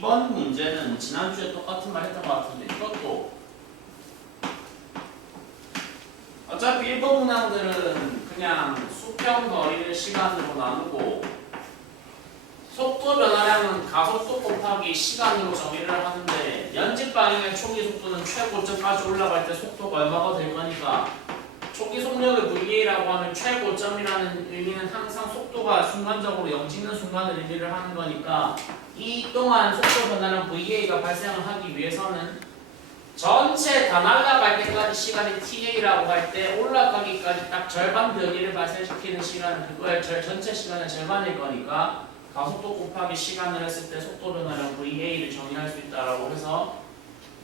이번 문제는 지난주에 똑같은 말 했던 것 같은데 이것도 어차피 일본 문항들은 그냥 수평 거리를 시간으로 나누고 속도 변화량은 가속도 곱하기 시간으로 정의를 하는데 연집 방향의 초기 속도는 최고점까지 올라갈 때 속도가 얼마가 될 거니까 초기 속력을 VA라고 하면 최고점이라는 의미는 항상 속도가 순간적으로 0 찍는 순간을 의미를 하는 거니까 이 동안 속도 변화량 VA가 발생을 하기 위해서는 전체 다 날아갈 때까지 시간이 TA라고 할 때 올라가기까지 딱 절반 변이를 발생시키는 시간은 그거의 전체 시간의 절반일 거니까 가속도 곱하기 시간을 했을 때 속도 변화량 VA를 정의할 수 있다라고 해서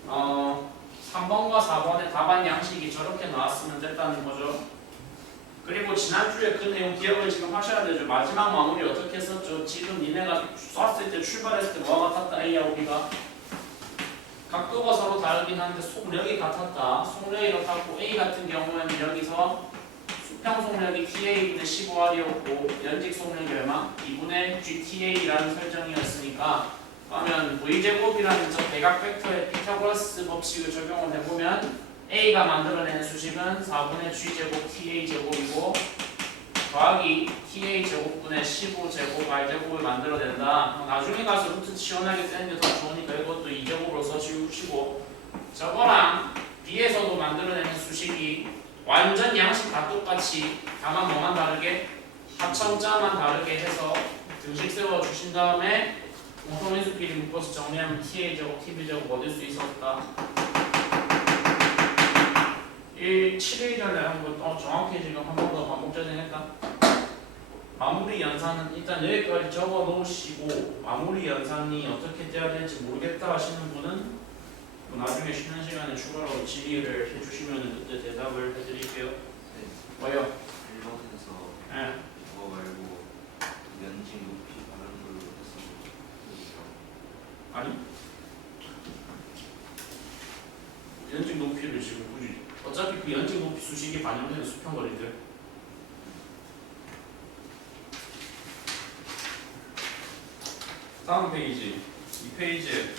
3번과 4번의 답안 양식이 저렇게 나왔으면 됐다는 거죠. 그리고 지난주에 그 내용 기억을 지금 하셔야 되죠. 마지막 마무리 어떻게 했었죠? 지금 니네가 쐈을 때 출발했을 때 뭐가 같았다? A하고 B가 각도가 서로 다르긴 한데 속력이 같았다. 속력이 같았고 A 같은 경우에는 여기서 수평 속력이 TA분의 15R이었고 연직 속력이 얼마? 2분의 GTA라는 설정이었으니까 그러면 V제곱이라는 저 대각 벡터의 피타고라스 법칙을 적용을 해보면 A가 만들어내는 수식은 4분의 G제곱 TA제곱이고 더하기 TA제곱분의 15제곱 R제곱을 만들어낸다. 나중에 가서 루트 시원하게 쓰는 게 더 좋으니까 이것도 2제곱으로 써주시고 저거랑 B에서도 만들어내는 수식이 완전 양식 다 똑같이 다만 뭐만 다르게 합성자만 다르게 해서 등식 세워주신 다음에 공통인수끼리 묶어서 정리하면 TA제곱, TB제곱 얻을 수 있었다. 7일 전에 한 번 정확히 지금 한 번 더 반복 전행했다. 마무리 연산은 일단 여기까지 적어 놓으시고 마무리 연산이 어떻게 돼야 될지 모르겠다 하시는 분은 나중에 쉬는 시간에 추가로 질의를 해주시면 그때 대답을 해드릴게요. 네. 뭐요? 일본에서 네. 그거 말고 연직 높이 바른 걸로 했었죠. 아니? 연직 높이를 지금 굳이 어차피 그 연직 높이 수식이 반영되는 수평거리들 다음 페이지 2페이지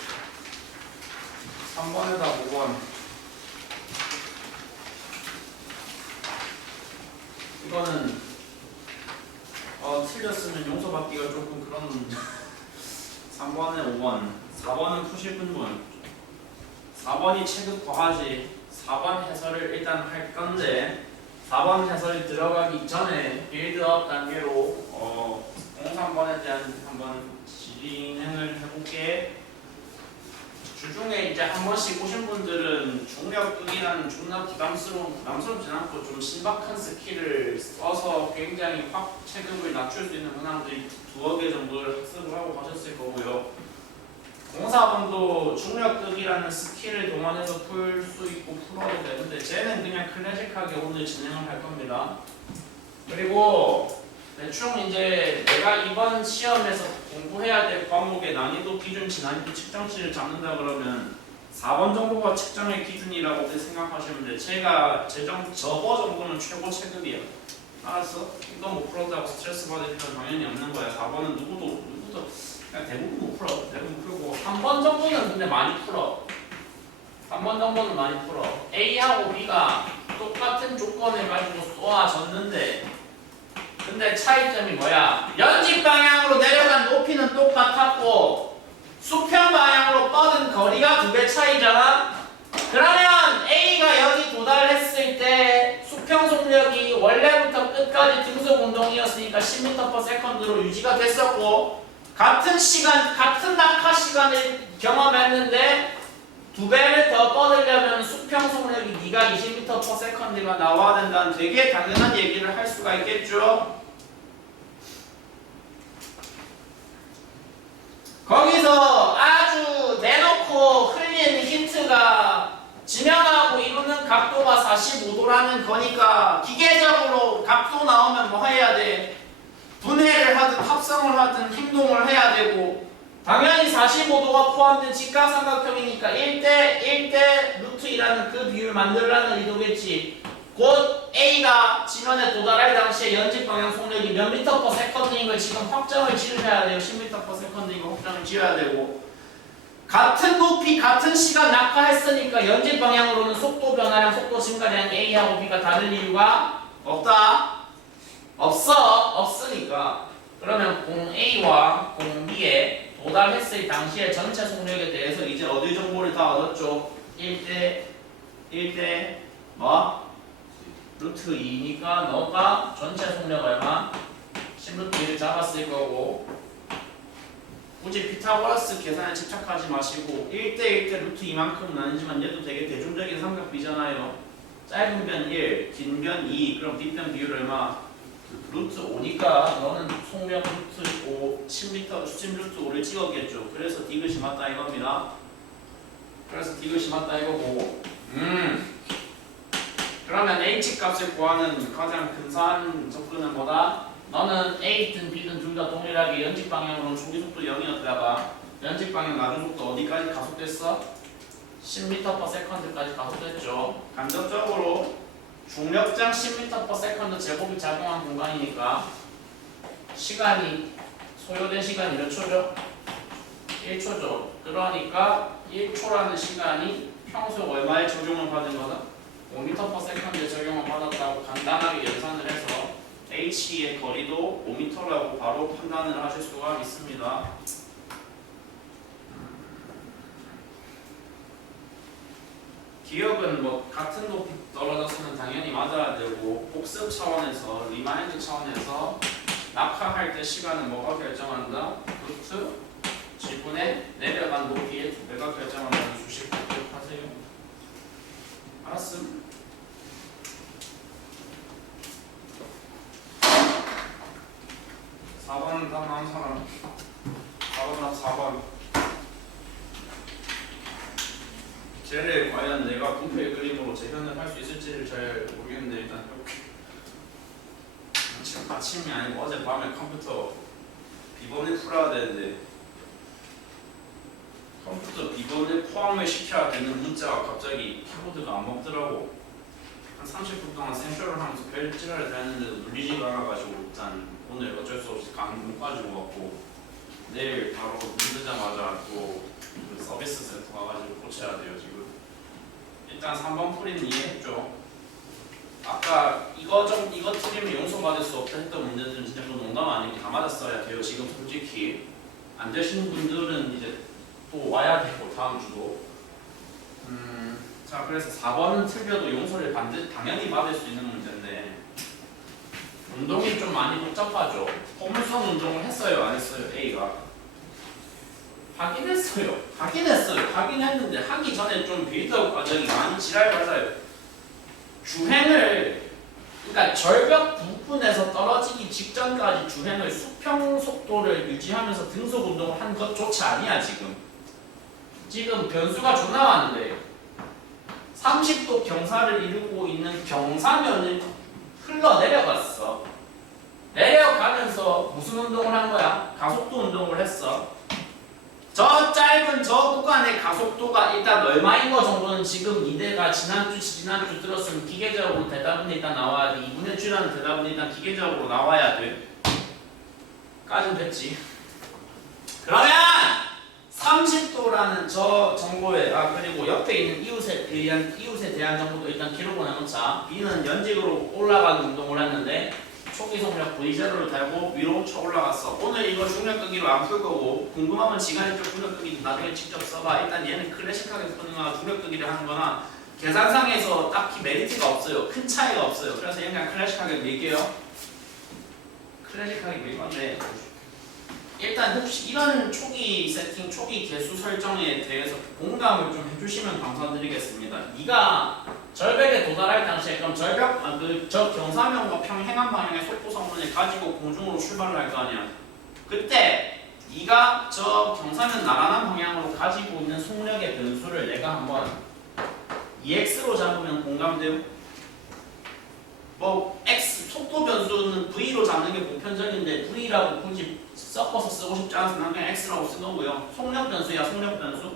3번에다 5번 이거는 틀렸으면 용서받기가 조금 그런 3번에 5번 4번은 푸실 분분 4번이 체급 과하지 4번 해설을 일단 할 건데 4번 해설이 들어가기 전에 빌드업 단계로 03번에 대한 한번 진행을 해볼게. 주중에 이제 한 번씩 오신 분들은 중력극이라는 존나 부담스럽진 않고 좀 신박한 스킬을 써서 굉장히 확 체급을 낮출 수 있는 문항들이 2개 정도를 학습을 하고 가셨을 거고요. 04번도 중력극이라는 스킬을 동원해서 풀 수 있고 풀어도 되는데 쟤는 그냥 클래식하게 오늘 진행을 할 겁니다. 그리고 대충 이제 내가 이번 시험에서 공부해야 될 과목의 난이도 기준치, 난이도 측정치를 잡는다 그러면 4번 정도가 측정의 기준이라고 생각하시면 돼. 제가 저거 정도는 최고 체급이야. 알았어? 이거 못 풀었다고 스트레스 받을 필요는 당연히 없는 거야. 4번은 누구도 그냥 대부분 못 풀어. 대부분 풀고 3번 정도는 근데 많이 풀어. 3번 정도는 많이 풀어. A하고 B가 똑같은 조건을 가지고 쏘아졌는데 근데 차이점이 뭐야? 연직 방향으로 내려간 높이는 똑같았고 수평 방향으로 뻗은 거리가 2배 차이잖아? 그러면 A가 여기 도달했을 때 수평 속력이 원래부터 끝까지 등속 운동이었으니까 10m/s로 유지가 됐었고 같은 시간, 같은 낙하 시간을 경험했는데 2배를 더 뻗으려면 수평 속력이 네가 20m/s가 나와야 된다는 되게 당연한 얘기를 할 수가 있겠죠. 거기서 아주 대놓고 흘린 힌트가 지면하고 이루는 각도가 45도라는 거니까 기계적으로 각도 나오면 뭐 해야 돼? 분해를 하든 합성을 하든 힘동을 해야 되고 당연히 45도가 포함된 직각삼각형이니까 1대 루트 2라는 그 비율을 만들라는 의도겠지. 곧 A가 지면에 도달할 당시에 연집 방향 속력이 몇 m/s인 걸 지금 확정을 지으셔야 돼요. 10m/s인 걸 확정을 지어야 되고 같은 높이 같은 시간 낙하했으니까 연집 방향으로는 속도 변화량 속도 증가량 A하고 B가 다를 이유가 없다. 없으니까. 그러면 공 A와 공 B에 도달했을 당시의 전체 속력에 대해서 이제 어디 정보를 다 얻었죠? 1대 뭐? 루트 2니까 너가 전체 속력 얼마? 10루트 1을 잡았을 거고 굳이 피타고라스 계산에 집착하지 마시고 1대1 때 루트 2만큼은 아니지만 얘도 되게 대중적인 삼각비잖아요. 짧은 변 1, 긴 변 2, 그럼 뒷변 비율 얼마? 루트 5니까 너는 속력 루트 5, 10m, 10루트 5를 찍었겠죠. 그래서 디귿이 맞다 이겁니다. 그래서 디귿이 맞다 이거고 그러면 H 값을 구하는 가장 근사한 접근은 뭐다? 너는 A든 B든 둘 다 동일하게 연직 방향으로는 초기 속도 0이었다가 연직 방향 나중 속도 어디까지 가속됐어? 10m/s까지 가속됐죠. 간접적으로 중력장 10m/s 제곱이 작용한 공간이니까 시간이 소요된 시간이 몇 초죠? 1초죠. 그러니까 1초라는 시간이 평소 얼마에 적용을 받은 거다? 5m/s에 적용을 받았다고 간단하게 연산을 해서 H의 거리도 5m라고 바로 판단을 하실 수가 있습니다. 기억은 뭐 같은 높이 떨어졌으면 당연히 맞아야 되고 복습 차원에서 리마인드 차원에서 낙하할 때 시간은 뭐가 결정한다? 루트 지분의 내려간 높이의 2배가 결정한다는 수식 기억하세요. 알았음? 4번 답 나온 사람 4번 답 4번 쟤를 과연 내가 분표의 그림으로 재현을 할 수 있을지를 잘 모르겠는데 일단 해볼게. 지금 아침이 아니고 어젯밤에 컴퓨터 비번을 풀어야 되는데 컴퓨터 비번을 포함을 시켜야 되는 문자가 갑자기 키보드가 안 먹더라고. 한 30분 동안 생쇼를 하면서 별 찌라를 했는데도 눌리지가 않아가지고 일단 오늘 어쩔 수 없이 못 가지고 왔고 내일 바로 눈 뜨자마자 또그 서비스 센터 가가지고 고쳐야 돼요 지금. 일단 3번 풀이는 이해했죠? 아까 이거 틀리면 용서받을 수 없다 했던 문제들은 진짜 농담 아니고 다 맞았어야 돼요 지금 솔직히. 안 되시는 분들은 이제 또 와야 되고 다음 주도. 자 그래서 4번은 틀려도 용서를 당연히 받을 수 있는 문제인데 운동이 좀 많이 복잡하죠. 포물선 운동을 했어요 안 했어요? A가 하긴 했어요. 하긴 했는데 하기 전에 좀 빌드업 과정이 많이 지랄맞아요. 주행을 그러니까 절벽 부분에서 떨어지기 직전까지 주행을 수평 속도를 유지하면서 등속 운동을 한 것조차 아니야 지금. 지금 변수가 존나 많은데 30도 경사를 이루고 있는 경사면을 흘러 내려갔어. 내려가면서 무슨 운동을 한 거야? 가속도 운동을 했어. 저 짧은 저 구간의 가속도가 일단 얼마인 거 정도는 지금 이대가 지난주 들었으면 기계적으로 대답은 일단 나와야 돼. 2분의 G라는 대답은 일단 기계적으로 나와야 돼. 까진 됐지. 그러면 30도라는 저 정보에 그리고 옆에 있는 이웃에 대한 정보도 일단 기록을 해놓자. B는 연직으로 올라가는 운동을 했는데 초기 속력 V0를 달고 위로 쳐 올라갔어. 오늘 이거 중력 끄기로 안 풀 거고 궁금하면 지간이쪽 중력 끄기 나중에 직접 써봐. 일단 얘는 클래식하게 푸는 거나 중력 끄기를 하는 거나 계산상에서 딱히 메리트가 없어요. 큰 차이가 없어요. 그래서 얘는 그냥 클래식하게 밀게요. 클래식하게 밀 건데 일단 혹시 이런 초기 세팅, 초기 개수 설정에 대해서 공감을 좀 해주시면 감사드리겠습니다. 네가 절벽에 도달할 당시에 그럼 저 경사면과 평행한 방향의 속도 성분을 가지고 공중으로 출발을 할 거 아니야. 그때 네가 저 경사면 나란한 방향으로 가지고 있는 속력의 변수를 내가 한번 EX로 잡으면 공감돼요? 뭐 X 속도 변수는 V로 잡는 게 보편적인데 V라고 굳이 섞어서 쓰고 싶지 않아서 난 그냥 X라고 쓴 거고요. 속력 변수야 속력 변수.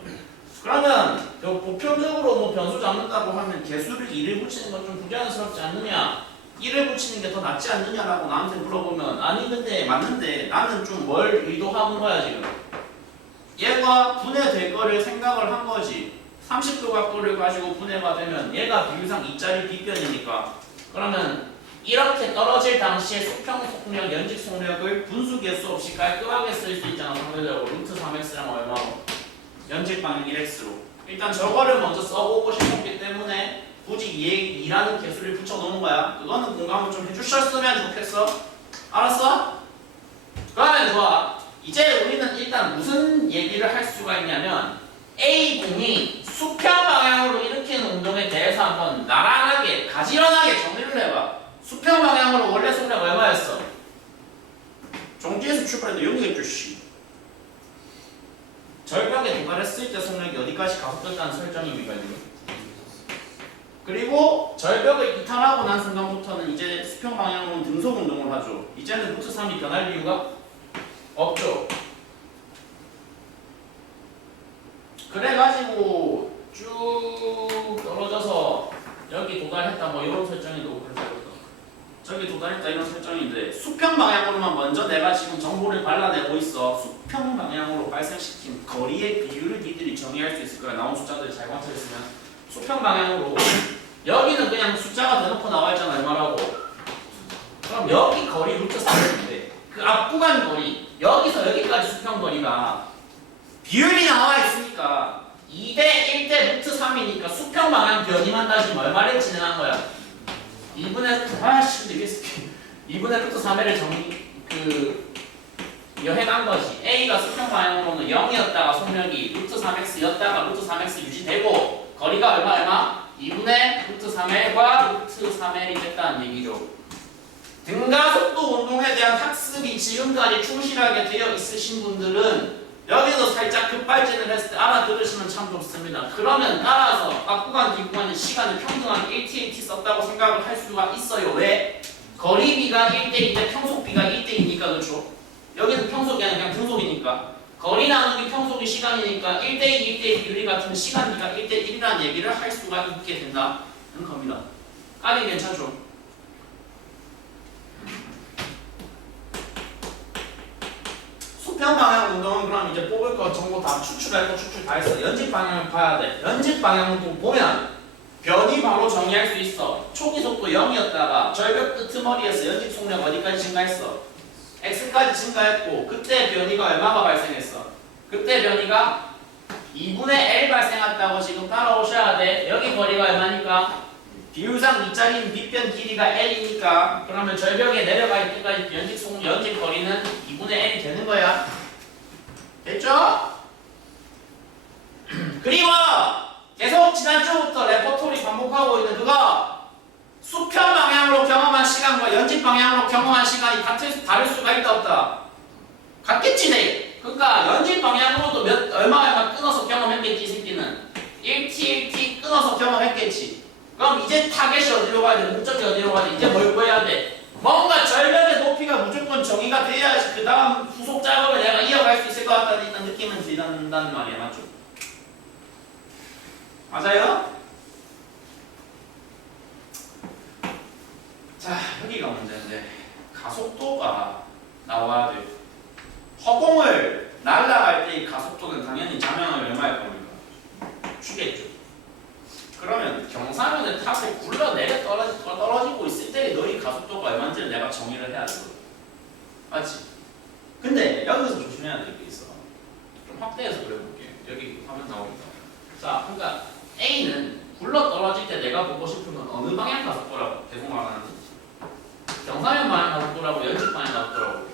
그러면 보편적으로 뭐 변수 잡는다고 하면 개수를 1을 붙이는 건 좀 부자연스럽지 않느냐? 1을 붙이는 게 더 낫지 않느냐라고 나한테 물어보면 아니 근데 맞는데 나는 좀 뭘 의도하는 거야 지금. 얘가 분해될 거를 생각을 한 거지. 30도 각도를 가지고 분해가 되면 얘가 비율상 2짜리 빗변이니까 그러면 이렇게 떨어질 당시에 수평 속력, 연직 속력을 분수 개수 없이 깔끔하게 쓸 수 있잖아. 상대적으로 루트 3x랑 얼마로? 연직 방향 1x로. 일단 저거를 먼저 써보고 싶었기 때문에 굳이 2라는 개수를 붙여놓은 거야. 그거는 공감을 좀 해주셨으면 좋겠어. 알았어? 그러면 좋아. 이제 우리는 일단 무슨 얘기를 할 수가 있냐면 A공이 수평 방향으로 일으키는 운동에 대해서 한번 나란하게 가지런하게 정리를 해봐. 수평 방향으로 원래 속력 얼마였어? 정지에서 출발했는데 0이겠죠 씨. 절벽에 도달했을 때 속력이 어디까지 가속됐다는 설정입니까 지금? 그리고 절벽을 이탈하고 난 순간부터는 이제 수평 방향으로 등속 운동을 하죠. 이제는 루트 3이 변할 이유가 없죠. 그래가지고 쭉 떨어져서 여기 도달했다 뭐 이런 설정이 되고 그래서 저기 도달했다 이런 설정인데 수평 방향으로만 먼저 내가 지금 정보를 발라내고 있어. 수평 방향으로 발생시킨 거리의 비율을 니들이 정의할 수 있을 거야. 나온 숫자들 잘 관찰했으면 수평 방향으로 여기는 그냥 숫자가 대놓고 나와 있잖아. 얼마라고? 그럼 여기 거리 루트 3인데 그 앞 구간 거리 여기서 여기까지 수평 거리가 비율이 나와 있으니까 2대 1대 루트 3이니까 수평 방향 변이만 따지면 얼마를 진행한 거야? 2분의 아씨 되겠어. 2분의 루트 3회를 여행한 거지. A가 수평 방향으로는 0이었다가 속력이 루트 3x였다가 루트 3x 유지되고 거리가 얼마? 2분의 루트 3L과 루트 3L이 됐다는 얘기죠. 등가속도 운동에 대한 학습이 지금까지 충실하게 되어 있으신 분들은 여기서 살짝 급발진을 했을 때 알아들으시면 참 좋습니다. 그러면 따라서 앞구간, 뒷구간의 시간을 평등하게 1t 썼다고 생각을 할 수가 있어요. 왜? 거리비가 1대2인데 평속비가 1대2니까 그렇죠? 여기는 평속이 아니라 그냥 등속이니까 거리 나누기 평속이 시간이니까 1대2, 1대1 비율이 같은 시간비가 1대1이라는 얘기를 할 수가 있게 된다는 겁니다. 까기 괜찮죠? 수평 방향 운동은 그럼 이제 뽑을 거 정보 다 추출 다 했어. 연직 방향을 봐야 돼. 연직 방향도 보면 변이 바로 정의할 수 있어. 초기 속도 0이었다가 절벽 끄트머리에서 연직 속력 어디까지 증가했어? x까지 증가했고 그때 변이가 얼마가 발생했어? 그때 변이가 2분의 L 발생했다고 지금 따라오셔야 돼. 여기 거리가 얼마니까? 비율상 2짜리인 빗변 길이가 L이니까 그러면 절벽에 내려갈 때까지 연직 거리는 2분의 L이 되는 거야. 됐죠? 그리고 계속 지난주부터 레퍼토리 반복하고 있는 그거 수평 방향으로 경험한 시간과 연직 방향으로 경험한 시간이 다를 수가 있다 없다? 같겠지 네. 그러니까 연직 방향으로도 얼마 끊어서 경험했겠지 이 새끼는 1t 끊어서 경험했겠지. 그럼 이제 타겟이 어디로 가야 돼? 목적이 어디로 가야 돼? 이제 뭘 구해야 돼? 뭔가 절벽의 높이가 무조건 정의가 돼야지 그 다음 후속 작업을 내가 이어갈 수 있을 것 같다는 일단 느낌은 든다는 말이야. 맞죠? 맞아요? 자, 여기가 문제인데 가속도가 나와야 돼. 허공을 날아갈 때 이 가속도는 당연히 자명을 얼마일 겁니까? 주겠죠. 그러면 경사면을 타고 굴러내려 떨어지고 있을 때 너희 가속도가 얼마인지를 내가 정의를 해야 되거든. 맞지? 근데 여기서 조심해야 될 게 있어. 좀 확대해서 그려볼게. 여기 화면 나오니까. 자, 그러니까 A는 굴러 떨어질 때 내가 보고 싶은 건 어느 방향 가속도라고 계속 말하는지. 경사면 방향 가속도라고 연직 방향 가속도라고.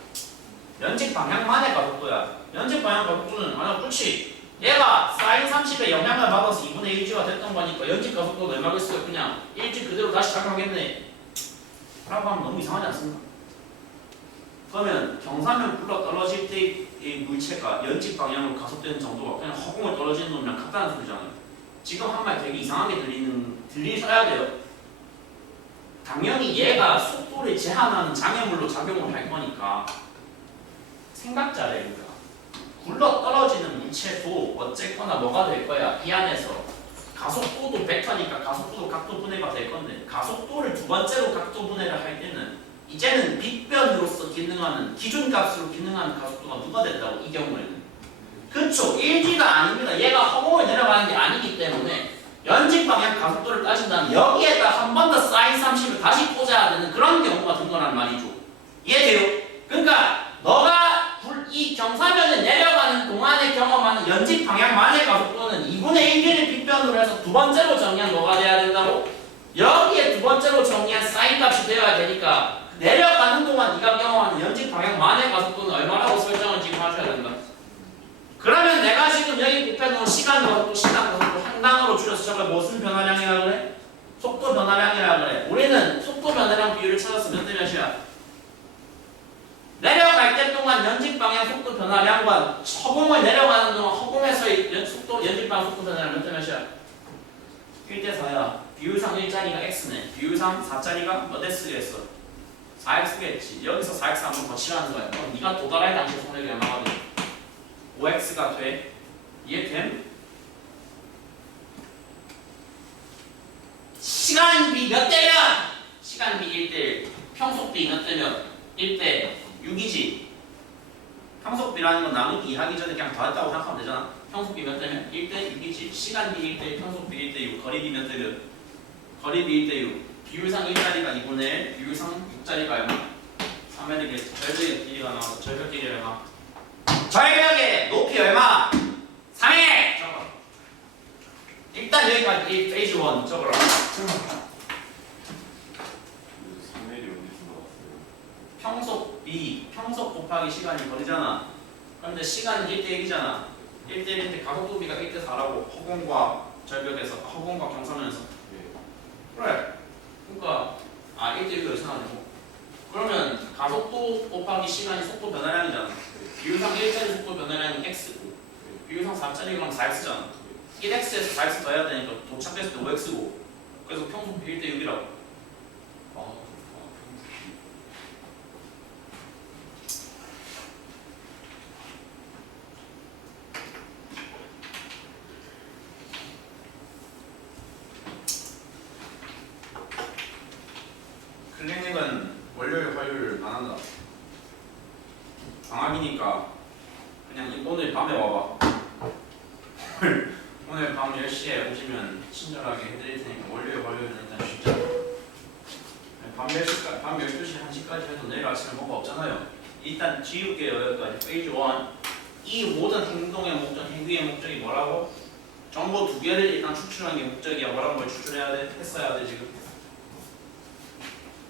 연직 방향만의 가속도야. 연직 방향 가속도는 만약 그렇지. 얘가 사인 30에 영향을 받아서 2분의 1G가 됐던 거니까 연직 가속도가 얼마겠어요? 그냥 1G 그대로 다시 작용하겠네 라고 하면 너무 이상하지 않습니까? 그러면 경사면 굴러 떨어질 때의 물체가 연직 방향으로 가속되는 정도가 그냥 허공을 떨어지는 놈이랑 같다는 소리잖아요. 지금 한 말 되게 이상하게 들리셔야 돼요. 당연히 얘가 속도를 제한하는 장애물로 작용을 할 거니까 생각 잘해니까 굴러 떨어지는 물체도 어쨌거나 뭐가 될 거야. 이 안에서 가속도도 벡터니까 가속도도 각도 분해가 될 건데 가속도를 두 번째로 각도 분해를 할 때는 이제는 빗변으로서 기능하는 기준값으로 기능하는 가속도가 누가 된다고? 이 경우에는 그쵸. 1G가 아닙니다. 얘가 허공을 내려가는 게 아니기 때문에 연직 방향 가속도를 따진다면 여기에다 한 번 더 사인 30을 다시 꽂아야 되는 그런 경우가 든 거란 말이죠. 이해돼요? 그러니까 너가 이 경사면을 내려가는 동안에 경험하는 연직 방향만의 가속도는 2분의 1G를 빗변으로 해서 두 번째로 정의한 뭐가 돼야 된다고? 여기에 두 번째로 정의한 사인 값이 되어야 되니까 내려가는 동안 네가 경험하는 연직 방향만의 가속도는 얼마라고 설정을 지금 하셔야 된다. 그러면 내가 지금 여기 곱해놓은 시간 가속도, 항당으로 줄여서 저걸 무슨 변화량이라 그래? 속도 변화량이라 그래. 우리는 속도 변화량 비율을 찾아서 몇 대 몇이야? 내려갈 때 동안 연직 방향 속도 변화량과 허공을 내려가는 동안 허공에서의 속도, 연직 방향 속도 변화량 몇 대 몇이야? 1대 4야. 비율상 1짜리가 x네. 비율상 4짜리가 몇 x겠어? 4x겠지. 여기서 4x 한번 더 칠하는 거야. 그럼 네가 도달할 당시 속력이 얼마가 돼? 5x가 돼. 이해됨? 시간비 몇 대면? 시간비 1대1. 평속비 몇 대면? 1대 6이지. 평속비라는 건 나누기 2 하기 전에 그냥 더했다고 생각하면 되잖아. 평속비 몇 대면? 1대 6이지. 시간비 1대1, 평속비 1대 6, 거리비 몇 대면? 거리비 1대 6. 비율상 1짜리가 2분의 1, 비율상 6짜리가 얼마? 3의 되겠지. 절벽의 길이가 나와서 절벽 길이 얼마? 절벽의 높이 얼마? 3의! 적어. 일단 여기까지 페이지 1 적어라. 3일이 어디서 나왔어요? 평속 B, 평속 곱하기 시간이 거리잖아. 그런데 시간은 1대 1이잖아. 1대 1인데 가속도비가 1대 4라고 허공과 절벽에서, 허공과 경사면에서. 그래. 그러니까 1대 1로 예상하고. 그러면 가속도 곱하기 시간이 속도 변화량이잖아. 비율상 1짜리 속도 변화량이 x고 비율상 4짜리 그럼 4x잖아. 1x에서 4x 더해야 되니까 도착했을 때 5x고. 그래서 평속 1대 6이라고. 클리닉은 월요일, 화요일 안 한다. 방학이니까 그냥 오늘 밤에 와봐. 오늘 밤 10시에 오시면 친절하게 해드릴 테니까 월요일, 화요일은 일단 쉬자. 밤 10시까지, 밤 12시, 1시까지 해도 내일 아침에 뭐가 없잖아요. 일단 지울게요. 여기까지 페이지 1. 이 모든 행동의 목적, 행위의 목적이 뭐라고? 정보 두 개를 일단 추출하는 게 목적이야. 뭐라고 뭘 추출해야 돼? 했어야 돼 지금.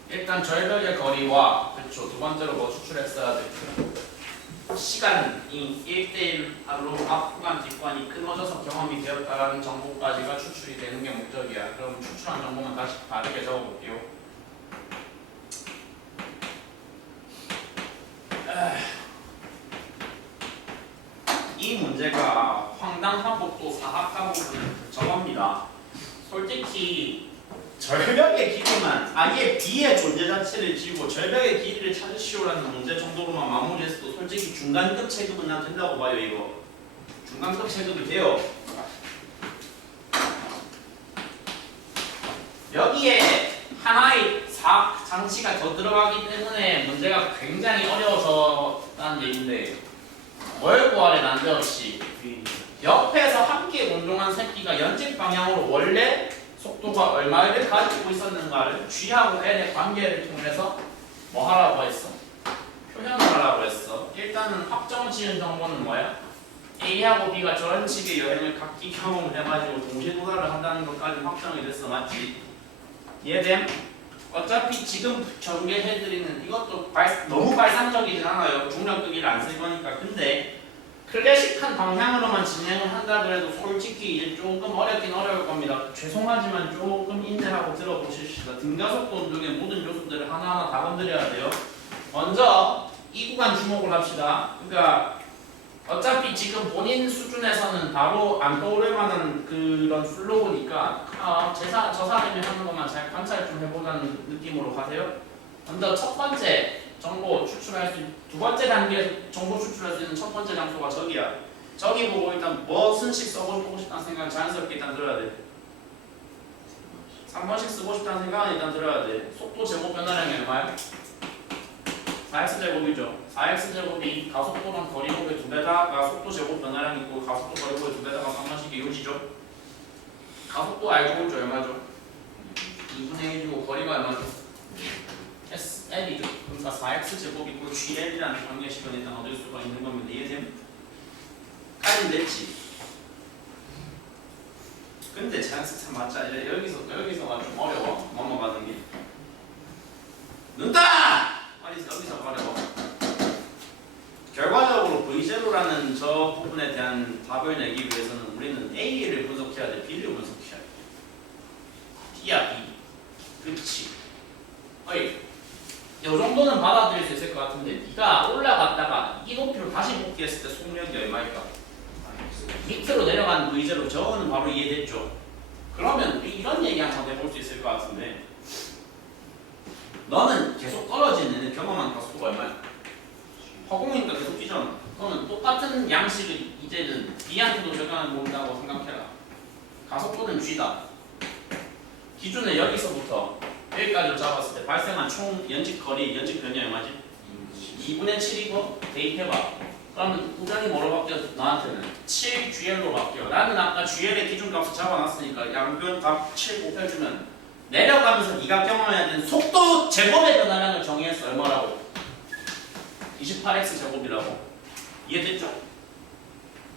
일단 절벽의 거리와 그렇죠. 두 번째로 뭐 추출했어야 돼? 시간이 1대1로 앞 구간 뒷구간이 끊어져서 경험이 되었다라는 정보까지가 추출이 되는 게 목적이야. 그럼 추출한 정보만 다시 다르게 적어볼게요. 이 문제가 황당하고 또 사악하고 저겁니다. 솔직히 절벽의 길이만 아예 B의 존재 자체를 지우고 절벽의 길이를 찾으시오라는 문제 정도로만 마무리했어도 솔직히 중간급 체급은 난 된다고 봐요. 이거 중간급 체급이 돼요. 여기에 하나의 사악 장치가 더 들어가기 때문에 문제가 굉장히 어려워졌다는 얘기인데 뭘 구하래 난데없이 옆에서 함께 운동한 새끼가 연직 방향으로 원래 속도가 얼마를 가지고 있었는가를 G하고 L의 관계를 통해서 뭐 하라고 했어? 표현을 하라고 했어. 일단은 확정 지은 정보는 뭐야? A하고 B가 저런 식의 여행을 각기 경험을 해가지고 동시에 도달을 한다는 것까지 확정이 됐어. 맞지? 이해됨? 어차피 지금 전개해드리는 이것도 너무 발상적이진 않아요. 중력급이를 안 쓸 거니까. 근데 클래식한 방향으로만 진행을 한다 그래도 솔직히 이제 조금 어렵긴 어려울 겁니다. 죄송하지만 조금 인내하고 들어보십시다. 등가속도 중에 모든 요소들을 하나하나 다 건드려야 돼요. 먼저 이 구간 주목을 합시다. 그러니까 어차피 지금 본인 수준에서는 바로 안 떠오를 만한 그런 플로우니까 저 사람이 하는 것만 잘 관찰 좀 해보자는 느낌으로 가세요. 먼저 첫 번째 정보 추출할 수 있는 두 번째 단계에서 정보 추출할 수 있는 첫 번째 장소가 저기야. 저기 보고 일단 무슨 식 써보고 싶다는 생각은 자연스럽게 일단 들어야 돼. 3번씩 쓰고 싶다는 생각은 일단 들어야 돼. 속도 제곱 변화량이 얼마야? 4x제곱이죠. 4x제곱이 가속도랑 거리곱의 두 배다가 속도 제곱 변화량이고 가속도 거리곱의 두 배다가 상관식이 이루어지죠. 가속도 알고 있죠. 얼마죠? 2분의 1이고 거리가 얼마죠? SL이죠. 그러니까 4x제곱이고 GL이라는 관계식을 일단 얻을 수가 있는 겁니다. 이해됨? 까지 됐지? 근데 제한스타 맞자. 이제 여기서가 좀 어려워. 넘어가는 게. 눈다! 여기서 어려워. 결과적으로 V0라는 저 부분에 대한 답을 내기 위해서는 우리는 A를 분석해야 돼, B를 분석해야 돼. D야, B. 그렇지. 어이, 이 정도는 받아들일 수 있을 것 같은데 네가 올라갔다가 이 높이로 다시 복귀했을 때 속력이 얼마일까? 밑으로 내려간 V0 저거는 바로 이해됐죠? 그러면 우리 이런 얘기 한번 해볼 수 있을 것 같은데 너는 계속 떨어지는 경험한 가속도가 얼마야? 허공이니까 계속 뛰잖아. 그러면 똑같은 양식을 이제는 B한테도 적용하는 건다고 생각해라. 가속도는 G다. 기준을 여기서부터 여기까지로 잡았을 때 발생한 총 연직 거리, 연직 변이 얼마지? 2분의 7이고 대입해봐. 그러면 우변이 뭐로 바뀌어? 나한테는 7GL로 바뀌어. 나는 아까 GL의 기준값을 잡아놨으니까 양변 값 7 곱해주면 내려가면서 네가 경험해야 되는 속도 제곱의 변화량을 정의했어. 얼마라고? 28x 제곱이라고. 이해됐죠?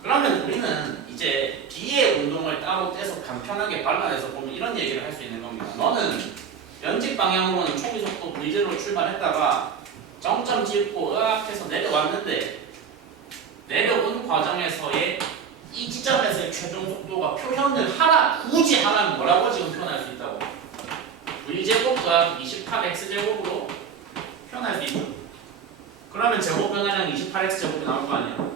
그러면 우리는 이제 B의 운동을 따로 떼서 간편하게 발라내서 보면 이런 얘기를 할 수 있는 겁니다. 너는 연직 방향으로는 초기 속도 V0로 출발했다가 정점 찍고 으악해서 내려왔는데 내려온 과정에서의 이 지점에서의 최종 속도가 표현을 굳이 하라면 뭐라고 지금 표현할 수 있다고? V제곱과 28x제곱으로 표현할 수 있죠. 그러면 제곱 변화량 28x제곱이 나올 거 아니야.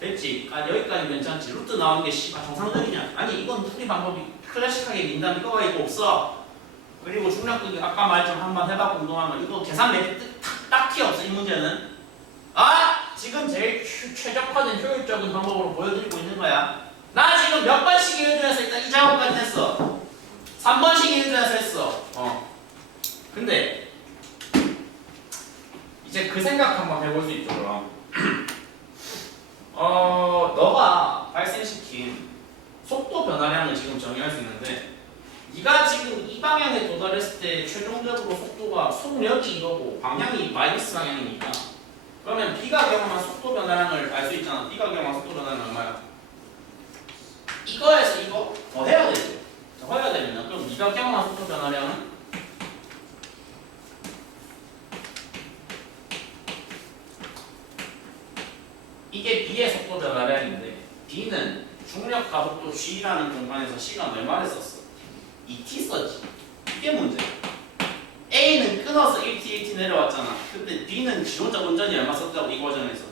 됐지? 여기까지 괜찮지? 루트 나오는 게 정상적이냐? 아니 이건 풀이 방법이 클래식하게 민담 이거가 이거 없어. 그리고 중력극이 아까 말했지만 한번 해봐 운동하면 이거 계산 메리트 딱히 없어. 이 문제는 지금 제일 최적화된 효율적인 방법으로 보여드리고 있는 거야. 나 지금 몇 번씩 이해준해서 일단 이 작업까지 했어. 3번씩 이해준해서 했어. 근데 이제 그 생각 한번 해볼 수 있죠. 그럼 너가 발생시킨 속도 변화량을 지금 정의할 수 있는데 네가 지금 이 방향에 도달했을 때 최종적으로 속도가 속력이 이거고 방향이 마이너스 방향이니까 그러면 B가 경험한 속도 변화량을 알 수 있잖아. B가 경험한 속도 변화량은 얼마야? 이거에서 이거 더 해야 되죠. 더 해야 되면 그럼 네가 경험한 속도 변화량은 이게 B의 속도 변화량인데 B는 중력 가속도 G라는 공간에서 시간 얼마를 썼어? 2t 썼지. 이게 문제야. A는 끊어서 1t 내려왔잖아. 근데 B는 지 혼자 운전이 얼마 썼다고 이 과정에서?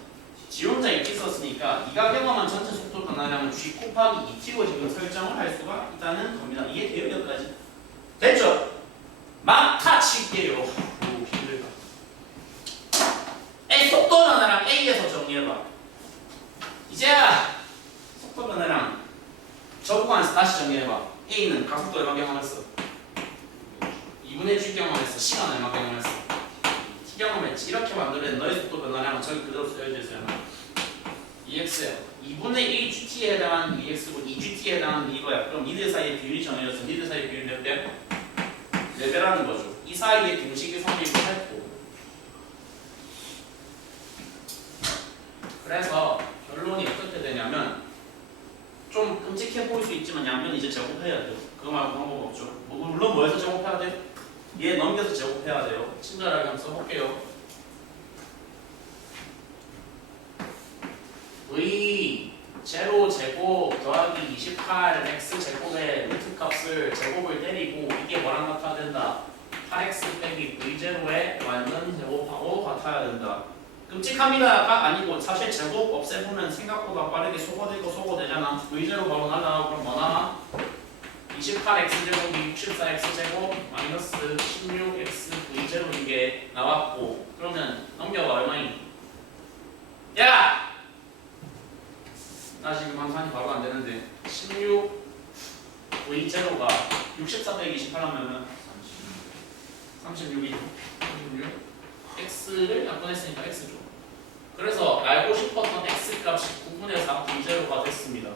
지 혼자 2t 썼으니까 네가 경험한 전체 속도 변화량은 G 곱하기 2t로 지금 설정을 할 수가 있다는 겁니다. 이해돼요? 여기까지? 됐죠? 막 타칠게요. 오 힘들다. A 속도 변화량 A에서 정리해봐. 이제야 속도 변화량 저구간에서 다시 정리해봐. A는 가속도 얼마 경험했어? 2분의 G 경험했어. 시간 얼마 경험했어? T 경험했지. 이렇게 만들어낸 너의 속도 변화량은 저기 그대로 쓰여져 있어요. EX야. 2분의 1GT에 해당하는 EX고 2GT에 해당하는 이거야. 그럼 니들 사이의 비율이 정해졌어. 니들 사이의 비율이 몇 배? 4배라는 거죠. 이 사이의 등식이 성립을 했고 그래서 결론이 어떻게 되냐면 좀 끔찍해 보일 수 있지만 양면 이제 제곱해야 돼요. 그거 말고 방법 없죠. 물론 뭐에서 제곱해야 돼? 얘 넘겨서 제곱해야 돼요. 친절하게 한번 써볼게요. V 제로 제곱 더하기 28x 제곱의 루트 값을 제곱을 때리고 이게 뭐랑 같아야 된다? 8x 빼기 V 제로의 완전 제곱하고 같아야 된다. 끔찍합니다가 아니고 사실 제곱 없애보면 생각보다 빠르게 소거되고 소거되잖아. V제로 바로 날라가고 그럼 뭐 남아? 28x제곱이 64x제곱 마이너스 16x V제로 이게 나왔고 그러면 넘겨봐 얼마니? 야! 나 지금 방산이 바로 안 되는데 16 V제로가 64 빼기 28 하면은 36이죠. 36 x를 약분했으니까 x죠. 그래서 알고 싶었던 x 값이 9분의 4 v0가 됐습니다.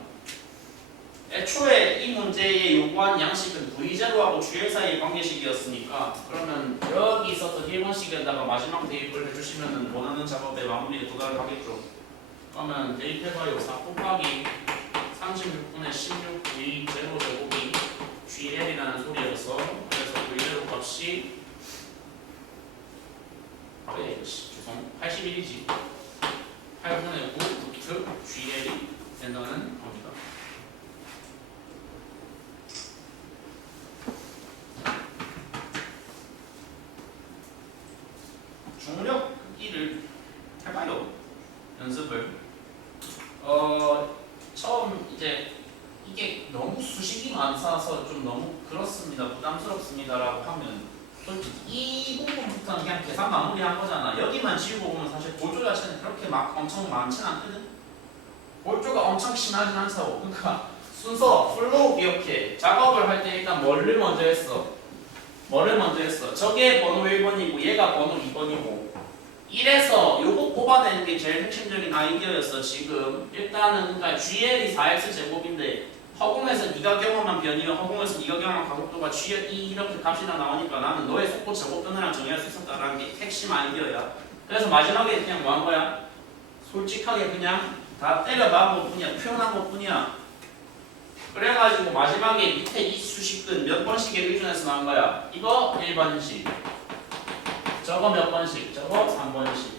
애초에 이 문제에 요구한 양식은 v0하고 gl 사이의 관계식이었으니까 그러면 여기 있었던 1번식에다가 마지막 대입을 해주시면 원하는 작업에 마무리에 도달을 하겠죠. 그러면 대입해봐요. 4 곱하기 36분의 16 v0 제곱이 gl이라는 소리여서 그래서 v0 값이 죄송 81이지 8분의 9 루트 gl이 된다는 겁니다. 중력 크기를 해봐요. 연습을. 처음 이제 이게 너무 수식이 많아서 좀 너무 그렇습니다. 부담스럽습니다라고 하면 솔직히 이 부분부터는 그냥 계산 마무리한 거잖아. 여기만 지우고 보면 사실 골조 자체는 그렇게 막 엄청 많지는 않거든. 골조가 엄청 심하진 않다고. 그러니까 순서 플로우 기억해. 작업을 할 때 일단 뭐를 먼저 했어? 뭐를 먼저 했어? 저게 번호 1번이고 얘가 번호 2번이고 이래서 요거 뽑아내는 게 제일 핵심적인 아이디어였어. 지금 일단은 그러니까 GL이 4x 제곱인데 허공에서 네가 경험한 변이와 허공에서 네가 경험한 가속도가 G 이렇게 값이 다 나오니까 나는 너의 속도 제곱 변화랑 정의할 수 있었다라는 게 핵심 아이디어야. 그래서 마지막에 그냥 뭐 한 거야? 솔직하게 그냥 다 때려박은 것 뿐이야. 표현한 것 뿐이야. 그래가지고 마지막에 밑에 이 수식은 몇 번씩에 의존해서 나온 거야? 이거 1번씩, 저거 몇 번씩, 저거 3번씩.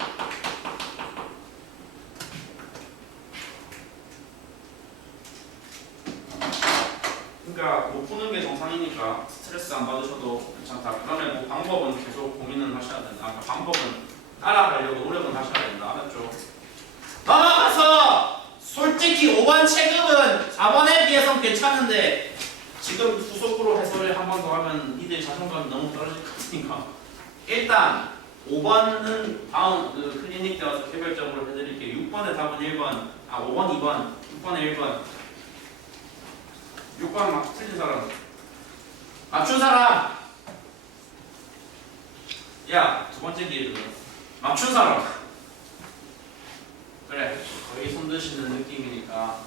그러니까 못 푸는 게 정상이니까 스트레스 안 받으셔도 괜찮다. 그러면 뭐 방법은 계속 고민은 하셔야 된다. 방법은 따라가려고 노력은 하셔야 된다. 알았죠? 넘어가서 솔직히 5번 체급은 4번에 비해서는 괜찮은데 지금 후속으로 해설을 한 번 더 하면 니들 자존감이 너무 떨어질 것 같으니까 일단 5번은 다음 그 클리닉 때 와서 개별적으로 해드릴게요. 6번의 답은 1번, 5번 2번, 6번에 1번. 6번 막 틀린 사람, 맞춘 사람. 야, 두 번째 기회 들어. 맞춘 사람. 그래, 거의 손 드시는 느낌이니까.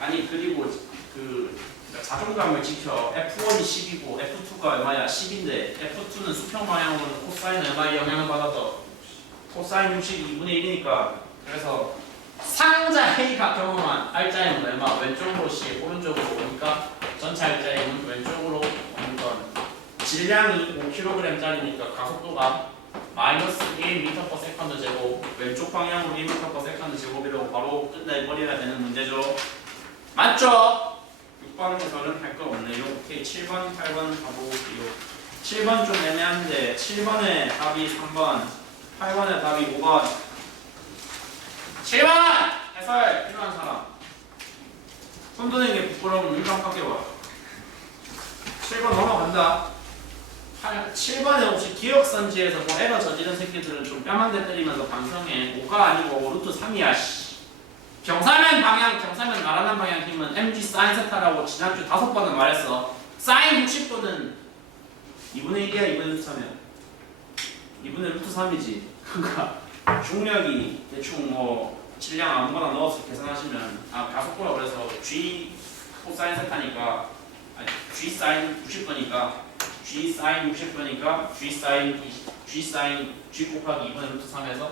아니 그리고 그 자존감을 지켜. F1이 10이고 F2가 얼마야? 10인데 F2는 수평 방향으로 코사인 얼마의 영향을 받아서 코사인 60이 2분의 1이니까 그래서 상자 A가 경험한 알짜임은 얼마? 왼쪽으로 10, 오른쪽으로 오니까 전체 알짜임은 왼쪽으로 오는 건 질량이 5kg짜리니까 가속도가 마이너스 1m/s 제곱 왼쪽 방향으로 1m/s 제곱이라고 바로 끝내버려야 되는 문제죠. 맞죠? 6번에서는 할 거 없네요. 오케이, 7번, 8번 가보고요. 7번 좀 애매한데 7번에 답이 3번, 8번에 답이 5번. 7번! 해설 필요한 사람. 손 드는 게 부끄러우면 일반하게 와. 7번 넘어간다. 7번에 혹시 기억선지에서 뭐 에러 저지른 새끼들은 좀 뺨 한 대 때리면서 반성해. 5가 아니고 루트 3이야. 경사면 방향, 경사면 나란한 방향 힘은 mg 사인 세타라고 지난주 5번은 말했어. 사인 60도는 2분의 1이야. 2분의 루트 3이야. 2분의 루트 3이지. 그러니까 중력이 대충 뭐 질량 아무거나 넣어서 계산하시면 가속도라 그래서 g 코사인 세타니까 g 사인 60도니까 g 사인 60도니까 g 곱하기 2분의 루트 3에서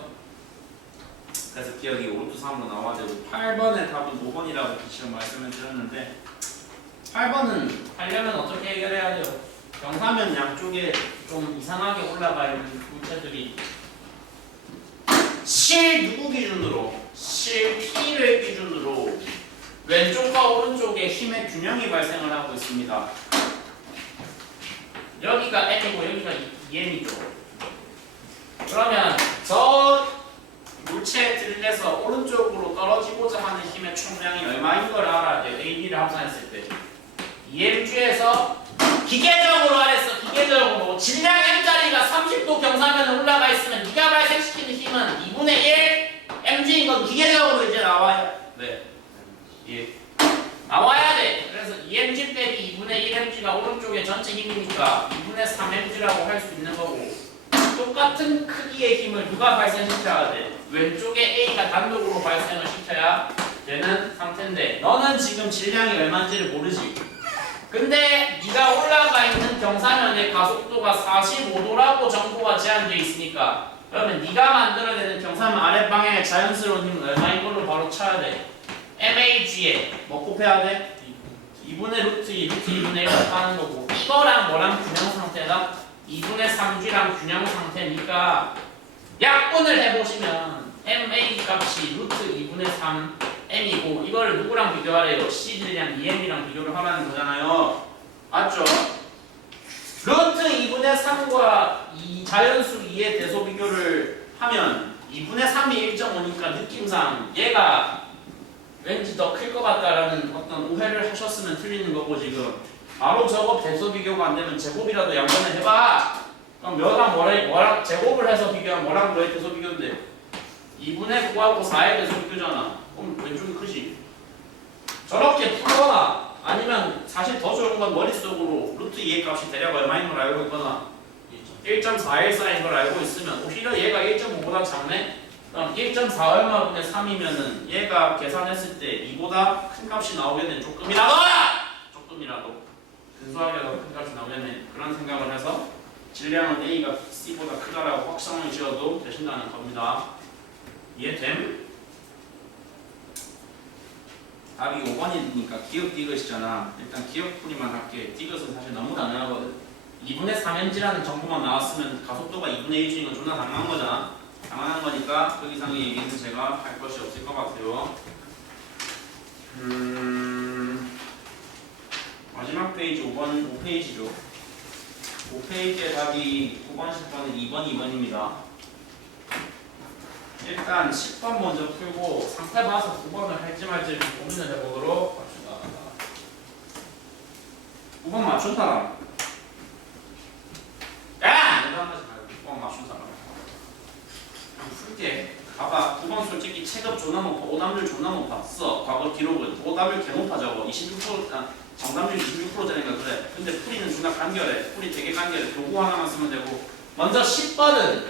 그래서 기억이 5루트 3으로 나와야 되고 8번의 답은 5번이라고 지금 말씀을 드렸는데 8번은 하려면 어떻게 해결해야 돼요? 경사면 양쪽에 좀 이상하게 올라가 있는 물체들이 실 누구 기준으로? 실 P를 기준으로 왼쪽과 오른쪽에 힘의 균형이 발생을 하고 있습니다. 여기가 M이고 여기가 2M이죠. 그러면 저 물체에 들려서 오른쪽으로 떨어지고자 하는 힘의 총량이 얼마인 걸 알아야 돼요. A, B를 합산했을 때 2mg에서 기계적으로 하랬어. 기계적으로 질량 M자리가 30도 경사면에 올라가 있으면 네가 발생시키는 힘은 2분의 1 mg인 건 기계적으로 이제 나와야 돼. 예. 나와야 돼. 그래서 2mg 빼기 2분의 1 mg가 오른쪽에 전체 힘이니까 2분의 3 mg라고 할 수 있는 거고 똑같은 크기의 힘을 누가 발생시켜야 돼? 왼쪽에 A가 단독으로 발생을 시켜야 되는 상태인데 너는 지금 질량이 얼마인지를 모르지. 근데 네가 올라가 있는 경사면의 가속도가 45도라고 정보가 제한되어 있으니까 그러면 네가 만들어내는 경사면 아랫방향의 자연스러운 힘은 얼마인 걸로 바로 쳐야 돼? MAG에 뭐 곱해야 돼? 2분의 루트 2, 루트 2분의 1을 하는 거고 이거랑 뭐랑 균형 상태다? 2분의 3G랑 균형 상태니까 약분을 해보시면 MA 값이 루트 2분의 3M이고 이걸 누구랑 비교하래요? C들이랑 2M이랑 비교를 하라는 거잖아요. 맞죠? 루트 2분의 3과 이 자연수 2의 대소 비교를 하면 2분의 3이 1.5니까 느낌상 얘가 왠지 더 클 것 같다라는 어떤 오해를 하셨으면 틀리는 거고 지금 바로 저거 대소 비교가 안 되면 제곱이라도 양변을 해봐. 그럼 몇랑 뭐랑 제곱을 해서 비교하면 뭐랑 뭐의 대소 비교인데 2분의 9하고 4의 대소 비교잖아. 그럼 왼쪽이 크지. 저렇게 풀거나 아니면 사실 더 좋은 건 머릿속으로 루트 2의 값이 대략 얼마인 걸 알고 있거나 1.414인 걸 알고 있으면 오히려 얘가 1.5보다 작네? 그럼 1.4 얼마분의 3이면은 얘가 계산했을 때 2보다 큰 값이 나오겠네. 조금이라도 근소하게 더 큰 값이 나오겠네. 그런 생각을 해서 질량은 A가 C보다 크다라고 확성을 지어도 되신다는 겁니다. 이해됨? 답이 5번이니까 기억 디귿이잖아. 일단 기억풀이만 할게. 디귿은 사실 너무 당연하거든. 2분의 3mg라는 정보만 나왔으면 가속도가 2분의 1주인 건 존나 당연한 거잖아. 당연한 거니까 그 이상의 얘기는 제가 할 것이 없을 것 같아요. 마지막 페이지 5페이지죠. 5페이지의 답이 9번, 10번은 2번, 2번입니다. 일단 10번 먼저 풀고 상태 봐서 9번을 할지 말지 고민을 해보도록 합시다. 9번 맞춘 사람? 야! 대단하지 말고 9번 맞춘 사람. 풀게. 봐봐. 9번 솔직히 체급 존나 높아. 오답률 존나 높아. 써. 과거 기록은. 오답률 개 높아 저거. 26%, 정답률 26%짜리니까 그래. 근데 풀이는 존나 간결해. 풀이 되게 간결해. 요거 하나만 쓰면 되고. 먼저 10번은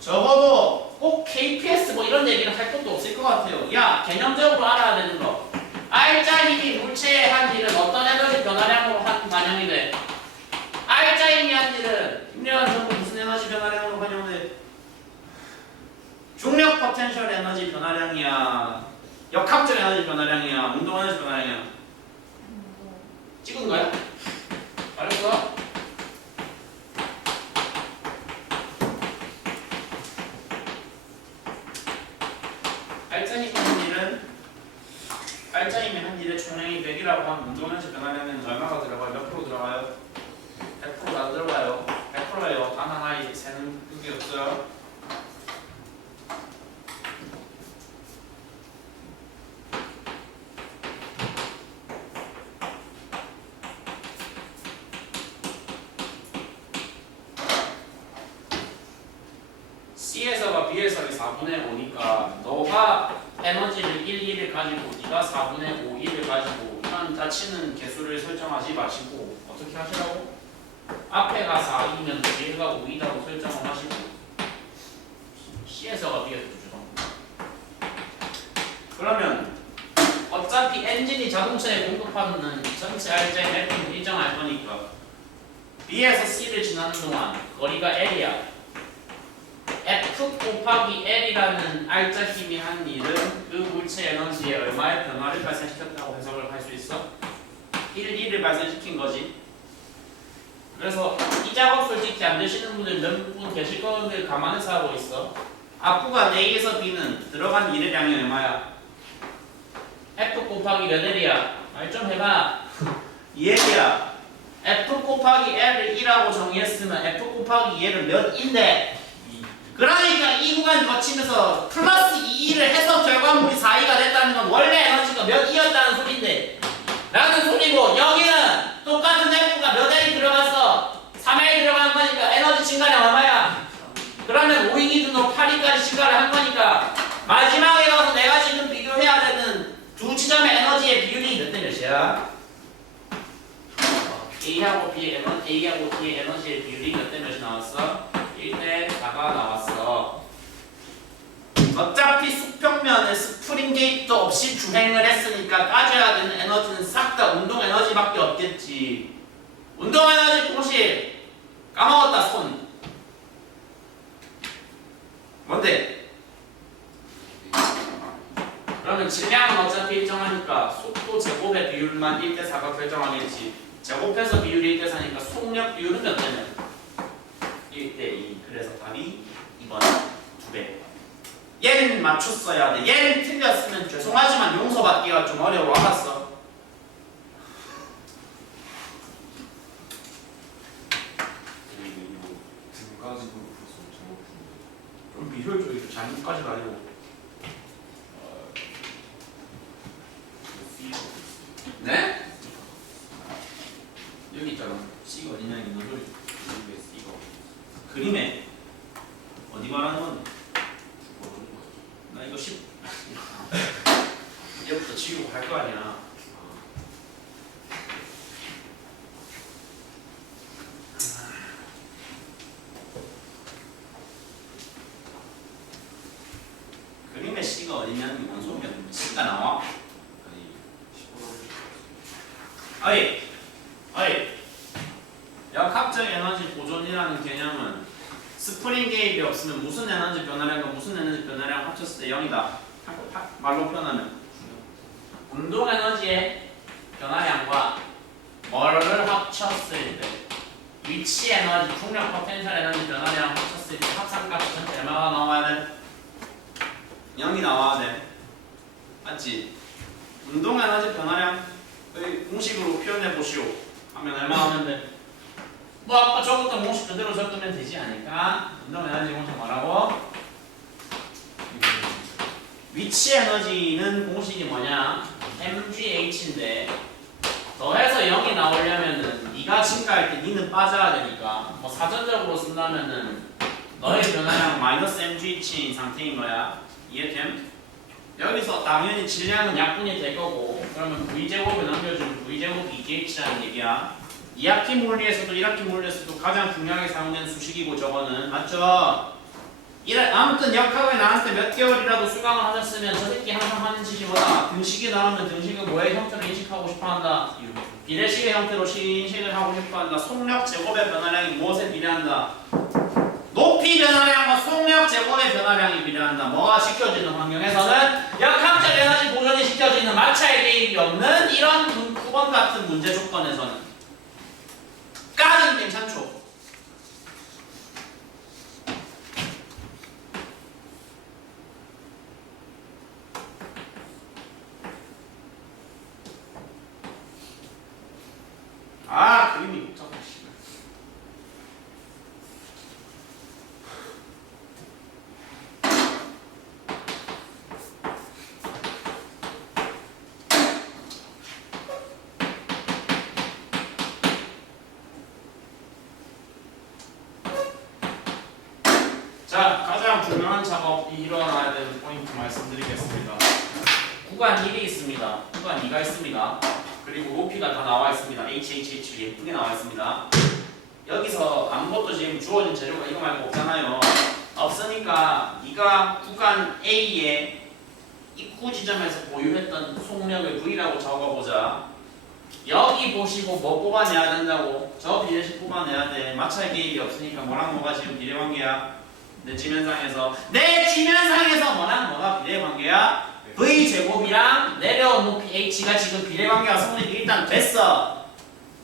적어도 꼭 KPS 뭐 이런 얘기를 할 것도 없을 것 같아요. 야, 개념적으로 알아야 되는 거. 알짜 힘이 물체에 한 일은 어떤 에너지 변화량으로 반영이 돼? 알짜 힘이 한 일은 힘력한 정도 무슨 에너지 변화량으로 반영이 돼? 중력 포텐셜 에너지 변화량이야. 역학적 에너지 변화량이야. 운동 에너지 변화량이야. 찍은 거야? 알았어? 알짜힘이 한 일의 총량이 100이라고 하면 운동 에너지 변화량은 얼마가 들어가요? 몇 프로 들어가요? 100% 다 들어가요. 100%예요. 단 하나 세는 그게 없어요. C에서가 B에서가 4분의 5니까 너가 에너지를 1을 가지고 네가 4분의 5, 1을 가지고 이런 짜치는 개수를 설정하지 마시고 어떻게 하시라고? 앞에가 4이면 뒤에가 5이라고 설정을 하시고 C에서가 B에서 주죠. 그러면 어차피 엔진이 자동차에 공급하는 전체 알짜인 F는 일정할 거니까 B에서 C를 지나는 동안 거리가 L이야. F 곱하기 L이라는 알짜 힘이 한 일은 그 물체 에너지에 얼마의 변화를 발생시켰다고 해석을 할 수 있어? 1을 발생시킨 거지. 그래서 이 작업 솔직히 안 되시는 분들 몇 분 계실 거를 감안해서 하고 있어. 앞부가 A에서 B는 들어간 일의 양이 얼마야? F 곱하기 몇 L이야? 말 좀 해봐. 2L이야. F 곱하기 L을 2라고 정의했으면 F 곱하기 2L은 몇인데? 그러니까 이 구간 거치면서 플러스 2를 해서 결과물이 4E가 됐다는 건 원래 에너지가 몇 E였다는 소리인데 라는 소리고 여기는 똑같은 F가 몇 L이 들어갔어? 3L 들어간 거니까 에너지 증가량 얼마야? 그러면 5E 기준으로 8E까지 증가를 한 거니까 마지막에 가서 내가 지금 비교해야 되는 두 지점의 에너지의 비율이 몇 대 몇이야? A하고 B의 에너지의 비율이 몇 대 몇이 나왔어? 1대 4가 나왔어. 어차피 수평면에 스프링 게이트 없이 주행을 했으니까 따져야 되는 에너지는 싹 다 운동 에너지밖에 없겠지. 운동 에너지 공식 까먹었다 손. 뭔데? 그러면 질량은 어차피 일정하니까 속도 제곱의 비율만 1대 4가 결정하겠지. 제곱해서 비율이 1대 4니까 속력 비율은 몇 대냐? 1대 2. 그래서 답이 2번 2배. 얘는 맞췄어야 돼. 얘는 틀렸으면 죄송하지만 용서받기가 좀 어려워. 알았어? 등까지도 풀수 작업인데 좀 비효율적이죠. 잘못까지 가지고. 네? 여기 있잖아. C가 어디냐 이런 소리. 이게 C가 그림에 어디 말하는 건? 나 이거 10. 이제부터 지우고 갈 거 아니야. 그림에 C가 어디냐는 뭔 소리야? C가 나와? 아니 15로 어이. 역학적 에너지 보존이라는 개념은 스프링 개입이 없으면 무슨 에너지 변화량과 무슨 에너지 변화량 합쳤을 때 0이다. 말로 표현하면 운동 에너지의 변화량과 뭐를 합쳤을 때 위치 에너지, 중력 포텐셜 에너지 변화량 합쳤을 때 합산값은 얼마가 나와야 돼? 0이 나와야 돼. 맞지? 운동 에너지 변화량의 공식으로 표현해 보시오. 하면 얼마 나오면 돼? 뭐 아까 적었던 공식 그대로 적으면 되지 않을까? 운동 에너지 공식 뭐라고? 위치 에너지는 공식이 뭐냐? mgh인데 더해서 0이 나오려면은 네가 증가할 때 니는 빠져야 되니까 뭐 사전적으로 쓴다면은 너의 변화량 마이너스 mgh인 상태인 거야. 이해됨? 여기서 당연히 질량은 약분이 될 거고 그러면 v제곱을 남겨주면 v제곱이 2h라는 얘기야. 2학기 물리에서도 1학기 물리에서도 가장 중요하게 사용되는 수식이고 저거는 맞죠? 아무튼 역학을 나왔을 때 몇 개월이라도 수강을 하셨으면 저 새끼 항상 하는 짓이 뭐다? 등식이 나오면 등식은 뭐의 형태로 인식하고 싶어한다? 비례식의 형태로 인식을 하고 싶어한다. 속력 제곱의 변화량이 무엇에 비례한다? 높이 변화량과 속력 제곱의 변화량이 비례한다. 뭐가 지켜지는 환경에서는 역학적 에너지 보존이 시켜지는 마찰 개입이 없는 이런 9번 같은 문제 조건에서는 까지는 괜찮죠? 아 그림이 복잡해. 자, 가장 중요한 작업이 일어나야 되는 포인트 말씀드리겠습니다. 구간 1이 있습니다. 구간 2가 있습니다. 그리고 높이가 다 나와 있습니다. HHH 예쁘게 나와 있습니다. 여기서 아무것도 지금 주어진 재료가 이거 말고 없잖아요. 없으니까 네가 구간 A의 입구 지점에서 보유했던 속력을 V라고 적어보자. 여기 보시고 뭐 뽑아내야 된다고? 저 비례식 뽑아내야 돼. 마찰 개입이 없으니까 뭐랑 뭐가 지금 비례관계야? 내 지면상에서 뭐랑 뭐가 비례관계야? V제곱이랑 내려온 높이 H가 지금 비례관계가 성립이 일단 됐어.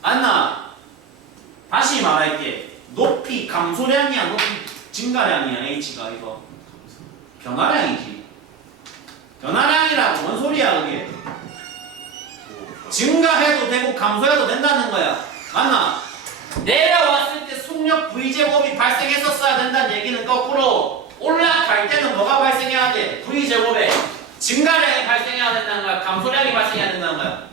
맞나? 다시 말할게. 높이 감소량이야 높이 증가량이야 H가 이거 변화량이지. 변화량이라고 뭔 소리야 그게? 증가해도 되고 감소해도 된다는 거야. 맞나? 내려왔을 때 속력 V제곱이 발생했었어야 된다는 얘기는 거꾸로 올라갈 때는 뭐가 발생해야 돼? V제곱에 증가량이 발생해야 된다는 거야? 감소량이 발생해야 된다는 거야?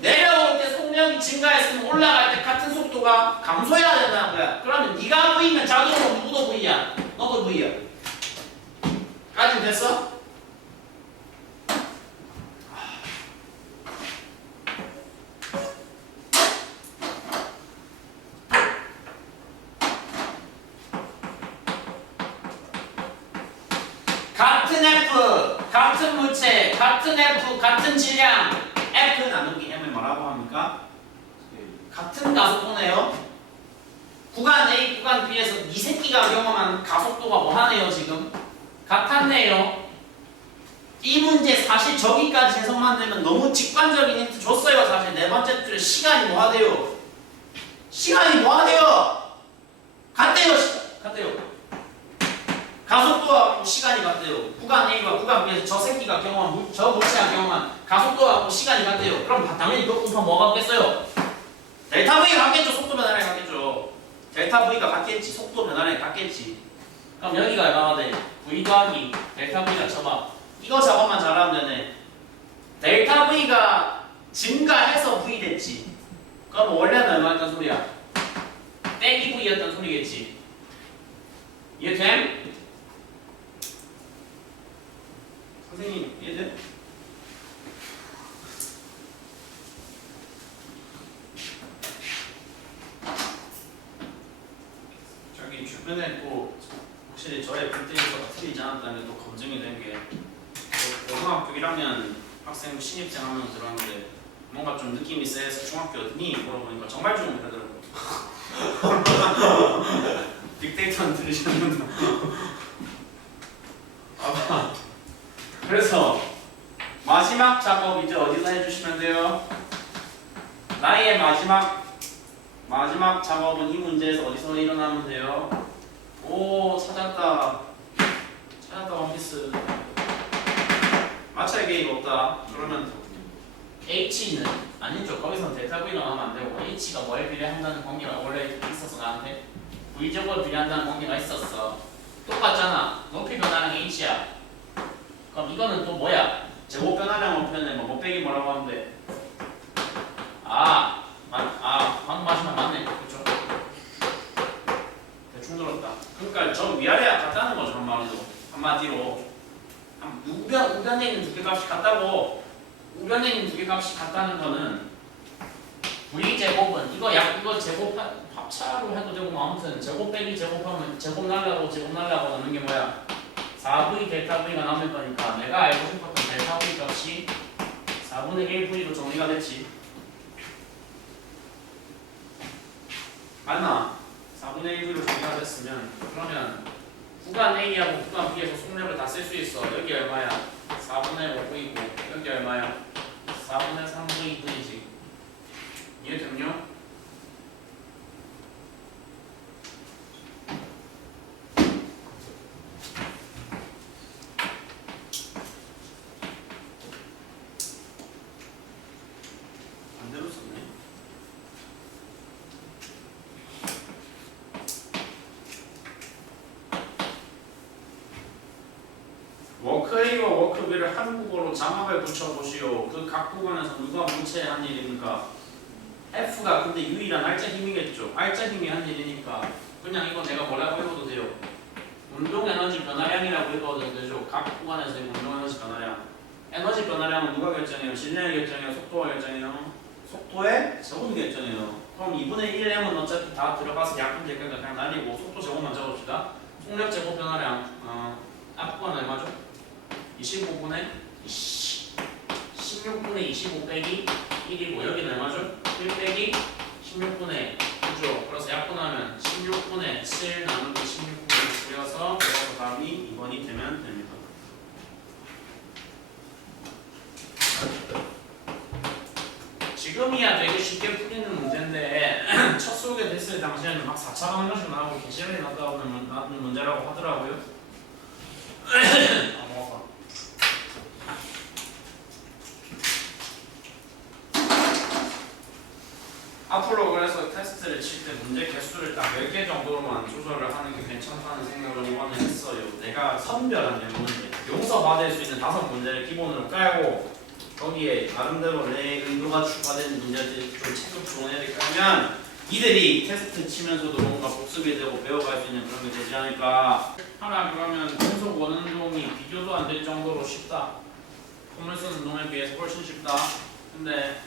내려올 때 속력이 증가했으면 올라갈 때 같은 속도가 감소해야 된다는 거야. 그러면 네가 V면 자동으로 누구도 V야? 너도 V야. 까지 됐어? 같은 물체, 같은 F, 같은 질량 F 나누기 M을 뭐라고 합니까? 같은 가속도네요. 구간 A, 구간 B에서 이 새끼가 경험한 가속도가 뭐하네요 지금? 같았네요. 이 문제 사실 저기까지 해석만 되면 너무 직관적인 힌트 줬어요. 사실 네 번째 줄에 시간이 뭐하대요? 시간이 뭐하대요? 같대요. 같대요. 가속도와 시간이 같대요. 구간 A와 구간 B에서 저 새끼가 경험한 저 물체가 경험한 가속도와 시간이 같대요. 그럼 당연히 그 곱하면 뭐가 같겠어요? 델타 V가 같겠죠. 속도 변화량이 같겠죠. 델타 V가 같겠지. 속도 변화량이 같겠지. 그럼 여기가 얼마가 돼? V 더하기 델타 V가 쳐봐. 이거 작업만 잘하면 되네. 델타 V가 증가해서 V 됐지. 그럼 원래는 얼마였단 소리야? 빼기 V였단 소리겠지. 이해됨? 선생님 이해돼? 저기 주변에 또 확실히 저의 빌딩에서가 틀리지 않았다는 또 검증이 된 게 고등학교 1학년 학생 신입생 한 명 들었는데 뭔가 좀 느낌이 세서 중학교 어디니? 물어보니까 정말 좀 그러더라고요. 빅데이터는 들으셨는데 아마 그래서 마지막 작업 이제 어디서 해주시면 돼요? 나의 마지막 작업은 이 문제에서 어디서 일어나면 돼요? 오 찾았다 원피스 마찰 개입 없다. 그러면 H는 아니죠. 거기서 델타 V로 나오면 안 되고 H가 뭐에 비례한다는 관계가 원래 있었어. 나한테 V적으로 비례한다는 관계가 있었어. 똑같잖아. 높이 변화량 H야. 그럼 이거는 또 뭐야? 제곱 변화량으로 표현해. 뭐 빼기 뭐라고 하면 돼? 방금 마지막 맞네. 그렇죠? 대충 들었다. 그러니까 저 위아래가 같다는 거죠. 한마디로 우변에 있는 두 개 값이 같다고. 우변에 있는 두 개 값이 같다는 거는 V 제곱은 이거 제곱 합차로 해도 되고 뭐 아무튼 제곱 빼기 제곱하면 제곱 날라고 나누는 게 뭐야? 4V 델타 V가 남을 거니까 내가 알고 싶었던 델타 V 값이 4분의 1 V로 정리가 됐지. 맞나? 4분의 1 V로 정리가 됐으면 그러면 구간 A하고 구간 B에서 속력을 다 쓸 수 있어. 여기 얼마야? 4분의 5V고 여기 얼마야? 4분의 3V지. 이해됐냐? 반대로 썼네. 워크 A와 워크 B를 한국어로 장합을 붙여보시오. 그 각 구간에서 누가 문체에 한 일입니까? F가 근데 유일한 알짜 힘이겠죠. 알짜 힘이 한 일이니까 그냥 이거 내가 뭐라고 해도 돼요. 운동 에너지 변화량이라고 해도 되죠. 각 구간에서의 운동 에너지 변화량. 에너지 변화량은 누가 결정해요? 질량이 결정해요? 속도가 결정해요? 속도의 제곱이 결정해요. 그럼 2분의 1m은 어차피 다 들어가서 약분 될 거니까 그냥 날리고 속도 제곱만 적읍시다. 속력 제곱 변화량 앞구간 얼마죠? 25분의 16분의 25 빼기 1이고 여기는 얼마죠? 1 빼기 16분의 9죠. 그래서 약분하면 16분의 7 나누기 16분의 9여서 그래서 답이 2번이 되면 됩니다. 지금이야 되게 쉽게 풀리는 문제인데 첫 소개됐을 당시에는 막 4차원 한 번씩 나오고 개시간이 나오는 문제라고 하더라고요. 먹어봐. 앞으로 그래서 테스트를 칠 때 문제 개수를 딱 10개 정도로만 조절을 하는 게 괜찮다는 생각을 이번에 했어요. 내가 선별한 문제, 용서 받을 수 있는 5문제를 기본으로 깔고 거기에 나름대로 내 의도가 추가된 문제들 좀 체급 좋은 애들 깔면 이들이 테스트 치면서도 뭔가 복습이 되고 배워갈 수 있는 그런 게 되지 않을까. 하나 그러면 공속 원운동이 비교도 안 될 정도로 쉽다. 포물선 운동에 비해서 훨씬 쉽다. 근데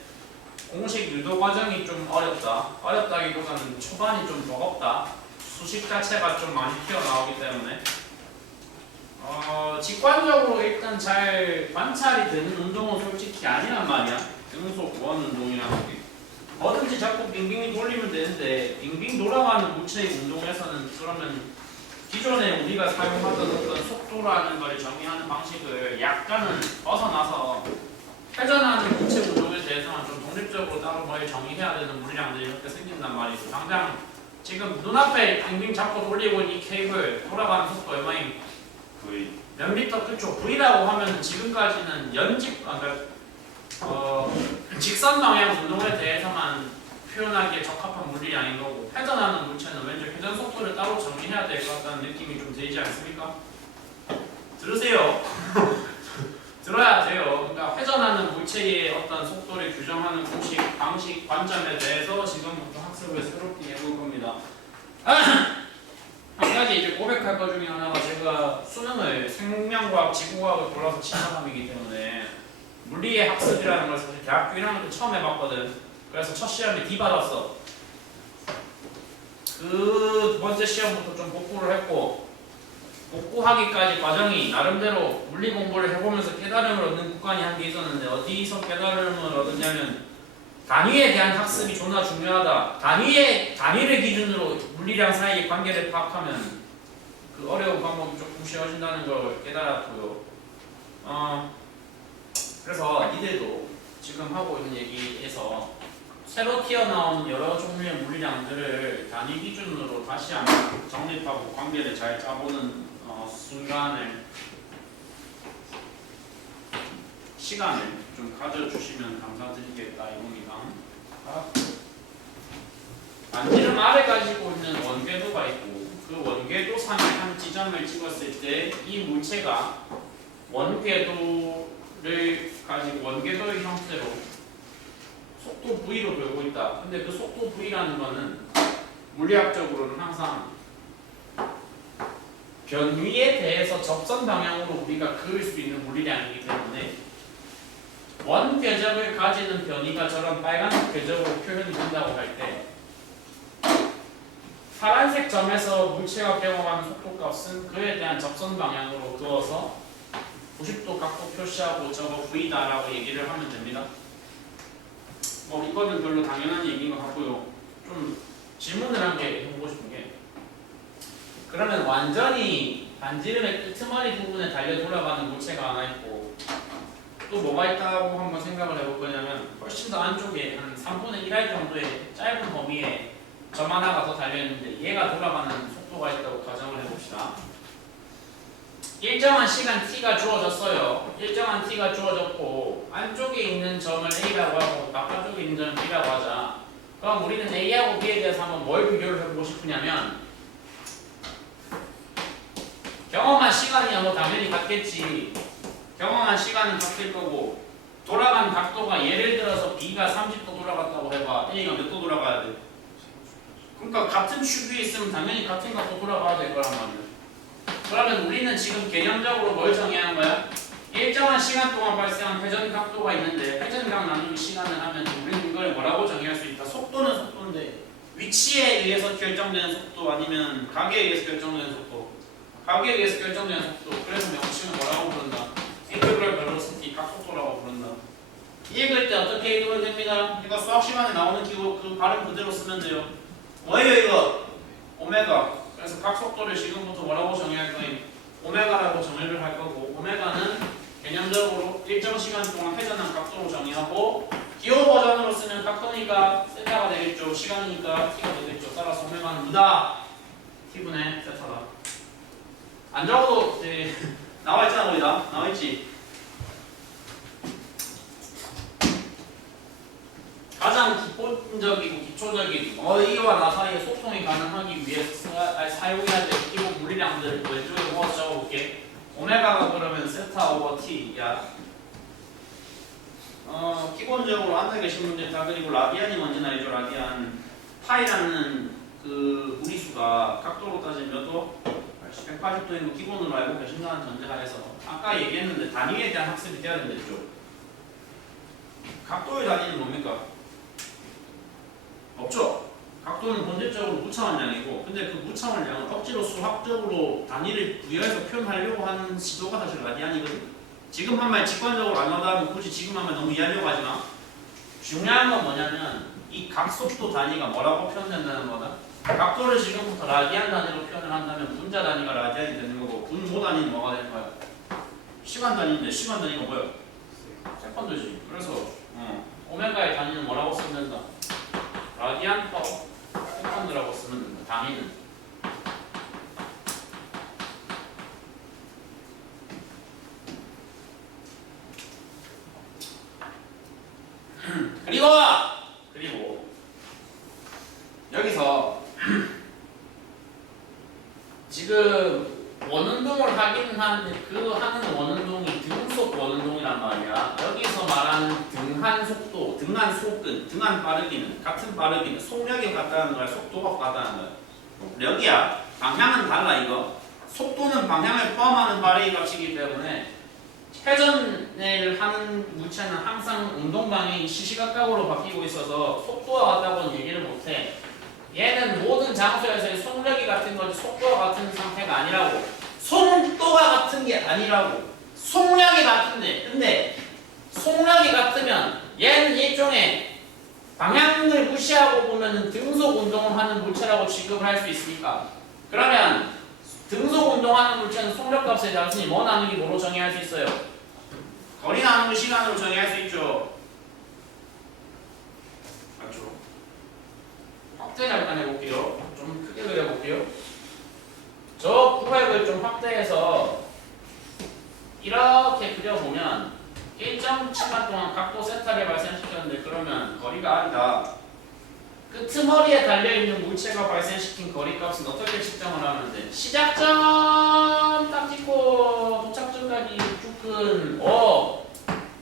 공식 유도 과정이 좀 어렵다. 어렵다기보다는 초반이 좀 버겁다. 수식 자체가 좀 많이 튀어나오기 때문에 직관적으로 일단 잘 관찰이 되는 운동은 솔직히 아니란 말이야. 등속 원 운동이라는 게. 뭐든지 자꾸 빙빙이 돌리면 되는데 빙빙 돌아가는 물체의 운동에서는 그러면 기존에 우리가 사용하던 어떤 속도라는 걸 정의하는 방식을 약간은 벗어나서 회전하는 물체 운동에 대해서는 좀 독립적으로 따로 뭘 정의해야 되는 물량들이 이렇게 생긴단 말이지. 당장 지금 눈앞에 빙빙 잡고 돌리고 있는 이 케이블 돌아가는 속도 얼마인? 거의 몇 미터 그쵸? V라고 하면 지금까지는 직선 방향 운동에 대해서만 표현하기에 적합한 물리량인 거고 회전하는 물체는 왠지 회전 속도를 따로 정의해야 될 것 같다는 느낌이 좀 들지 않습니까? 들으세요. 들어야 돼요. 그러니까 회전하는 물체의 어떤 속도를 규정하는 공식, 방식, 관점에 대해서 지금부터 학습을 새롭게 해볼 겁니다. 한 가지 이제 고백할 것 중에 하나가 제가 수능을 생명과학, 지구과학을 골라서 친 사람이기 때문에 물리의 학습이라는 걸 사실 대학교 1학년 때 처음 해봤거든. 그래서 첫 시험에 D 받았어. 그 두 번째 시험부터 좀 복구를 했고 복구하기까지 과정이 나름대로 물리 공부를 해보면서 깨달음을 얻는 구간이 한 게 있었는데 어디서 깨달음을 얻었냐면 단위에 대한 학습이 존나 중요하다. 단위를 기준으로 물리량 사이의 관계를 파악하면 그 어려운 과목이 조금 쉬워진다는 걸 깨달았고요. 그래서 니들도 지금 하고 있는 얘기에서 새로 튀어나온 여러 종류의 물리량들을 단위 기준으로 다시 한번 정립하고 관계를 잘 짜보는 시간을 좀 가져주시면 감사드리겠다 이겁니다. 반지름 아래 가지고 있는 원궤도가 있고 그 원궤도 상의 한 지점을 찍었을 때 이 물체가 원궤도를 가지고 원궤도의 형태로 속도 V로 돌고 있다. 근데 그 속도 V라는 거는 물리학적으로는 항상 변위에 대해서 접선 방향으로 우리가 그을 수 있는 물리량이기 때문에 원 궤적을 가지는 변위가 저런 빨간색 궤적으로 표현이 된다고 할 때 파란색 점에서 물체가 경험하는 속도값은 그에 대한 접선 방향으로 그어서 90도 각도 표시하고 저거 V다라고 얘기를 하면 됩니다. 뭐 이거는 별로 당연한 얘기인 것 같고요. 좀 질문을 한 개 해보고 싶은 게 그러면 완전히 반지름의 끄트머리 부분에 달려 돌아가는 물체가 하나 있고 또 뭐가 있다고 한번 생각을 해볼 거냐면 훨씬 더 안쪽에 한 3분의 1할 정도의 짧은 범위에 점 하나가 더 달려있는데 얘가 돌아가는 속도가 있다고 가정을 해봅시다. 일정한 시간 t가 주어졌어요. 일정한 t가 주어졌고 안쪽에 있는 점을 a라고 하고 바깥쪽에 있는 점을 b라고 하자. 그럼 우리는 a하고 b에 대해서 한번 뭘 비교를 해보고 싶으냐면 경험한 시간이야 뭐 당연히 같겠지. 경험한 시간은 같을 거고 돌아간 각도가 예를 들어서 b가 30도 돌아갔다고 해봐. a가 몇 도 돌아가야 돼? 그러니까 같은 축이 있으면 당연히 같은 각도 돌아가야 될 거란 말이야. 그러면 우리는 지금 개념적으로 뭘 정의하는 거야? 일정한 시간 동안 발생한 회전 각도가 있는데 회전각 나누기 시간을 하면 우리는 이걸 뭐라고 정의할 수 있다? 속도는 속도인데 위치에 의해서 결정되는 속도 아니면 각에 의해서 결정되는 속도 각에 의해서 결정되는 속도 그래서 명칭을 뭐라고 부른다? 인테그럴 벨로시티 각속도라고 부른다. 읽을 때 어떻게 읽으면 됩니다? 이거 수학 시간에 나오는 기호 그 발음 그대로 쓰면 돼요. 뭐예요 이거? 오메가. 그래서 각속도를 지금부터 뭐라고 정의할 거니? 오메가라고 정의를 할 거고 오메가는 개념적으로 일정 시간 동안 회전한 각도로 정의하고 기호 버전으로 쓰면 각도니까 세타가 되겠죠. 시간이니까 t가 되겠죠. 따라서 오메가는 뭐다? t분의 세타다. 안 적어도 이제 나와있잖아 거기다. 나와있지? 가장 기본적이고 기초적인 이와 나 사이에 소통이 가능하기 위해서 사용해야 될 기본 물리량들을 왼쪽에 모아서 적어볼게. 오메가가 그러면 세타 오버 t야. 기본적으로 앉아 계신 분들 다 그리고 라디안이 뭔지 알죠? 라디안. 파이라는 그 무리수가 각도로 따지면 몇 도? 180도인 거 기본으로 알고 계신다는 전제하에서 아까 얘기했는데 단위에 대한 학습이 돼야 된댔죠. 각도의 단위는 뭡니까? 없죠? 각도는 본질적으로 무차원량이고, 근데 그 무차원량을 억지로 수학적으로 단위를 부여해서 표현하려고 하는 시도가 사실 라디안이거든. 지금 한 말 직관적으로 안 와닿으면 굳이 지금 한 말 너무 이해하려고 하지 마. 중요한 건 뭐냐면 이 각속도 단위가 뭐라고 표현된다는 거다. 각도를 지금부터 라디안 단위로 표현을 한다면 분자 단위가 라디안이 되는 거고, 분모 단위는 뭐가 되는 거야? 시간 단위인데 시간 단위가 뭐야? 세컨드지. 그래서 오메가의 단위는 뭐라고 쓰면 된다? 라디안 퍼 세컨드라고 쓰면 된다. 단위는. 그리고 여기서 지금 원운동을 하긴 하는데 그 하는 원운동이 등속 원운동이란 말이야. 여기서 말하는 등한 속도, 등한 속근, 등한 빠르기는 같은 빠르기는 속력이 같다는 거야, 속도가 같다는 거야. 력이야. 방향은 달라 이거. 속도는 방향을 포함하는 발의 값이기 때문에 회전을 하는 물체는 항상 운동 방향이 시시각각으로 바뀌고 있어서 속도와 같다고는 얘기를 못해. 얘는 모든 장소에서의 속력이 같은 거지 속도가 같은 상태가 아니라고. 속도가 같은 게 아니라고. 속력이 같은데, 근데 속력이 같으면 얘는 일종의 방향을 무시하고 보면은 등속 운동을 하는 물체라고 취급을 할 수 있으니까. 그러면 등속 운동하는 물체는 속력값의 단순히 뭐 나누기 뭐로 정의할 수 있어요? 거리 나누기 시간으로 정의할 수 있죠. 맞죠? 확대 잠깐 해볼게요. 좀 크게 그려볼게요. 저 구획을 좀 확대해서 이렇게 그려보면 일정 시간 동안 각도 세타를 발생시켰는데 그러면 거리가 R이다. 끄트머리에 달려있는 물체가 발생시킨 거리값은 어떻게 측정을 하면 돼? 시작점 딱 찍고 도착점까지 쭉은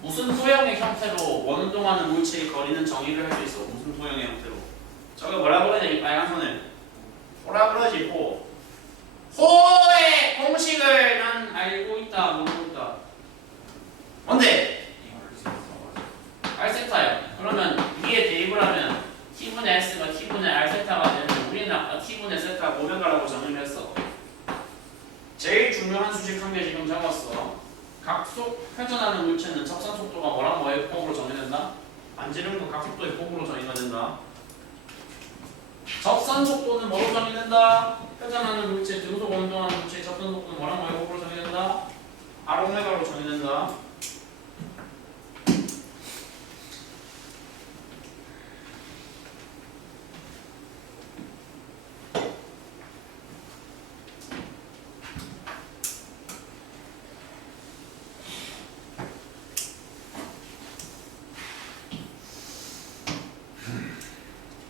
무슨 도형의 형태로 원운동하는 물체의 거리는 정의를 할 수 있어. 무슨 도형의 형태로. 저거 뭐라 그러냐 이 빨간 선을. 호라 그러지 호. 호의 공식을 난 알고 있다 모르고 있다. 뭔데? R세타야. 그러면 위에 대입을 하면 T분의 S가 T분의 R세타가 되는데 우리는 아까 T분의 세타 오메가라고 정의를 했어. 제일 중요한 수식 한 개 지금 적었어. 각속 회전하는 물체는 접선 속도가 뭐랑 뭐의 곱으로 정의된다? 반지름과 각속도의 곱으로 정의가 된다. 접선 속도는 뭐로 정의된다? 회전하는 물체, 등속 운동하는 물체의 접선 속도는 뭐랑 뭐의 곱으로 정의된다? R오메가로 정의된다.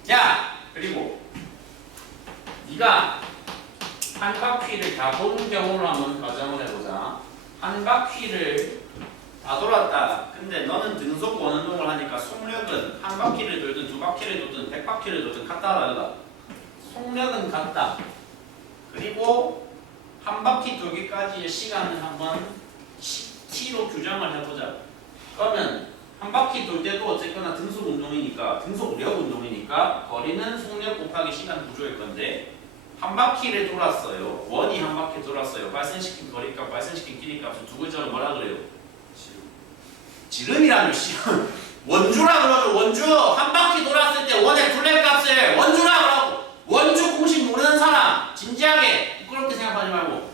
야! 그리고 네가 한 바퀴를 다 도는 경우로 한번 가정을 해보자. 한 바퀴를 다 돌았다. 근데 너는 등속 원운동을 하니까 속력은 한 바퀴를 돌든 두 바퀴를 돌든 100바퀴를 돌든 같다 다르다. 속력은 같다. 그리고 한 바퀴 돌기까지의 시간을 한번 t로 규정을 해보자. 그러면 한 바퀴 돌 때도 어쨌거나 등속 운동이니까 등속력 운동이니까 거리는 속력 곱하기 시간 구조일 건데 한 바퀴를 돌았어요. 원이 한 바퀴 돌았어요. 발생시킨 거리값, 발생시킨 길이값을 두 글자로 뭐라 그래요? 지름이라는 시간. 원주라 그러죠. 원주. 한 바퀴 돌았을 때 원의 둘레값을 원주라 그러고. 원주 공식 모르는 사람 진지하게 부끄럽게 생각하지 말고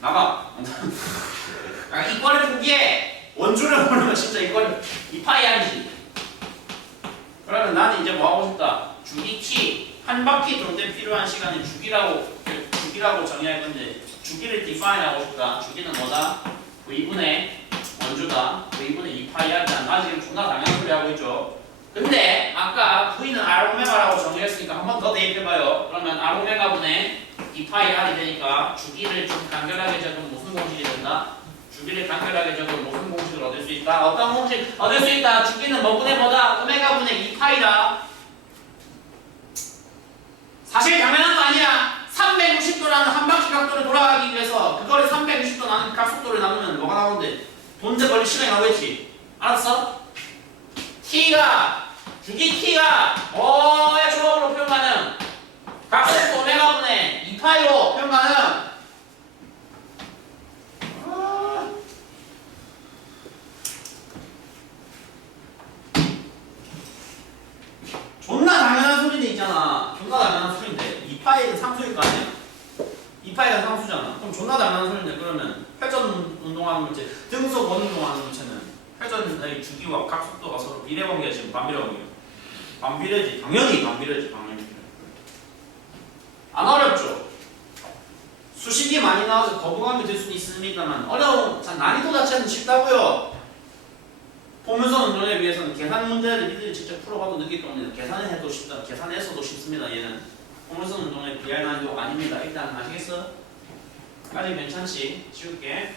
나가. 이거를 포기해. 원주를 모르면 진짜 이걸 이파이 아니지. 그러면 나는 이제 뭐 하고 싶다. 주기 t 한 바퀴 돌 때 필요한 시간이 주기라고 정의할 건데 주기를 define 하고 싶다. 주기는 뭐다? V분의 원주다. V분의 2파이 R이다. 나 지금 존나 당연한 소리 하고 있죠. 근데 아까 V는 R오메가라고 정의했으니까 한 번 더 대입해봐요. 그러면 R오메가분의 2파이 R이 되니까 주기를 좀 간결하게 적으면 무슨 공식이 된다? 주기를 간결하게 적으면 무슨 공식을 얻을 수 있다? 어떤 공식 얻을 수 있다? 주기는 뭐분의 뭐다? 오메가분의 2파이다. 사실 당연한 거 아니야. 360도라는 한 바퀴 각도를 돌아가기 위해서 그거를 360도 나는 각속도를 나누면 뭐가 나오는데 돈제 걸릴 시간이 나오겠지. 알았어? t가 주기 t가 의 조합으로 표현 가능. 각속 오메가분의 2파이로 표현 가능. 존나 당연한 소리인데 있잖아. 존나 당연한 소리인데 2파이는 상수일 거 아니야? 2파이가 상수잖아. 그럼 존나 당연한 소리인데 그러면 회전 운동하는 물체, 등속 원운동하는 물체는 회전의 주기와 각속도가 서로 비례관계가 지금 반비례관계야. 반비례지. 당연히 반비례지. 당연히. 안 어렵죠? 수식이 많이 나와서 거부감이 들 수는 있습니다만 어려운 난이도 자체는 쉽다고요. 포문선 운동에 비해서는 계산 문제를 니들이 직접 풀어봐도 느낄 겁니다. 계산해도 쉽다. 계산해서도 쉽습니다. 얘는 포문선 운동에 비할 난이도가 아닙니다. 일단 아시겠어? 아직 괜찮지? 지울게.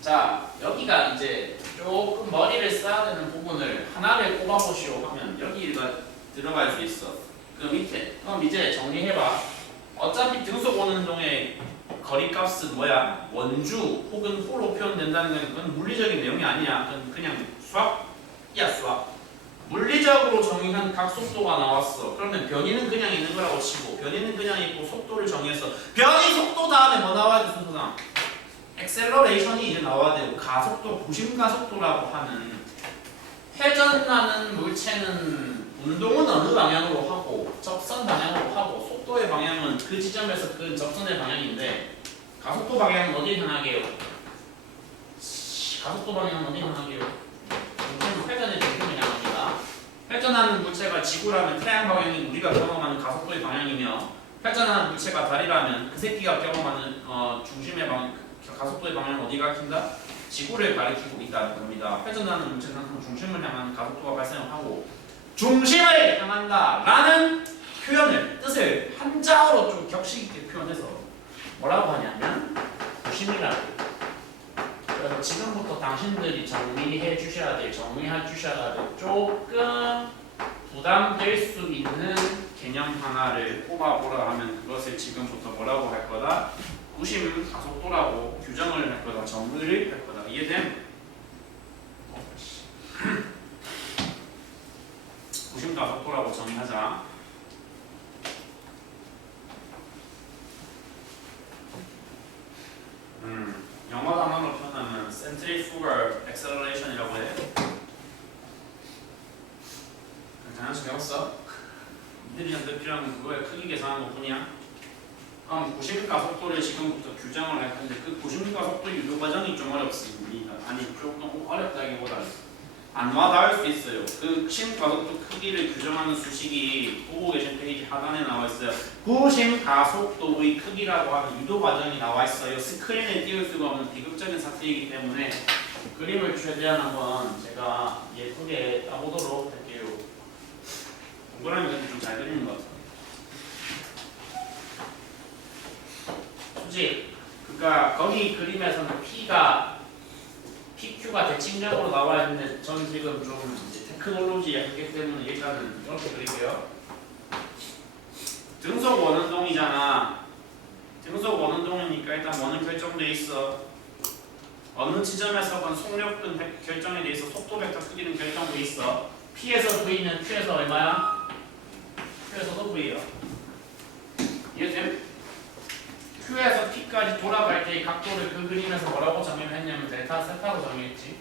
자, 여기가 이제 조금 머리를 써야 되는 부분을 하나를 꼽아보시오 하면 여기가 들어갈 수 있어. 그 밑에. 그럼 이제 정리해봐. 어차피 등속 원운동의 거리값은 뭐야? 원주 혹은 호로 표현된다는 건 그건 물리적인 내용이 아니야. 그건 그냥 수학이야, 수학. 물리적으로 정의한 각속도가 나왔어. 그러면 변이는 그냥 있는 거라고 치고 변이는 그냥 있고 속도를 정해서 변이 속도 다음에 뭐 나와야 돼? 순서상 엑셀러레이션이 이제 나와야 되고 가속도, 부심가속도라고 하는 회전하는 물체는 운동은 어느 방향으로 하고 접선 방향으로 하고 속도의 방향은 그 지점에서 그 접선의 방향인데 가속도 방향은 어디 향하게요? 가속도 방향은 어디 향하게요? 회전의 중심을 향합니다. 회전하는 물체가 지구라면 태양 방향이 우리가 경험하는 가속도의 방향이며 회전하는 물체가 달이라면 그 새끼가 경험하는 중심의 가속도의 방향은 어디 가리킨다? 지구를 가리키고 있다는 겁니다. 회전하는 물체는 항상 중심을 향하는 가속도가 발생하고 중심을 향한다 라는 표현을 뜻을 한자어로 좀 격식 있게 표현해서 뭐라고 하냐면 중심이라고. 그래서 지금부터 당신들이 정리해 주셔야 될 조금 부담될 수 있는 개념 하나를 꼽아보라 하면 그것을 지금부터 뭐라고 할 거다? 구심 가속도라고 규정을 할 거다. 정의를 할 거다. 이해됨? 구심 가속도라고 정의하자. 영어 단어로 표현하면 centrifugal acceleration이라고 해. 장난식 배웠어? 이들이한테 필요한 그거의 크기 계산하는 것뿐이야. 그럼 구심가속도를 지금부터 규정을 할 건데 그 구심가속도 유도 과정이 좀 어렵습니다. 아니 조금 어렵다기보다는 안 와닿을 수 있어요. 그 구심가속도 크기를 규정하는 수식이 보고 계신 페이지 하단에 나와 있어요. 구심가속도의 크기라고 하는 유도 과정이 나와 있어요. 스크린에 띄울 수가 없는 비극적인 사태이기 때문에 그림을 최대한 한번 제가 예쁘게 따보도록 할게요. 동그라미 근데 좀 잘 그리는 것 같아요. 솔직히 그러니까 거기 그림에서는 PQ가 대칭적으로 나와 있는데 저는 지금 좀 테크놀로지 하기 때문에 일단은 이렇게 그릴게요. 등속 원운동이잖아. 등속 원운동이니까 일단 원은 결정돼 있어. 어느 지점에서건 속력은 결정이 돼 있어. 속도 벡터 크기는 결정돼 있어. P에서 V는 Q에서 얼마야? Q에서도 V야. 이해됨? Q에서 P까지 돌아갈 때의 각도를 그 그림에서 뭐라고 정의했냐면 델타 세타로 정의했지.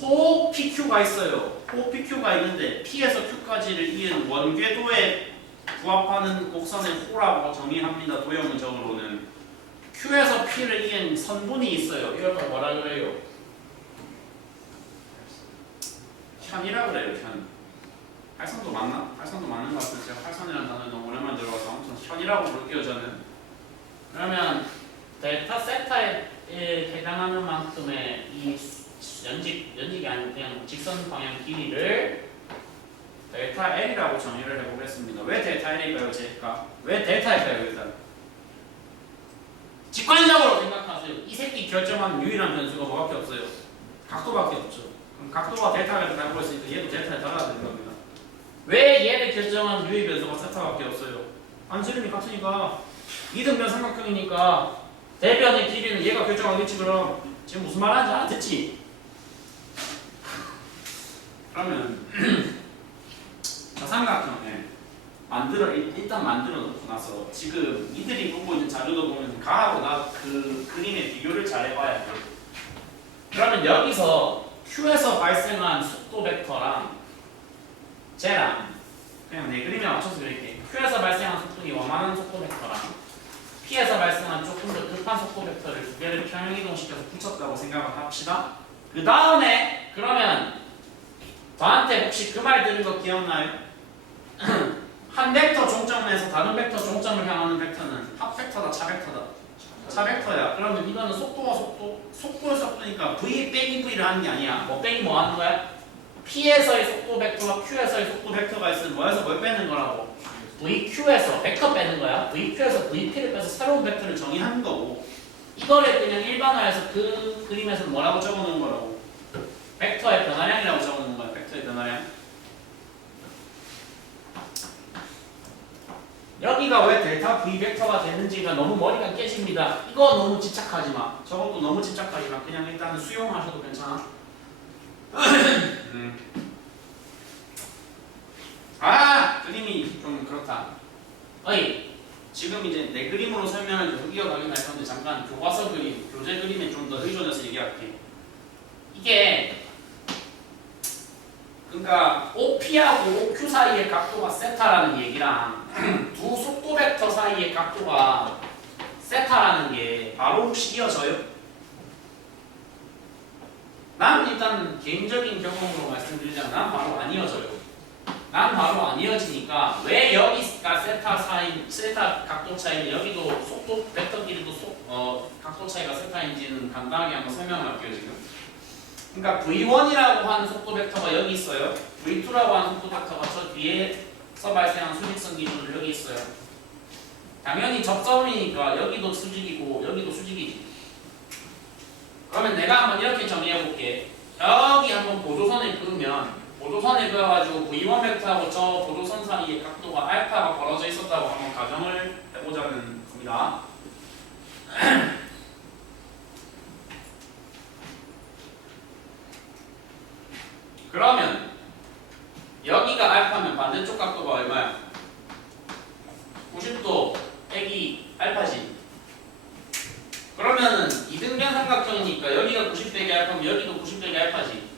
호 PQ가 있어요. 호 PQ가 있는데 P에서 Q까지를 이은 원궤도에 부합하는 곡선의 호라고 정의합니다. 도형적으로는 Q에서 P를 이은 선분이 있어요. 이걸 또 뭐라 그래요? 현이라고 그래요. 현. 활선도 맞나? 활선도 맞는 것 같아요. 제가 활선이라는 단어를 너무 오랜만에 들어가서 아무튼 현이라고 부를게요. 저는. 그러면 델타 세타에 해당하는 만큼의 이 연직이 아니고 그냥 직선 방향 길이를 델타 L이라고 정의를 해보겠습니다. 왜 델타 L일까요? 제가 왜 델타일까요? 일단 직관적으로 생각하세요. 이 새끼 결정하는 유일한 변수가 뭐밖에 없어요? 각도밖에 없죠. 그럼 각도가 델타를 달고 있으니까 얘도 델타에 달아야 되는 겁니다. 왜 얘를 결정한 유의 변수가 세타밖에 없어요? 안지름이 같으니까 이등변 삼각형이니까 대변의 길이는 얘가 결정하겠지. 그럼 지금 무슨 말 하는지 알아듣지? 그러면 저 삼각형을 일단 만들어 놓고 나서 지금 이들이 보고 있는 자료도 보면 가하고 나 그 그림의 비교를 잘 해봐야 돼. 그러면 여기서 Q에서 발생한 속도 벡터랑 쟤랑 그냥 내 그림에 맞춰서 그릴게. Q에서 발생한 속도이 원하는 속도 벡터랑 P에서 발생한 조금 더 급한 속도 벡터를 두 개를 평행 이동시켜서 붙였다고 생각을 합시다. 그 다음에 그러면 저한테 혹시 그 말 들은 거 기억나요? 한 벡터 종점에서 다른 벡터 종점을 향하는 벡터는 합 벡터다, 차 벡터다. 차 벡터야. 그러면 이거는 속도와 속도의 속도니까 V 빼기 V를 하는 게 아니야. 뭐 빼기 뭐 하는 거야? P에서의 속도 벡터와 Q에서의 속도 벡터가 있으면 뭐에서 뭘 빼는 거라고? VQ에서 벡터 빼는 거야. VQ에서 VP를 빼서 새로운 벡터를 정의하는 거고, 이거를 그냥 일반화해서 그 그림에서는 뭐라고 적어놓은 거라고? 벡터의 변화량이라고 적어놓은 거야. 벡터의 변화량. 여기가 왜 델타 V 벡터가 되는지가 너무 머리가 깨집니다. 이거 너무 집착하지 마. 저것도 너무 집착하지 마. 그냥 일단은 수용하셔도 괜찮아. 아, 그림이 좀 그렇다. 어이, 지금 이제 내 그림으로 설명을 계속 이어가긴 할 건데 잠깐 교과서 그림, 교재 그림에 좀 더 의존해서 얘기할게. 이게 그러니까 OP하고 OQ 사이의 각도가 세타라는 얘기랑 두 속도 벡터 사이의 각도가 세타라는 게 바로 혹시 이어져요? 난 일단 개인적인 경험으로 말씀드리자면 난 바로 안 이어져요. 난 바로 안 이어지니까 왜 여기가 세타 각도 차이는 여기도 속도 벡터 길이도 각도 차이가 세타인지는 간단하게 한번 설명할게요 지금. 그러니까 V1이라고 하는 속도 벡터가 여기 있어요. V2라고 하는 속도 벡터가 저 뒤에서 발생한 수직선 기준으로 여기 있어요. 당연히 접점이니까 여기도 수직이고 여기도 수직이지. 그러면 내가 한번 이렇게 정리해 볼게. 여기 한번 보조선을 그으면 보조선을 그어가지고 V1 벡터하고 저 보조선 사이의 각도가 알파가 벌어져 있었다고 한번 가정을 해보자는 겁니다. 그러면 여기가 알파면 반대쪽 각도가 얼마야? 90도 빼기 알파지. 그러면은 이등변 삼각형이니까 여기가 90 빼기 알파면 여기도 90 빼기 알파지.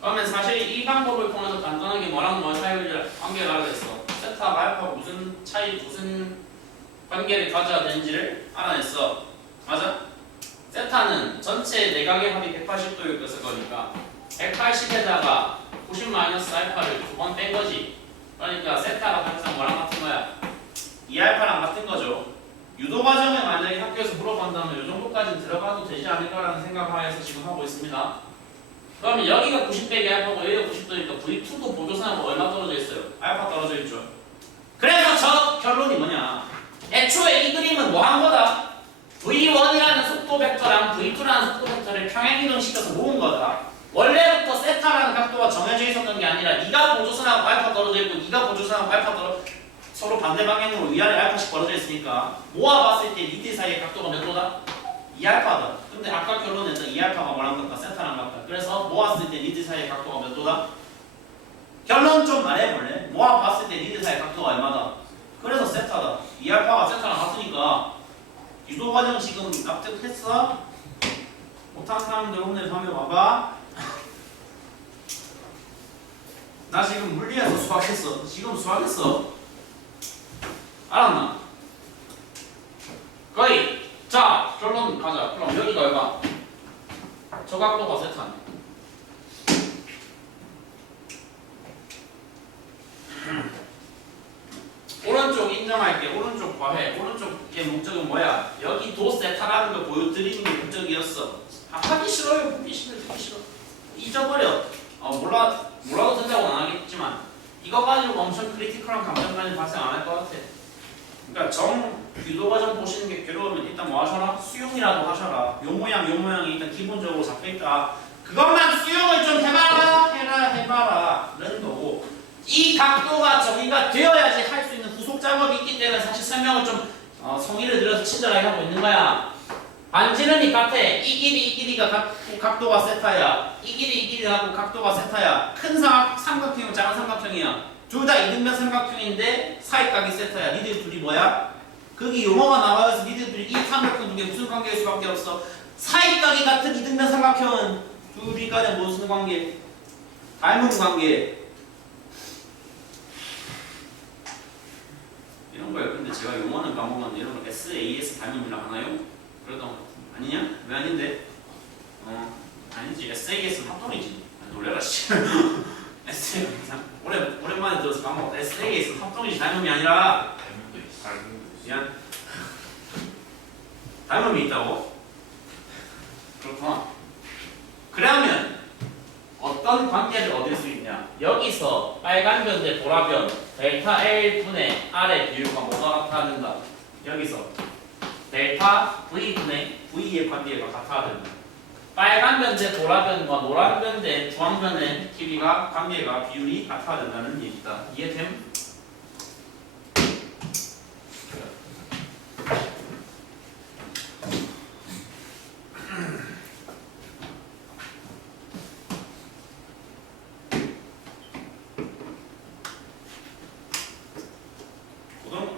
그러면 사실 이 방법을 통해서 간단하게 뭐랑 뭐 차이를 관계를 알아냈어. 세타가 알파가 무슨 관계를 가져야 되는지를 알아냈어. 맞아? 세타는 전체 내각의 합이 180도였을 거니까 180에다가 90 마이너스 알파를 두 번 뺀 거지. 그러니까 세타가 항상 뭐랑 같은 거야? 2알파랑 같은 거죠. 유도 과정에 만약에 학교에서 물어본다면 이 정도까지는 들어가도 되지 않을까라는 생각을 하여서 지금 하고 있습니다. 그러면 여기가 90 빼기 알파고 여기가 90도니까 V2도 보조선하고 얼마 떨어져 있어요? 알파 떨어져 있죠. 그래서 저 결론이 뭐냐? 애초에 이 그림은 뭐 한 거다? V1이라는 속도 벡터랑 V2라는 속도 벡터를 평행 이동시켜서 모은 거다. 원래부터 세타라는 각도가 정해져 있었던 게 아니라 네가 보조선하고 알파 떨어져 있고 네가 보조선하고 알파 서로 반대 방향으로 위아래 알파씩 벌어져 있으니까 모아봤을 때 니들 사이의 각도가 몇 도다? 2알파다. 근데 아까 결론에서 2알파가 뭐랑 같다? 세타랑 같다. 그래서 모았을 때 니들 사이의 각도가 몇 도다? 결론 좀 말해볼래? 모아봤을 때 니들 사이의 각도가 얼마다? 그래서 세타다. 2알파가 세타랑 같으니까 유도 과정 지금 납득했어? 못한 사람들 오늘 밤에 와봐. 나 지금 물리에서 수학했어. 지금 수학했어. 알았나? 거의. 자, 결론 가자. 그럼 여기가 얼마? 저 각도가 세타네. 오른쪽 인정할게. 오른쪽 과외. 오른쪽의 목적은 뭐야? 여기도 세타라는 걸 보여드리는 게 목적이었어. 하기 싫어요. 보기 싫어. 듣기 싫어. 잊어버려. 몰라도 된다고는 안 하겠지만 이거 가지고 엄청 크리티컬한 감정까지 발생 안 할 것 같아. 그러니까 유도 과정 보시는 게 괴로우면 일단 뭐 하셔라? 수용이라도 하셔라. 요 모양이 일단 기본적으로 잡혀있다. 그것만 수용을 좀 해봐라 라는 거고, 이 각도가 정의가 되어야지 할 수 있는 후속 작업이 있기 때문에 사실 설명을 좀 성의를 들여서 친절하게 하고 있는 거야. 반지름이 같아. 이 길이가 각도가 세타야. 이 길이하고 각도가 세타야. 큰 삼각형이고 작은 삼각형이야. 둘 다 이등변 삼각형인데 사이각이 세타야. 니들 둘이 뭐야? 거기 용어가 나와서 니들 둘이 이 삼각형 중에 무슨 관계일 수밖에 없어? 사이각이 같은 이등변 삼각형은 둘이 간에 무슨 관계? 닮은 관계. 이런 거예요. 근데 제가 용어는 까먹었는데 이런 거 SAS 닮음이라 하나요? 그러던 거 아니냐? 왜 아닌데? 아니지. SAS는 합동이지. 놀래라 씨. SAS 오랜만에 들어서 까먹었다. SAS는 합동이지 닮음이 아니라 닮음도 있어. 미안. 닮음이 있다고? 그렇구나. 그러면 어떤 관계를 얻을 수 있냐? 여기서 빨간 변 대 보라변 델타 L분의 R의 비율과 뭐가 같아야 된다? 여기서 델타 V분의 V의 관계가 같아야 된다. 빨간 변 대 보라변과 노란 변 대 주황변의 길이가 관계가 비율이 같아야 된다는 얘기다. 이해됨?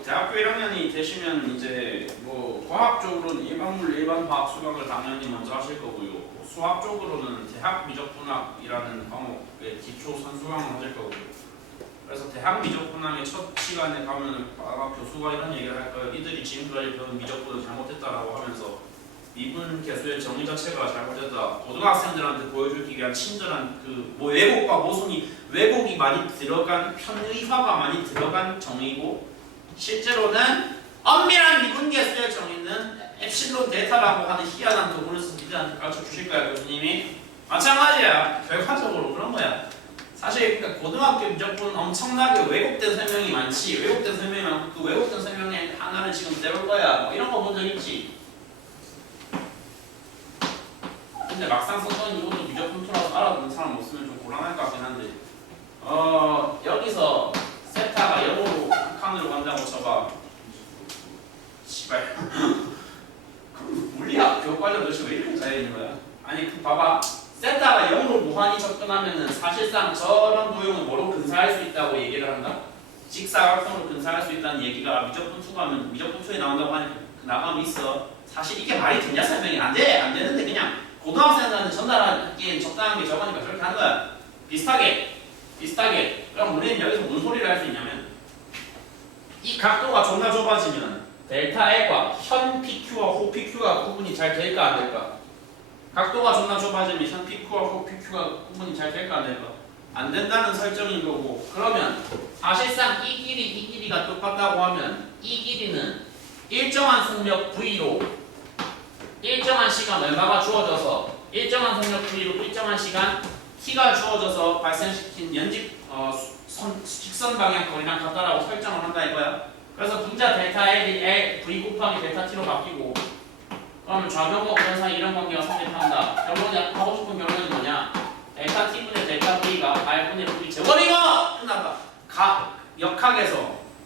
대학교 1학년이 되시면 이제 뭐 과학적으로는 일반물, 일반화학, 수학을 당연히 먼저 하실 거고요. 수학 쪽으로는 대학 미적분학이라는 과목의 기초 선수학을 하실 거고요. 그래서 대학 미적분학의 첫 시간에 가면은 아마 교수가 이런 얘기를 할 거예요. 이들이 지금까지 배운 미적분을 잘못했다라고 하면서 미분 계수의 정의 자체가 잘못됐다. 고등학생들한테 보여주기 위한 친절한 그 뭐 왜곡과 모순이 왜곡이 많이 들어간 편의화가 많이 들어간 정의고. 실제로는 엄밀한 미분계수의 정의는 엡실론 데이터라고 하는 희한한 도구를 써서 니들한테 가르쳐 주실 거야 교수님이. 마찬가지야. 결과적으로 그런 거야. 사실 그러니까 고등학교 미적분은 엄청나게 왜곡된 설명이 많지. 왜곡된 설명이 많고 그 왜곡된 설명의 하나를 지금 떼볼 거야. 뭐 이런 거 본 적 있지. 근데 막상 써서는 이것도 미적분 투라서 알아듣는 사람 없으면 좀 곤란할 것 같긴 한데 여기서 세타가 0으로 극한으로 간다고 쳐봐. 씨발. 물리학 교과서 도대체 왜 이렇게 짜여있는 거야? 아니 그 봐봐. 세타가 0으로 무한히 접근하면은 사실상 저런 도형을 뭐로 근사할 수 있다고 얘기를 한다? 직사각형으로 근사할 수 있다는 얘기가 미적분 2가 하면 미적분 2에 나온다고 하니까 나감이 있어. 사실 이게 말이 되냐 설명이 안 돼. 안 되는데 그냥 고등학생들한테 전달하기엔 적당한 게 저거니까 그렇게 한 거야. 비슷하게. 그럼 우리는 여기서 무슨 소리를 할 수 있냐면 이 각도가 존나 좁아지면 델타 L과 현 PQ와 호 PQ가 구분이 잘 될까 안 될까? 각도가 존나 좁아지면 현 PQ와 호 PQ가 구분이 잘 될까 안 될까? 안 된다는 설정인 거고. 그러면 사실상 이 길이가 똑같다고 하면 이 길이는 일정한 속력 V로 일정한 시간 얼마가 주어져서 일정한 속력 V로 일정한 시간 T가 주어져서 발생시킨 직선 방향 거리랑 같다라고 설정을 한다 이거야. 그래서 분자 델타 L이 V 곱하기 델타 T로 바뀌고 그러면 좌변과 우변 사이 이런 관계가 성립한다. 결론이 하고 싶은 결론이 뭐냐? 델타 T분의 델타 V가 R분의 V 제곱이고 끝난다.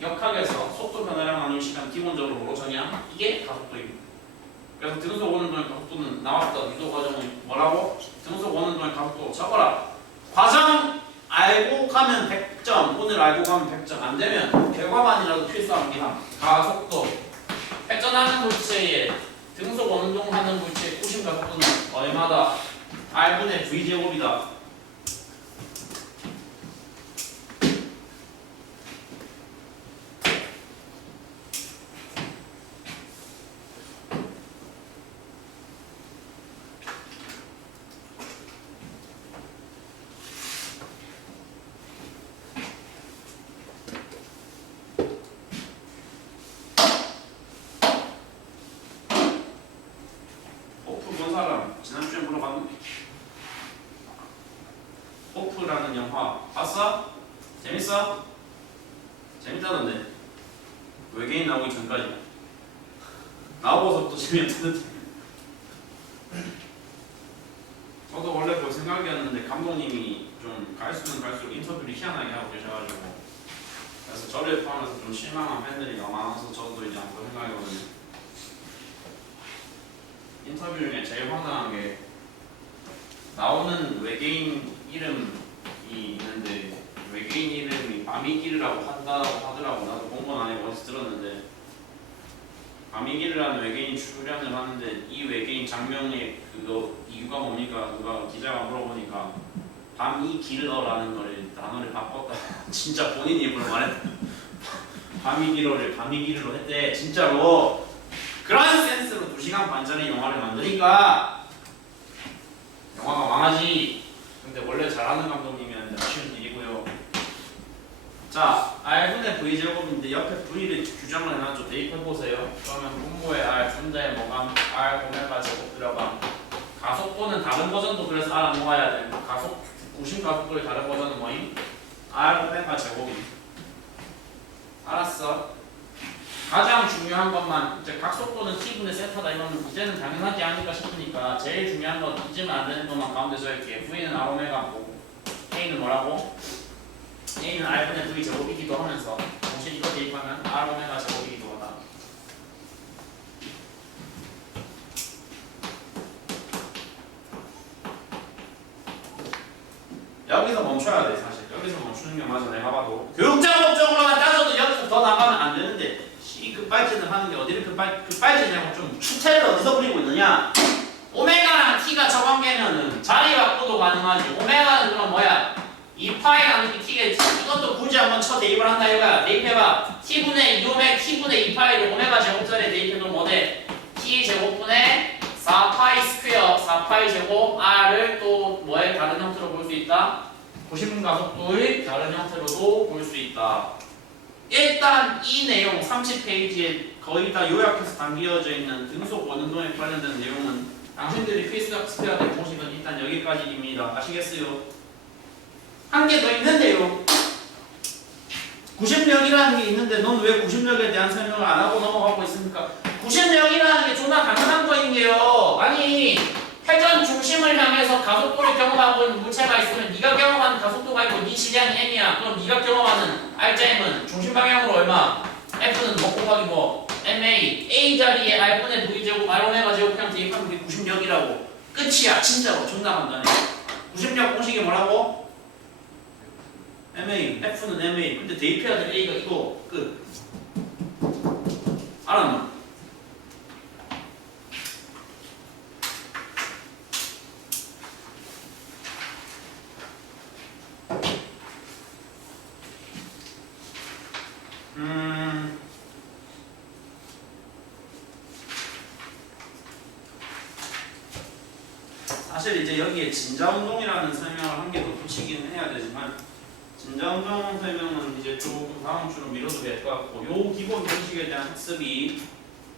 역학에서 속도 변화량 나눌 시간 기본적으로 뭐로 정의함? 이게 가속도입니다. 그래서 등속 오는 동의 가속도는 나왔다. 유도 과정은 뭐라고? 등속 오는 동의 가속도 적어라. 과정 알고 가면 100점. 오늘 알고 가면 100점. 안 되면 결과만이라도 필수합니다. 가속도. 회전하는 물체에 등속 오는 동 하는 물체의 꾸심 가속도는 얼마다? R분의 V 제곱이다. 지난주에 물어봤는데 호프라는 영화 봤어? 재밌어? 재밌다던데 외계인 나오기 전까지 나오고서 또 재미없던데 저도 원래 볼 생각이었는데 감독님이 좀 갈수록 인터뷰를 희한하게 하고 계셔가지고 그래서 저를 포함해서 좀 실망한 팬들이 너무 많아서 저도 이제 안 볼 생각이거든요. 인터뷰 중에 제일 황당한 게 나오는 외계인 이름이 있는데 외계인 이름이 바미기르라고 한다고 하더라고. 나도 본 건 아니고 어디서 들었는데 바미기르라는 외계인 출연을 하는데 이 외계인 장명의 그거 이유가 뭡니까? 누가 기자가 물어보니까 바미기르라는 거를 단어를 바꿨다. 진짜 본인 입으로 말했다. 바미기르를 바미기르로 했대. 진짜로. 그런 센스로 2시간 반짜리 영화를 만드니까 영화가 망하지. 근데 원래 잘하는 감독님이었는데 아쉬운 일이고요. 자, R분의 V제곱인데 옆에 V를 규정을 해놨죠. 대입해보세요. 그러면 분모에 R 분자에 뭐가 R 오메가 제곱 들어가. 가속도는 다른 버전도 그래서 알아놓아야 돼. 구심 가속도의 다른 버전은 뭐임? R 오메가 제곱임. 알았어. 가장 중요한 것만 이제 각속도는 t분의 세타다. 이거는 이제는 당연하지 않을까 싶으니까 제일 중요한 건 잊으면 안 되는 것만 가운데 써있게. V는 R 오메가고 A는 뭐라고? A는 R분의 V 제곱이기도 하면서 동시에 이거 대입하면 R 오메가 제곱이기도 하다. 여기서 멈춰야 돼. 사실 여기서 멈추는 게 맞아. 내가 봐도 교육자 목적으로만 따져도 여기서 더 나가면 안 되는데 이 급발진을 하는 게 어디를 급발진이냐고 좀 추태를 어디서 부리고 있느냐. 오메가랑 t가 저 관계면은 자리 바꾸도 가능하지. 오메가는 그럼 뭐야? 2파이랑 t겠지. 이것도 굳이 한번 쳐 대입을 한다 이거야. 대입해봐. t분의 2오메 t분의 2파이를 오메가 제곱자리에 대입해도 뭐돼? t 제곱분의 4파이 스퀘어 4파이 제곱 r을 또 뭐의 다른 형태로 볼 수 있다? 구심 가속도의 다른 형태로도 볼 수 있다. 일단 이 내용 30페이지에 거의 다 요약해서 담겨져 있는 등속 원운동에 관련된 내용은 당신들이 필수 학습해야 될 공식은 일단 여기까지입니다. 아시겠어요? 한 개 더 있는데요. 구심력이라는 게 있는데 넌 왜 구심력에 대한 설명을 안 하고 넘어가고 있습니까? 구심력이라는 게 존나 당연한 거인 게요. 아니 회전 중심을 향해서 가속도를 경험하고 있는 물체가 있으면 네가 경험하는 가속도가 있고 네 질량이 m이야. 그럼 네가 경험하는 r자m은 중심 방향으로 얼마? f는 뭐 곱하기 뭐 ma a 자리에 r분의 v제곱 r 오메가 제곱 그냥 대입하면 그게 구심력이라고. 끝이야. 진짜로 존나 간단해. 구심력 공식이 뭐라고? ma f는 ma. 근데 대입해야 될 a가 이거 끝. 알았나? 사실 이제 여기에 진자운동이라는 설명을 한 개 더 붙이긴 해야 되지만 진자운동 설명은 이제 조금 다음 주로 미뤄도 될 것 같고 요 기본 공식에 대한 학습이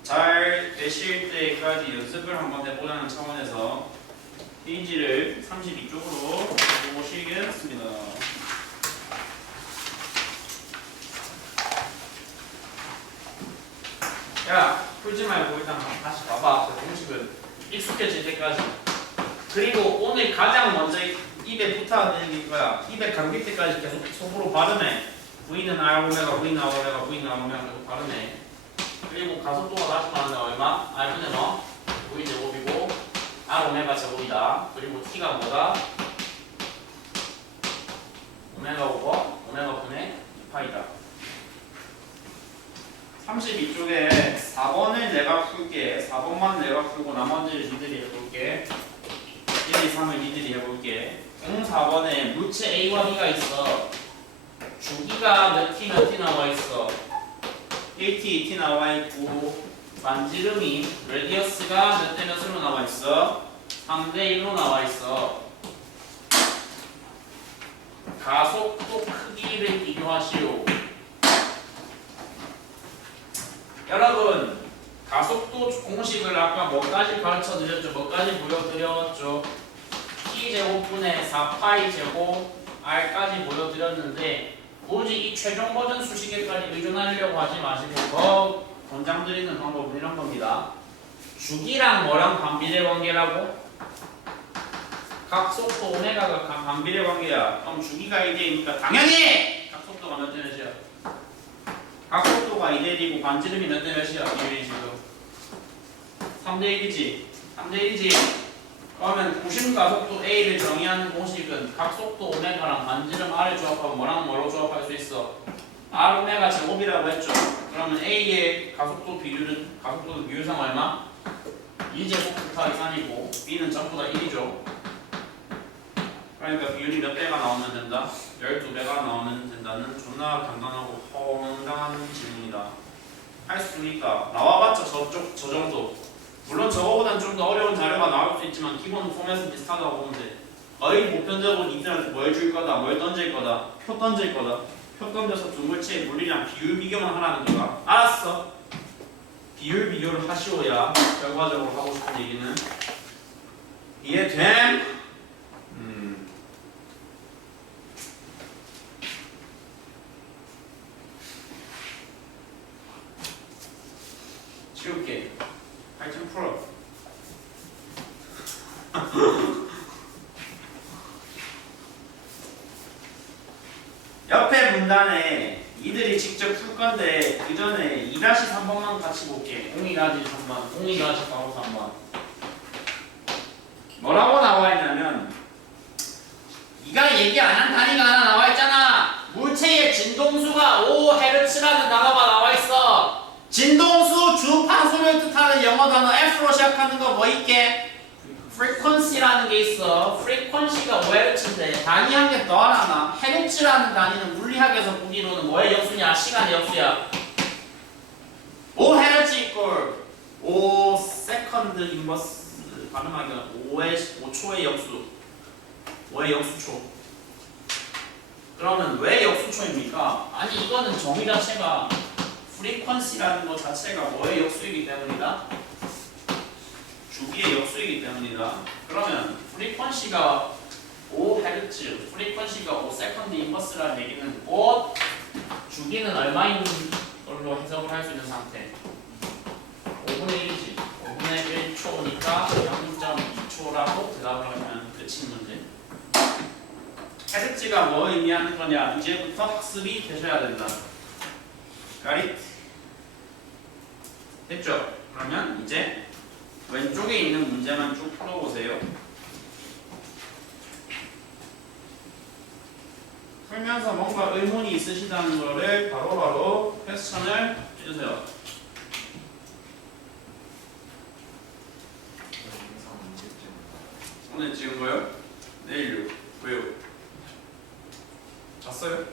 잘 되실 때까지 연습을 한번 해보자는 차원에서 페이지를 32쪽으로 보시겠습니다. 야, 풀지 말고 일단 다시 봐봐. 그 공식은 익숙해질 때까지. 그리고 오늘 가장 먼저 입에 붙어야 되는 게 이거야. 입에 감길 때까지 계속 속으로 발음해. V는 R 오메가, V는 R 오메가, V는 R 오메가 계속 발음해. 그리고 가속도가 다시 말하면 얼마? R분의 뭐? V 제곱이고 R 오메가 제곱이다. 그리고 T가 뭐다? 오메가고 뭐? 오메가 분의 2파이다. 32쪽에 4번을 내가 풀게. 4번만 내가 풀고 나머지를 니들이 해볼게. 1, 2, 3을 니들이 해볼게. 4번에 물체 A와 B가 있어. 주기가 몇 T 나와 있어. 1T, 2T 나와 있고 반지름이 레디어스가 몇 대 몇으로 나와 있어. 3대 1로 나와 있어. 가속도 크기를 비교하시오. 여러분 가속도 공식을 아까 뭐까지 가르쳐드렸죠? 뭐까지 보여드렸죠? t제곱분의 4파이 제곱 r까지 보여드렸는데 굳이 이 최종 버전 수식에까지 의존하려고 하지 마시고 더 권장드리는 방법은 이런 겁니다. 주기랑 뭐랑 반비례 관계라고? 각속도 오메가가 반비례 관계야. 그럼 주기가 2대이니까 당연히 각속도가 몇 대 몇이야? 각속도가 2대 1이고 반지름이 몇 대 몇이야? 비율이 지금 3대 1이지. 3대 1이지. 그러면 구심 가속도 A를 정의하는 공식은 각속도 오메가랑 반지름 R을 조합하면 뭐랑 뭐로 조합할 수 있어? R 오메가 제곱이라고 했죠. 그러면 A의 가속도 비율은 가속도 비율상 얼마? 2제곱 곱하기 3이고 B는 전부 다 1이죠. 그러니까 비율이 몇 배가 나오면 된다? 12배가 나오면 된다는 존나 간단하고 허망당한 질문이다. 할 수 있다. 나와봤자 저 정도. 물론 저거보단 좀 더 어려운 자료가 나올 수 있지만 기본 포맷은 비슷하다고 보면 돼. 거의 보편적으로 니들한테 뭘 줄 거다, 뭘 던질 거다, 표 던질 거다. 표 던져서 두 물체의 물리량 비율 비교만 하라는 거다. 알았어. 비율 비교를 하시오야. 결과적으로 하고 싶은 얘기는 이해됨? 치울게. 8점 풀어. 옆에 문단에 이들이 직접 풀 건데 그 전에 2-3번만 같이 볼게. 02-3번, 02-3번. 뭐라고 나와 있냐면 네가 얘기 안 한 단위가 하나 나와 있잖아. 물체의 진동수가 5Hz라는 단어가 나와 있어. 진동수 주파수를 뜻하는 영어 단어 F로 시작하는 거 뭐 있게? frequency라는 게 있어. frequency가 5Hz인데 단위 한 개 더 하나. Hz라는 단위는 물리학에서 보기로는 뭐의 역수냐? 시간의 역수야. 5Hz equal 5 second inverse 발음하기가 5초의 역수. 5의 역수초. 그러면 왜 역수초입니까? 아니 이거는 정의 자체가 frequency라는 것 자체가 뭐의 역수이기 때문이다? 주기의 역수이기 때문이다. 그러면 frequency가 5Hz, frequency가 5second inverse라는 얘기는 곧 주기는 얼마인 걸로 해석을 할 수 있는 상태. 5분의 1이지. 5분의 1초니까 0.2초라고 대답을 하면 끝인 문제. Hz가 뭐 의미하는 거냐? 이제부터 학습이 되셔야 된다. Got it? 됐죠? 그러면 이제 왼쪽에 있는 문제만 쭉 풀어보세요. 풀면서 뭔가 의문이 있으시다는 거를 바로바로 퀘스천을 해주세요. 오늘 찍은 거요? 내일요? 왜요? 잤어요?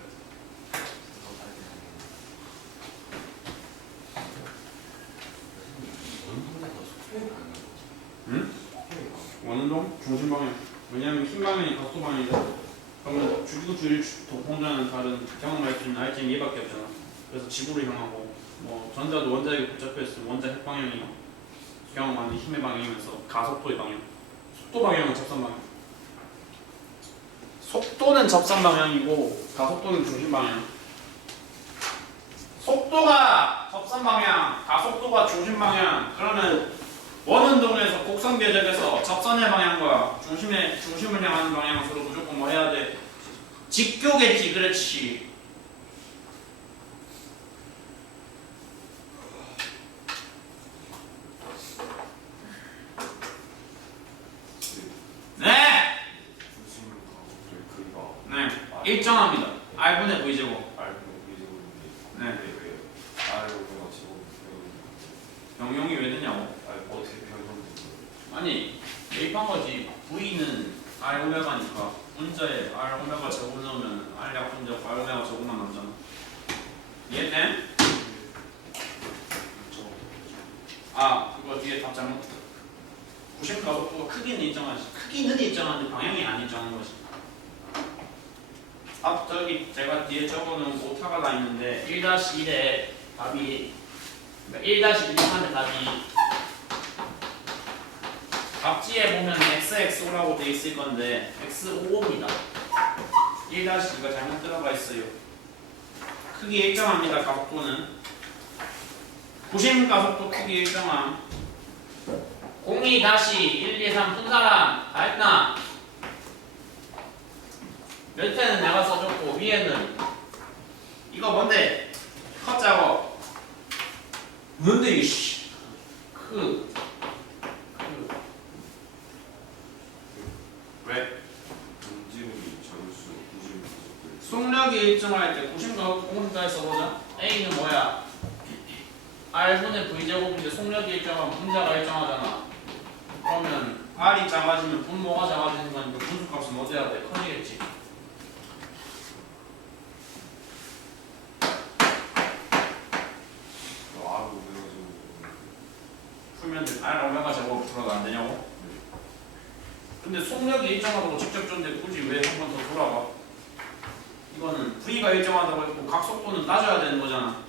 응? 원운동? 중심방향. 왜냐면 흰방향이 각도방향이다. 그러면 주기구 주일 동공자는 다른 경험할 수 있는 알증 얘밖에 없잖아. 그래서 지구를 향하고 뭐 전자도 원자에게 붙잡혀 있으면 원자 핵방향이 경험하는 힘의 방향이면서 가속도의 방향. 속도 방향은 접선 방향. 속도는 접선 방향이고 가속도는 중심 방향. 속도가 접선 방향, 가속도가 중심 방향. 그러면 원운동에서 곡선 궤적에서 접선의 방향과 중심을 향하는 방향은 서로 무조건 뭐 해야 돼? 직교겠지, 그렇지. 네. 네. 일정합니다. R분의 V제곱. 네. 병용이 왜 되냐고? 아니 대입한 거지. V는 R 오메가니까 분자에 R 오메가 제곱 넣으면 R 약분자 R 오메가 제곱만 남잖아. 이해돼? 아 그거 뒤에 답 잘못했다. 90 가속도가 크기는 일정하지. 크기는 일정한데 방향이 안 일정한 거지. 앞 저기 제가 뒤에 적어놓은 오타가 나 있는데 1-1에 답이 1-1판의 답이 답지에 보면 XXO라고 돼 있을 건데 X55입니다. 1-2가 잘못 들어가 있어요. 크기 일정합니다. 가속도는 90 가속도 크기 일정함. 02-123 푼 사람 다 했나? 밑에는 내가 써줬고 위에는 이거 뭔데? 컷 작업. 뭔데 이씨? 왜? 전진욱이 점수 90. 속력이 일정할 때 90과 공식까지 써보자. A는 뭐야? R분의 V제곱인데 속력이 일정하면 분자가 일정하잖아. 그러면 R이 작아지면 분모가 작아지는 거니까 분수값은 어때야 돼? 커지겠지. 아고 그래가지고 풀면 R 오메가 제곱 풀어도 안 되냐고? 근데 속력이 일정하다고 직접 줬는데 굳이 왜 한 번 더 돌아가? 이거는 V가 일정하다고 했고 각속도는 따져야 되는 거잖아.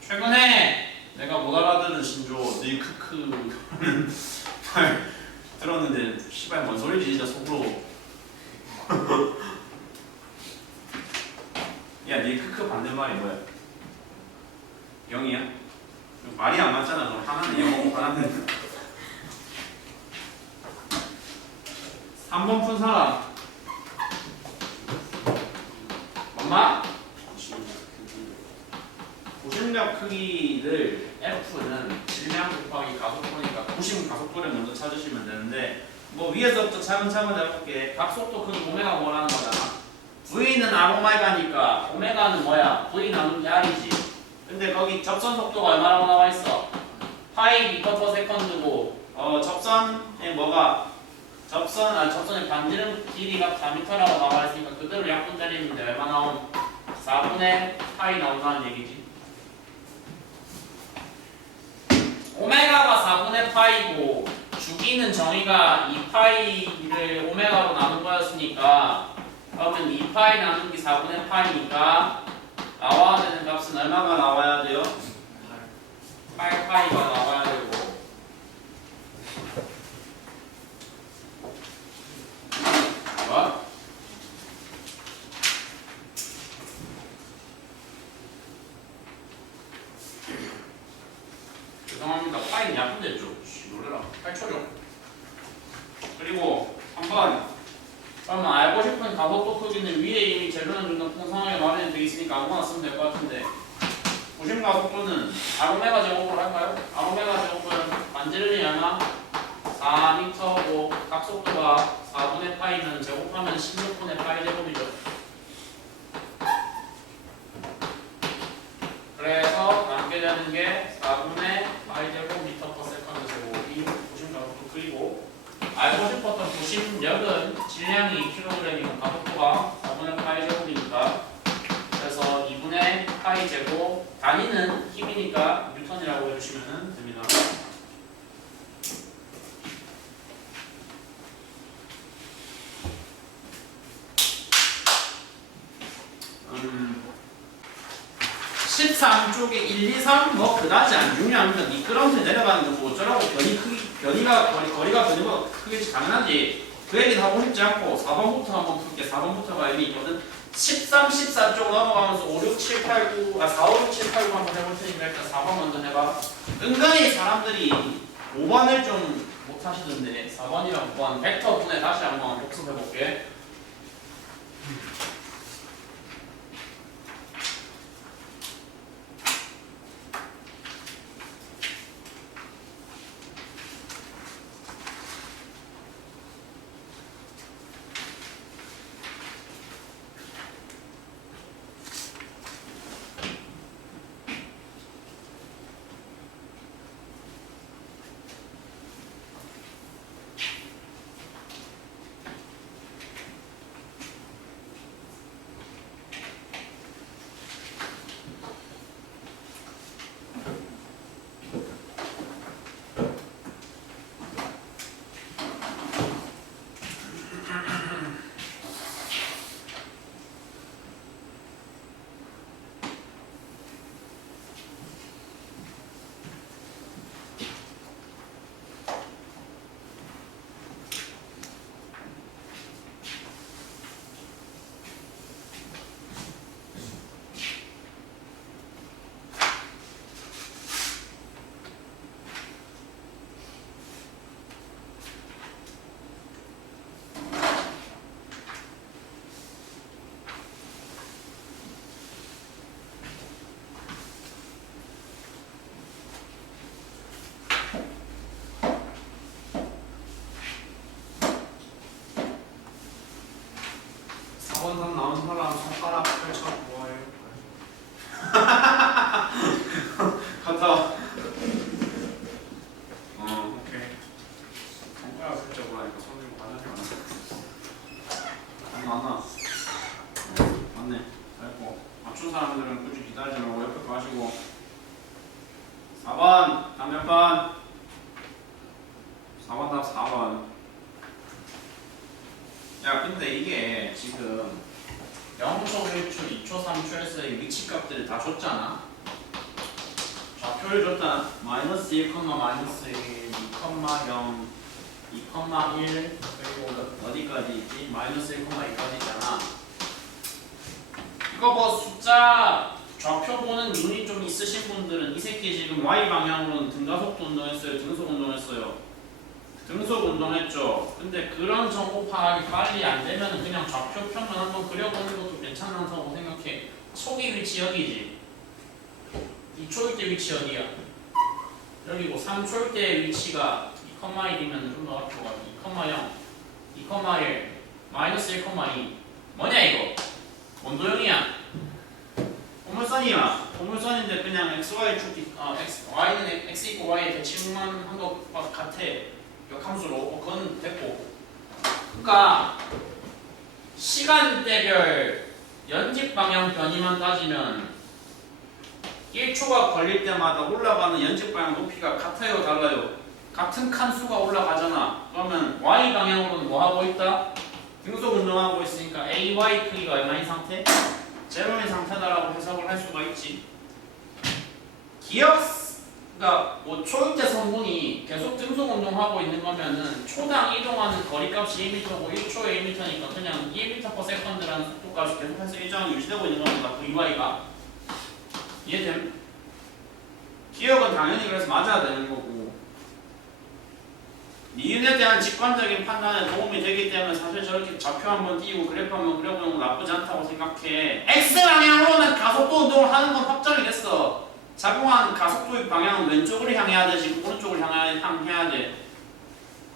최근에 내가 못 알아듣는 신조 늘 크크 말 들었는데 씨발 뭔 소리지 진짜 속으로. 야니 크크 반대말이 뭐야? 0이야? 말이 안 맞잖아. 그럼 하나는 0이고 하나는 3번 푼 사람 엄마? 고심력 크기를 F는 질량 곱하기 가속도니까 고심 가속도를 먼저 찾으시면 되는데 뭐 위에서부터 차근차근 해볼게. 각속도 크기 오메가 뭐라는 거잖아. V는 R오메가니까 오메가는 뭐야? V 나누기 R이지. 근데 거기 접선 속도가 얼마라고 나와 있어? 파이 미터 퍼 세컨드고 접선에 뭐가 접선의 반지름 길이가 4m라고 나와 있으니까 그대로 약분 때리는데 얼마 나옴? 4분의 파이 나온다는 얘기지. 오메가가 4분의 파이고 주기는 정의가 2파이를 오메가로 나눈 거였으니까 그러면 2파이 나누기 4분의 파이니까 나와야 되는 값은 얼마가 나와야 돼요? 8파이가 나와야 되고 뭐? 죄송합니다. 파이는 약분됐죠. 놀래라. 8초죠. 그리고 한번 그러면 알고 싶은 가속도 크기는 위에 이미 재료는 좀 풍성하게 마련이 되어 있으니까 아무거나 쓰면 될 것 같은데 고심 가속도는 R오메가 제곱으로 할까요? R오메가 제곱은 반지름이 얼마? 4m고 각속도가 4분의 파이면 제곱하면 16분의 파이 제곱이죠. 그래서 남게 되는 게 4분의 파이 제곱 미터 퍼 세컨드 제곱이 고심 가속도 크기고 알고 싶었던 고심력은 질량이 2kg이면 가속도가 4분의 파이 제곱이니까 그래서 2분의 파이 제곱 단위는 힘이니까 뉴턴이라고 해주시면 됩니다. 음, 13쪽에 1, 2, 3 뭐 그다지 안 중요합니다. 미끄럼틀 내려가는 거 뭐 어쩌라고 거리가 변는 거 크겠지 당연하지. 그 얘기는 하고 싶지 않고 4번부터 한번 풀게. 4번부터가 의미 있거든. 13, 14쪽 넘어가면서 5, 6, 7, 8, 9 4, 5, 6, 7, 8, 9 한번 해볼 테니까 일단 4번 먼저 해봐. 은근히 사람들이 5번을 좀 못하시던데 4번이랑 5번 벡터 분해 다시 한번 복습해볼게. 몇 번? 4번 답 4번. 야 근데 이게 지금 0초, 1초, 2초, 3초에서의 위치값들을 다 줬잖아. 좌표를 줬다. 마이너스 1, 마이너스 1, 2,0, 2,1 그리고 어디까지 있지? 마이너스 1, 2까지 있잖아. 이거 뭐 숫자 좌표 보는 눈이 좀 있으신 분들은 이 새끼 지금 Y 방향으로는 등가속도 운동했어요? 등속 운동했어요? 등속 운동했죠. 근데 그런 정보 파악이 빨리 안 되면 그냥 좌표편만 한번 그려보는 것도 괜찮다고 생각해. 초기 위치 여기지. 2초일 때 위치 어디야? 여기고 3초일 때 위치가 2,1이면 좀 더 앞으로 가지. 2,0, 2,1, 마이너스 1,2 뭐냐 이거? 원도형이야. 포물선이야. 포물선인데 그냥 XY 축이 Y는 X 있고 Y에 대칭만 한 것 같아. 역함수로 그건 됐고. 그러니까 시간대별 연집 방향 변이만 따지면 1초가 걸릴 때마다 올라가는 연집 방향 높이가 같아요, 달라요? 같은 칸수가 올라가잖아. 그러면 Y 방향으로는 뭐 하고 있다? 등속 운동하고 있으니까 AY 크기가 얼마인 상태? 제로인 상태다라고 해석을 할 수가 있지. 그러니까 뭐 초일대 성분이 계속 등속 운동하고 있는 거면은 초당 이동하는 거리값이 1m고 1초에 1m니까 그냥 1m/s라는 속도값이 계속해서 일정하게 유지되고 있는 겁니다. VY가 이해됨? 기억은 당연히 그래서 맞아야 되는 거고 니은에 대한 직관적인 판단에 도움이 되기 때문에 사실 저렇게 좌표 한번 띄우고 그래프 한번 그려보는 건 나쁘지 않다고 생각해. X방향으로는 가속도 운동을 하는 건 확정이 됐어. 작용하는 가속도의 방향은 왼쪽으로 향해야 되지 오른쪽으로 향해야 돼.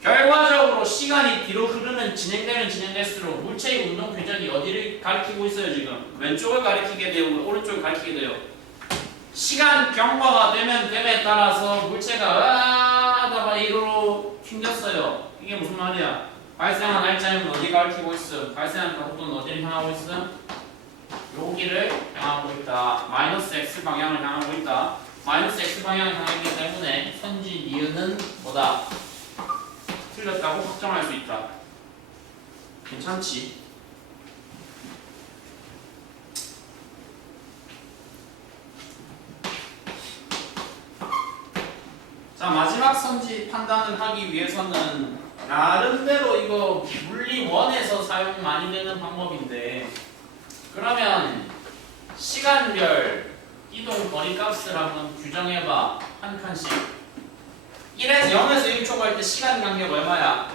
결과적으로 시간이 뒤로 흐르면 진행되면 진행될수록 물체의 운동 궤적이 어디를 가리키고 있어요 지금? 왼쪽을 가리키게 되고 오른쪽을 가리키게 돼요. 시간 경과가 되면 됨에 따라서 물체가 하다가 이리로 튕겼어요. 이게 무슨 말이야? 발생한 날짜는 어디 가리키고 있어? 발생한 가속도는 어디를 향하고 있어? 여기를 향하고 있다. 마이너스 x 방향을 향하고 있다. 마이너스 x 방향을 향하기 때문에 선지 니은은 뭐다? 틀렸다고 확정할 수 있다. 괜찮지? 자 마지막 선지 판단을 하기 위해서는 나름대로 이거 물리 1에서 사용 많이 되는 방법인데 그러면 시간별 이동 거리 값을 한번 규정해봐. 한 칸씩 1에서 0에서 1초 갈 때 시간 간격 얼마야?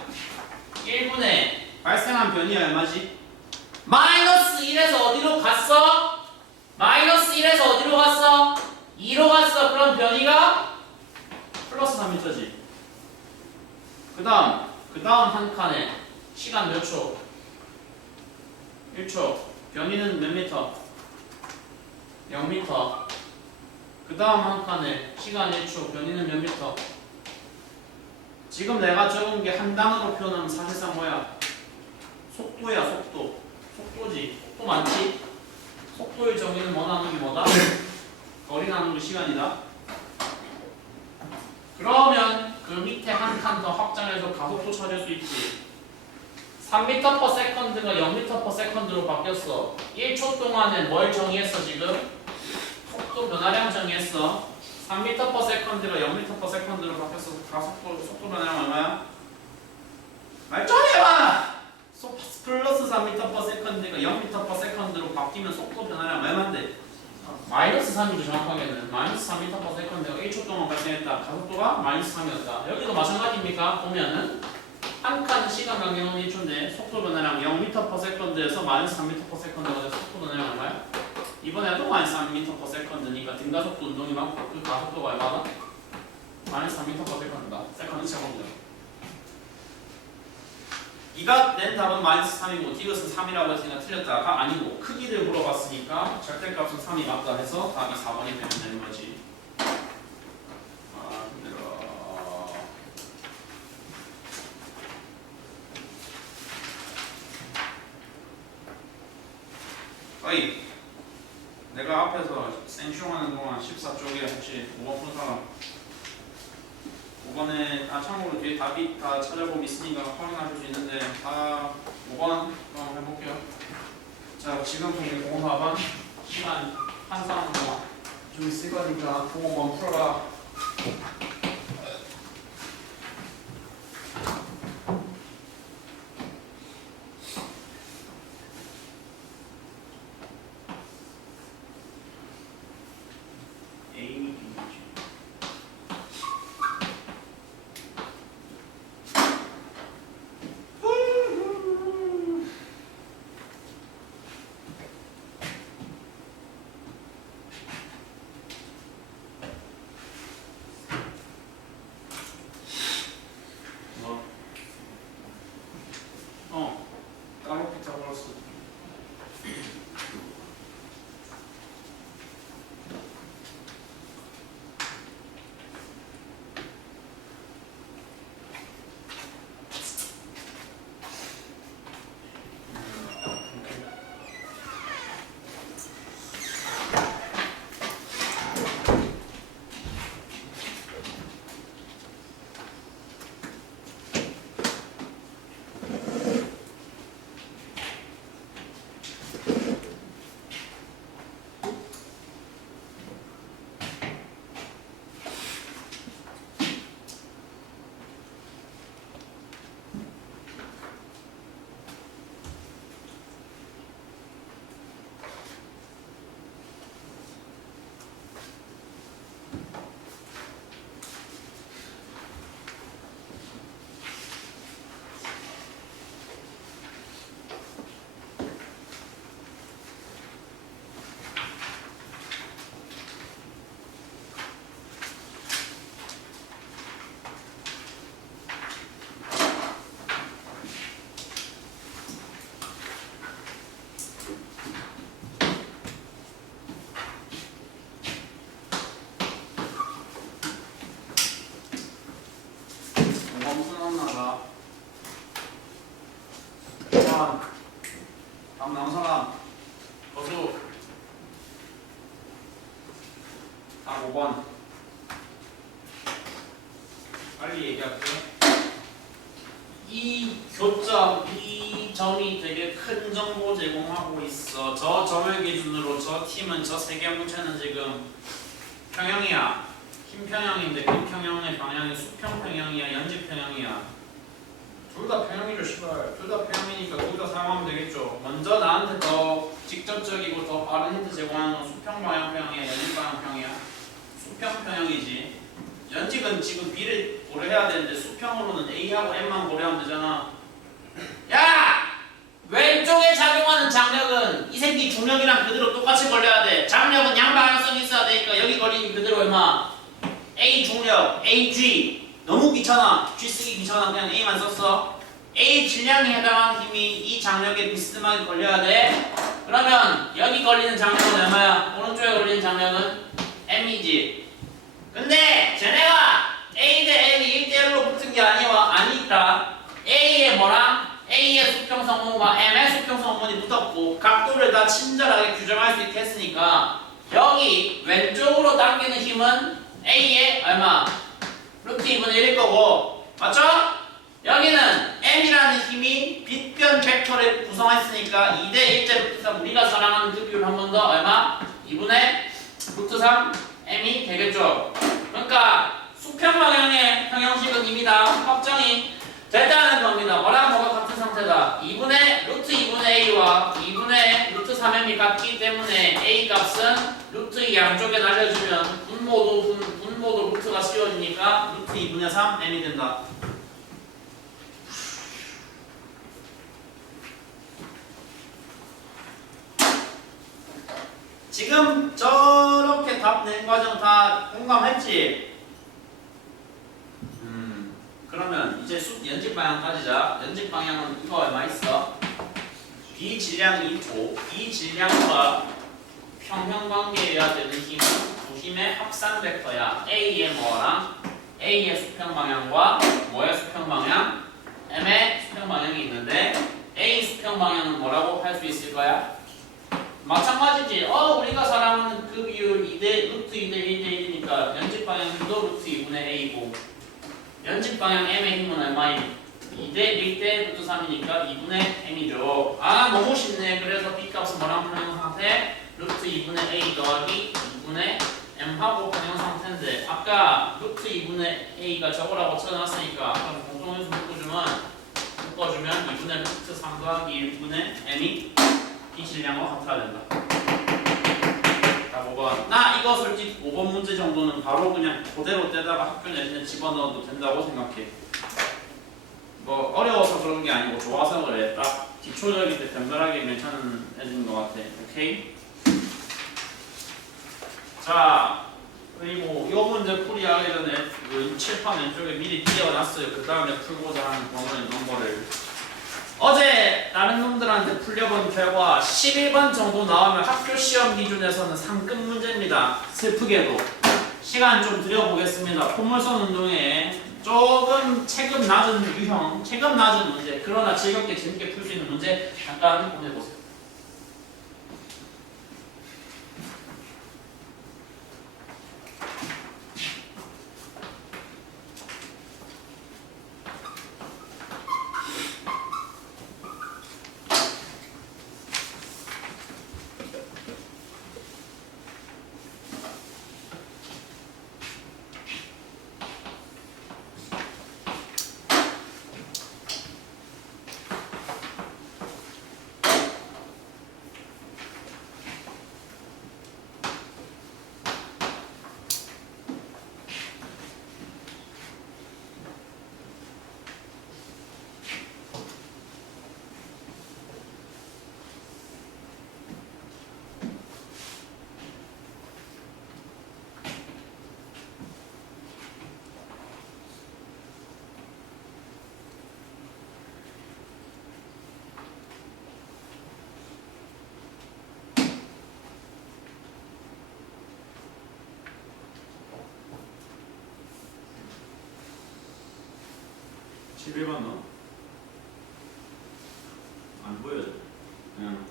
1분에 발생한 변이 얼마지? 마이너스 1에서 어디로 갔어? 마이너스 1에서 어디로 갔어? 2로 갔어. 그럼 변이가 플러스 3m지. 그 다음 한 칸에 시간 몇 초? 1초. 변이는 몇 미터? 0m. 그 다음 한 칸에 시간 1초. 변이는 몇 미터? 지금 내가 적은 게 한 단어로 표현하면 사실상 뭐야? 속도야, 속도. 속도지. 속도 많지? 속도의 정의는 뭐 나누기 뭐다? 거리 나누기 시간이다. 그러면 그 밑에 한 칸 더 확장해서 가속도 찾을 수 있지. 3m/s가 0m/s로 바뀌었어. 1초 동안에 뭘 정의했어 지금? 속도 변화량 정의했어. 3m/s가 0m/s로 바뀌었어. 속도 변화량 얼마야? 말 좀 해봐! 플러스 3m/s가 0m/s로 바뀌면 속도 변화량 얼마인데? 마이너스 3이죠 정확하게는. 마이너스 3m/s가 1초 동안 발생했다. 가속도가 마이너스 3이었다. 여기도 마찬가지입니까? 보면은 한 칸 시간 간격은 1초인데 속도 변화량 0m/s에서 마이너스 3m/s가 돼서 속도 변화량 얼마야? 이번에도 마이너스 3m/s니까 등가속도 운동이 많고 그 가속도가 얼마나? 마이너스 3m/s다. 세컨드 세컨드. 이가 낸 답은 마이너스 3이고 디귿은 3이라고 했으니까 틀렸다가 아니고 크기를 물어봤으니까 절대값은 3이 맞다 해서 답이 4번이 되면 되는 거지. 아 힘들어. 어이 내가 앞에서 생쇼하는 동안 14쪽에 혹시 5번 푼 사람? 5번에 참고로 뒤에 답이 다 찾아보면 있으니까 확인하실 수 있는데 다 5번 한번 해볼게요. 자, 지금 보기 5번 시간 항상 좀 있을 거니까 5번 풀어라. 까먹 피타고라스. 나가. 다음 나온 사람. 거수. 다음 5번. 빨리 얘기할게요. 이 교점, 이 점이 되게 큰 정보 제공하고 있어. 저 점을 기준으로 저 팀은 저 세 개 문체는 지금 평형이야. 흰 평형인데 그 평형의 방향이 수평 평형이야, 연직 평형이야. 둘 다 평형이죠, 씨발. 둘 다 평형이니까 둘 다 사용하면 되겠죠. 먼저 나한테 더 직접적이고 더 빠른 힌트 제공하는 건 수평 방향 평형이야, 연직 방향 평형이야. 수평 평형이지. 연직은 지금 B를 고려해야 되는데 수평으로는 A하고 M만 고려하면 되잖아. 야! 왼쪽에 작용하는 장력은 이 새끼 중력이랑 그대로 똑같이 걸려야 돼. 장력은 양방향성이 있어야 되니까 여기 걸리니 그대로 얼마? A 중력, AG. 너무 귀찮아. G 쓰기 귀찮아. 그냥 A만 썼어. A 질량에 해당하는 힘이 이 장력에 비스듬하게 걸려야 돼. 그러면 여기 걸리는 장력은 얼마야? 오른쪽에 걸리는 장력은 M이지. 근데 쟤네가 A 대 M이 1대1로 붙은 게 아니니까 A의 뭐랑? A의 수평성분과 M의 수평성분이 붙었고 각도를 다 친절하게 규정할 수 있게 했으니까 여기 왼쪽으로 당기는 힘은 A의 얼마? 루트 2분의 1일 거고 맞죠? 여기는 M이라는 힘이 빗변 벡터를 구성했으니까 2대 1제부터 우리가 사랑하는 그 비율 한 번 더 얼마? 2분의 루트 3 M이 되겠죠. 그러니까 수평 방향의 평형식은 이미 다 확정이 됐다는 겁니다. 뭐랑 뭐가 같은 상태다. 2분의 루트 2분의 A와 2분의 루트 3M이 같기 때문에 A 값은 루트 2 양쪽에 날려주면 분모도 루트가 씌워지니까 루트 2분의 3 M이 된다. 지금 저렇게 답 낸 과정 다 공감했지? 그러면 이제 연직 방향 따지자. 연직 방향은 이거 얼마 있어? B 질량 2고 B 질량과 평형관계여야 되는 힘은 두 힘의 합산 벡터야. A의 뭐랑 A의 수평 방향과 뭐의 수평 방향? M의 수평 방향이 있는데 A 수평 방향은 뭐라고 할 수 있을 거야? 마찬가지지. 우리가 사랑하는 그 비율 2대 루트 2대 1대 1이니까 연직 방향도 루트 2분의 A고 연집 방향 m의 힘은 얼마임? 2대 1대 루트 3이니까 2분의 m이죠. 아 너무 쉽네. 그래서 b 값은 뭐랑 평행 상태? 루트 2분의 a 더하기 2분의 m하고 평행 상태인데 아까 루트 2분의 a가 저거라고 쳐놨으니까 아까 공통인수 묶어주면 2분의 루트 3 더하기 1분의 m이 이 질량과 같아야 된다. 자 5번. 나 이거 솔직히 5번 문제 정도는 바로 그냥 그대로 떼다가 학교 내신에 집어넣어도 된다고 생각해. 뭐 어려워서 그런 게 아니고 좋아서 그래. 딱 기초적일 때 변별하기 괜찮은 애들인 것 같아. 오케이? 자 그리고 이 문제 풀이하기 전에 그 칠판 왼쪽에 미리 띄워놨어요. 그 다음에 풀고자 하는 번호의 넘버를. 어제 다른 놈들한테 풀려본 결과 11번 정도 나오면 학교 시험 기준에서는 상급 문제입니다. 슬프게도. 시간 좀 들여보겠습니다. 포물선 운동에 조금 체급 낮은 유형, 체급 낮은 문제, 그러나 즐겁게 재밌게 풀 수 있는 문제 잠깐 보내보세요. 칠 11번 넣어? 안 보여요. 그냥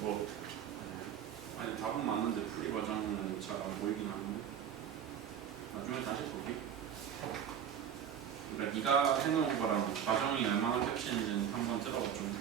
뭐 아니 답은 맞는데 풀이 과정은 잘 안 보이긴 하는데 나중에 다시 볼게. 그러니까 네가 해놓은 거랑 과정이 얼마나 겹치는지는 한번 들어봐 좀.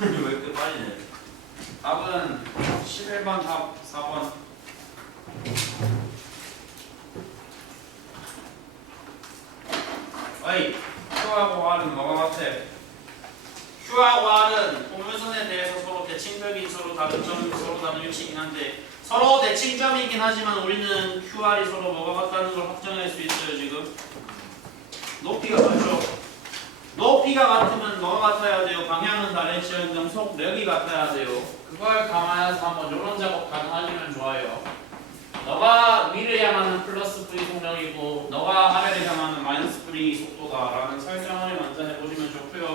왜 이렇게 빨리 내? 답은 11번 답 4번. 어이, Q하고 R은 뭐가 같아? Q하고 R은 포물선에 대해서 서로 대칭적인 서로 다른 점, 서로 다른 위치이긴 한데 서로 대칭점이긴 하지만 우리는 QR이 서로 뭐가 같다는 걸 확정할 수 있어요 지금. 높이가 같죠? 높이가 같으면 뭐가 같아야 돼요? 방향은 다를지언정 속력이 같아야 돼요. 그걸 감안해서 한번 이런 작업 가능합니다. V 속력이고 너가 하늘을 향하는 마이너스 V 속도다라는 설정을 먼저 해보시면 좋고요.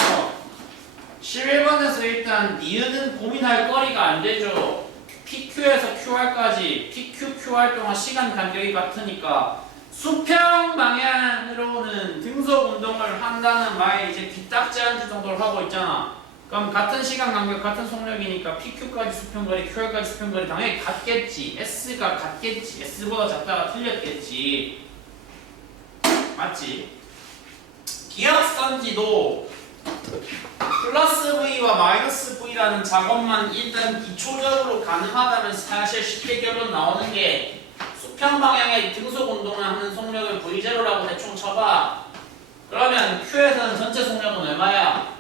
11번에서 일단 니은은 고민할 거리가 안 되죠. PQ에서 QR까지 PQ, QR 동안 시간 간격이 같으니까 수평 방향으로는 등속 운동을 한다는 말에 이제 귀딱지 않는 정도를 하고 있잖아. 그럼 같은 시간 간격, 같은 속력이니까 PQ까지 수평거리, QR까지 수평거리 당연히 같겠지. S가 같겠지. S보다 작다가 틀렸겠지. 맞지? 기억선지도 플러스 V와 마이너스 V라는 작업만 일단 기초적으로 가능하다면 사실 쉽게 결론 나오는 게 수평 방향의 등속 운동을 하는 속력을 V0라고 대충 쳐봐. 그러면 Q에서는 전체 속력은 얼마야?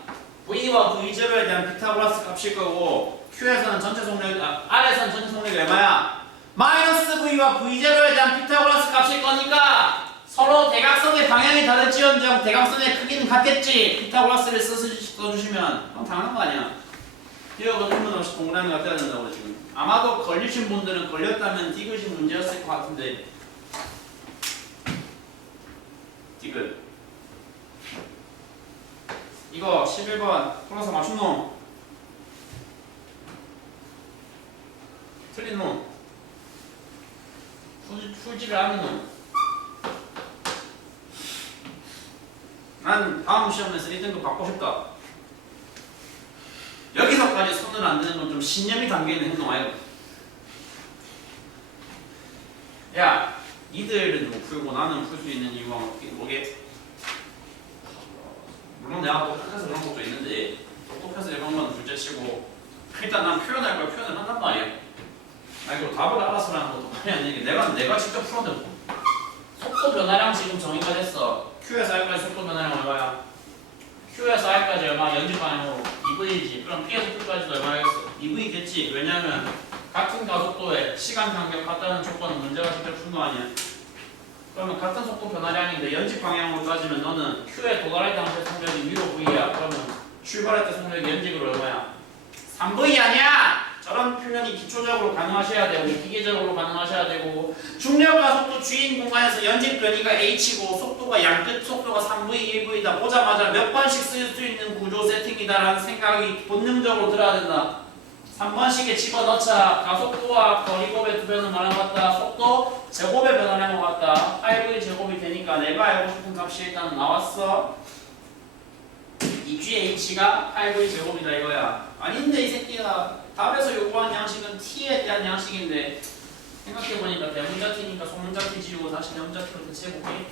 V와 V0에 대한 피타고라스 값일 거고 Q에서는 전체 속력, R에서는 전체 속력이 얼마야? 마이너스 V와 V0에 대한 피타고라스 값일 거니까 서로 대각선의 방향이 다를지언정 대각선의 크기는 같겠지. 피타고라스를 써주시면 그럼 당연한 거 아니야. 기억은 의문 없이 동그라미 같아야 된다고 지금. 아마도 걸리신 분들은 걸렸다면 디귿이 문제였을 것 같은데. 디귿. 이거 11번 풀어서 맞춘 놈. 틀린 놈. 풀지를 않는 놈. 난 다음 시험에서 1등급 받고 싶다. 여기서까지 손을 안 대는 건 좀 신념이 담겨있는 행동 아이가. 야, 니들은 못 풀고 나는 풀 수 있는 이유가 뭐게? 물론 내가 똑똑해서 그런 것도 있는데 똑똑해서 이런 건 둘째치고 일단 난 표현할 걸 표현을 한단 말이야. 아니 그 답을 알아서 하는 것도 말이 안 되는 게 내가 직접 풀어내고 속도 변화량 지금 정의가 됐어. Q에서 R까지 속도 변화량 얼마야? Q에서 R까지 얼마? 연집 방향으로 2V지. 그럼 P에서 Q까지도 얼마겠어? 2V겠지. 왜냐면 같은 가속도에 시간 간격 같다는 조건은 문제가 직접 푼 거 아니야. 그러면 같은 속도 변화량인데 연집 방향으로 따지면 너는 Q에 도달할 당시의 속력이 위로 V야. 그러면 출발할 때 속력이 연직으로 얼마야? 3V 아니야! 저런 표현이 기초적으로 가능하셔야 되고 기계적으로 가능하셔야 되고 중력 가속도 주인 공간에서 연집 변이가 H고 속도가 양끝 속도가 3V, 1V다 보자마자 몇 번씩 쓸 수 있는 구조 세팅이다라는 생각이 본능적으로 들어야 된다. 3번씩에 집어넣자. 가속도와 거리곱의 두 배는 말한 것 같다. 속도 제곱의 변화량 것 같다. 8V 제곱이 되니까 내가 알고 싶은 값이 일단 나왔어. EGH가 8V 제곱이다 이거야. 아닌데 이 새끼야. 답에서 요구한 양식은 T에 대한 양식인데 생각해보니까 대문자 T니까 소문자 T 지우고 다시 대문자 T로 대체해볼게.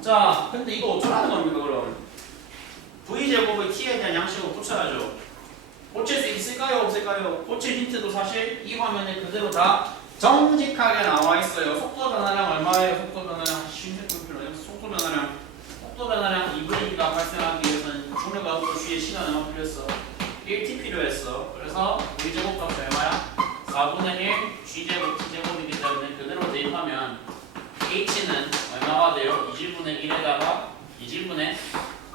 자, 근데 이거 어쩌라는 겁니까 그럼? V제곱의 T에 대한 양식을 고쳐야죠. 고칠 수 있을까요? 없을까요? 고칠 힌트도 사실 이 화면에 그대로 다 정직하게 나와 있어요. 속도 변화량 얼마예요? 속도 변화량 속도 변화량 속도 변화량 2V가 발생하기 위해서는 중력 가속도 G의 시간 얼마 필요했어? 1t 필요했어. 그래서 V제곱 값이 얼마야? 4분의 1 G제곱 T제곱이기 때문에 그대로 대입하면 H는 얼마가 돼요? 2분의 1에다가 2분의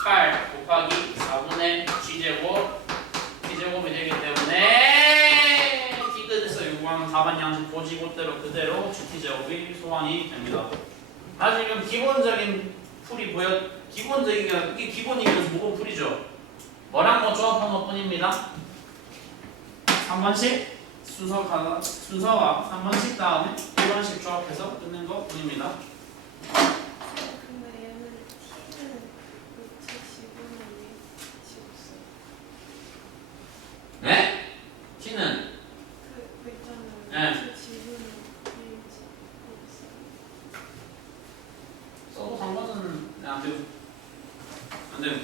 8 곱하기 4분의 G제곱 T제곱이 되기 때문에 T끝에서 요구하는 4번 양식 고지고대로 그대로 GT제곱이 소환이 됩니다. 나 지금 기본적인 풀이 기본적인 게 이게 기본이면서 무거운 풀이죠. 뭐랑 뭐 조합한 것 뿐입니다. 3번씩 순서와 3번씩 다음에 1번씩 조합해서 끝낸 것 뿐입니다. 근데 얘는 T는 제 지분을 지웠어요. 네? T는 그 있잖아요. 네. 제 지분을 지웠어요. 써도 상관은 안 돼요. 안 돼요.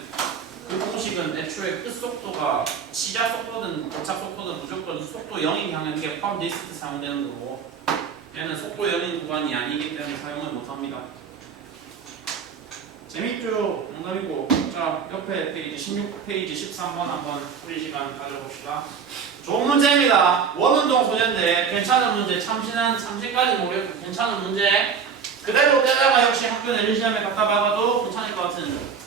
그 공식은 애초에 끝 속도가 시작 속도든 도착 속도든 무조건 속도 0인 향하는 게 포함되어 있을 때 사용되는 거고 얘는 속도 0인 구간이 아니기 때문에 사용을 못합니다. 재밌죠? 농담이고. 자, 옆에 페이지 16페이지 13번 한번 풀이 시간 가져봅시다. 좋은 문제입니다. 원운동 소재인데 괜찮은 문제, 참신까지 모르겠고 괜찮은 문제. 그대로 떼다가 역시 학교 내린 시험에 갖다 박아도 괜찮을 것 같은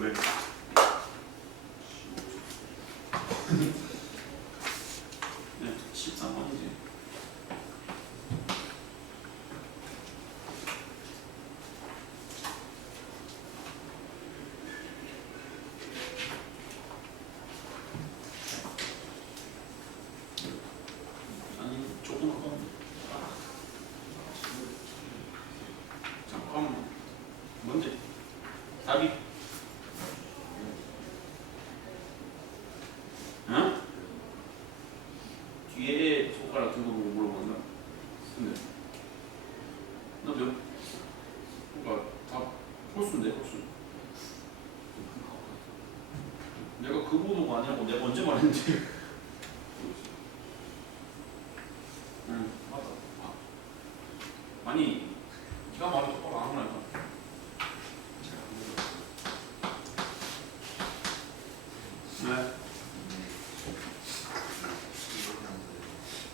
왜? 네, 13번이지. 아니, 조금 더. 잠깐만. 뭔데? 답이? 응? 뒤에 손가락 들고 보고 물어본다. 근데 나 몇? 그러니까 다 홀수인데 홀수. 내가 그 번호가 아니라고 내가 언제 말했는지. 응 맞다. 아니 네가 말을 똑바로 안 하라니까.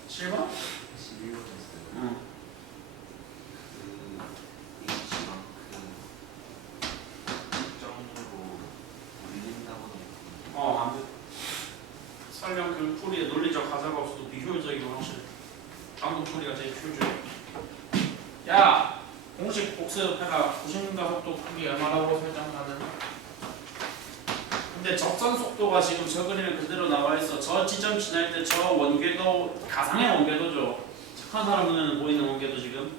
7번? 11번이었어요. 응. 그 H만큼 일정으로 올린다고는 안 돼. 설령 그 풀이에 논리적 가사가 없어도 비효율적이고 확실히 방금 풀이가 제일 효율적이야. 야! 공식 복습해라. 구심과 속도 크기 얼마라고 설정하는? 근데 적선 속도가 지금 저 그림에 그대로 나와 있어. 저 지점 지날 때 저 원궤도 가상의 원궤도죠. 착한 사람 눈에는 보이는 원궤도 지금.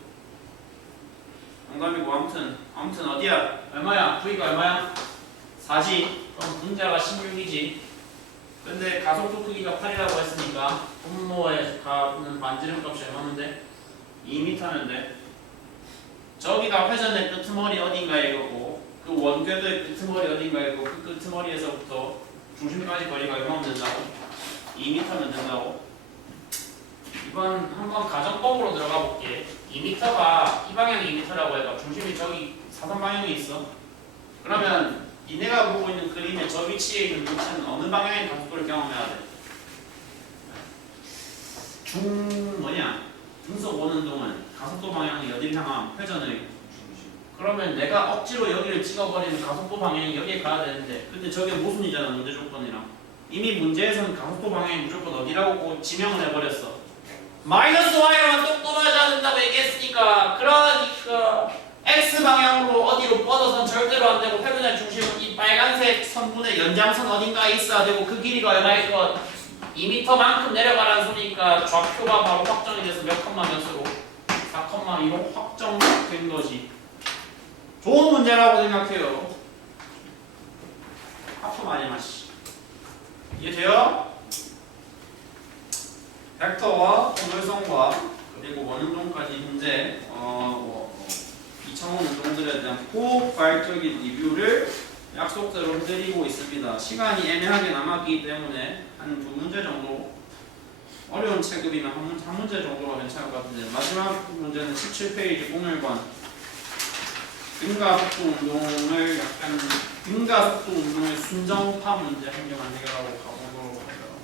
농담이고 아무튼 어디야? 얼마야? V가 얼마야? 4지. 그럼 분자가 16이지. 근데 가속도 크기가 8이라고 했으니까 분모에 가는 반지름 값이 얼마인데? 2m면 돼. 저기가 회전의 끄트머리 어딘가에 이거고 그 원궤도의 끄트머리 어딘가에 있고 그 끄트머리에서부터 중심까지 거리가 얼마면 된다고? 2m면 된다고? 이번 한번 가정법으로 들어가 볼게. 2m가 이 방향이 2m라고 해봐. 중심이 저기 사선 방향에 있어. 그러면 니네가 보고 있는 그림의 저 위치에 있는 물체는 어느 방향의 가속도를 경험해야 돼? 등속 오는 동안 가속도 방향이 어딜 향함? 회전을. 중심. 그러면 내가 억지로 여기를 찍어버리는 가속도 방향이 여기에 가야 되는데 근데 저게 모순이잖아 문제 조건이랑. 이미 문제에서는 가속도 방향이 무조건 어디라고 지명을 해버렸어. 마이너스 y로만 똑 떨어져야 된다고 얘기했으니까 그러니까 x 방향으로 어디로 뻗어선 절대로 안 되고 회전의 중심은 이 빨간색 선분의 연장선 어딘가에 있어야 되고 그 길이가 얼마일 것? 2m만큼 내려가라는 소리니까 좌표가 바로 확정이 돼서 몇 컴마 몇으로? 4,2로 확정된 거지. 좋은 문제라고 생각해요. 하프 많이 마시. 이해돼요? 벡터와 동일성과 그리고 원운동까지 현재 2차원 운동들에 대한 포괄적인 리뷰를 약속대로 해드리고 있습니다. 시간이 애매하게 남았기 때문에 한 두 문제 정도 어려운 체급이면 한 문제 정도가 괜찮을 것 같은데 마지막 문제는 17페이지 01번 등가속도 운동을 약간 등가속도 운동의 순정파 문제 한 개만 해결하고 가보도록 할까요?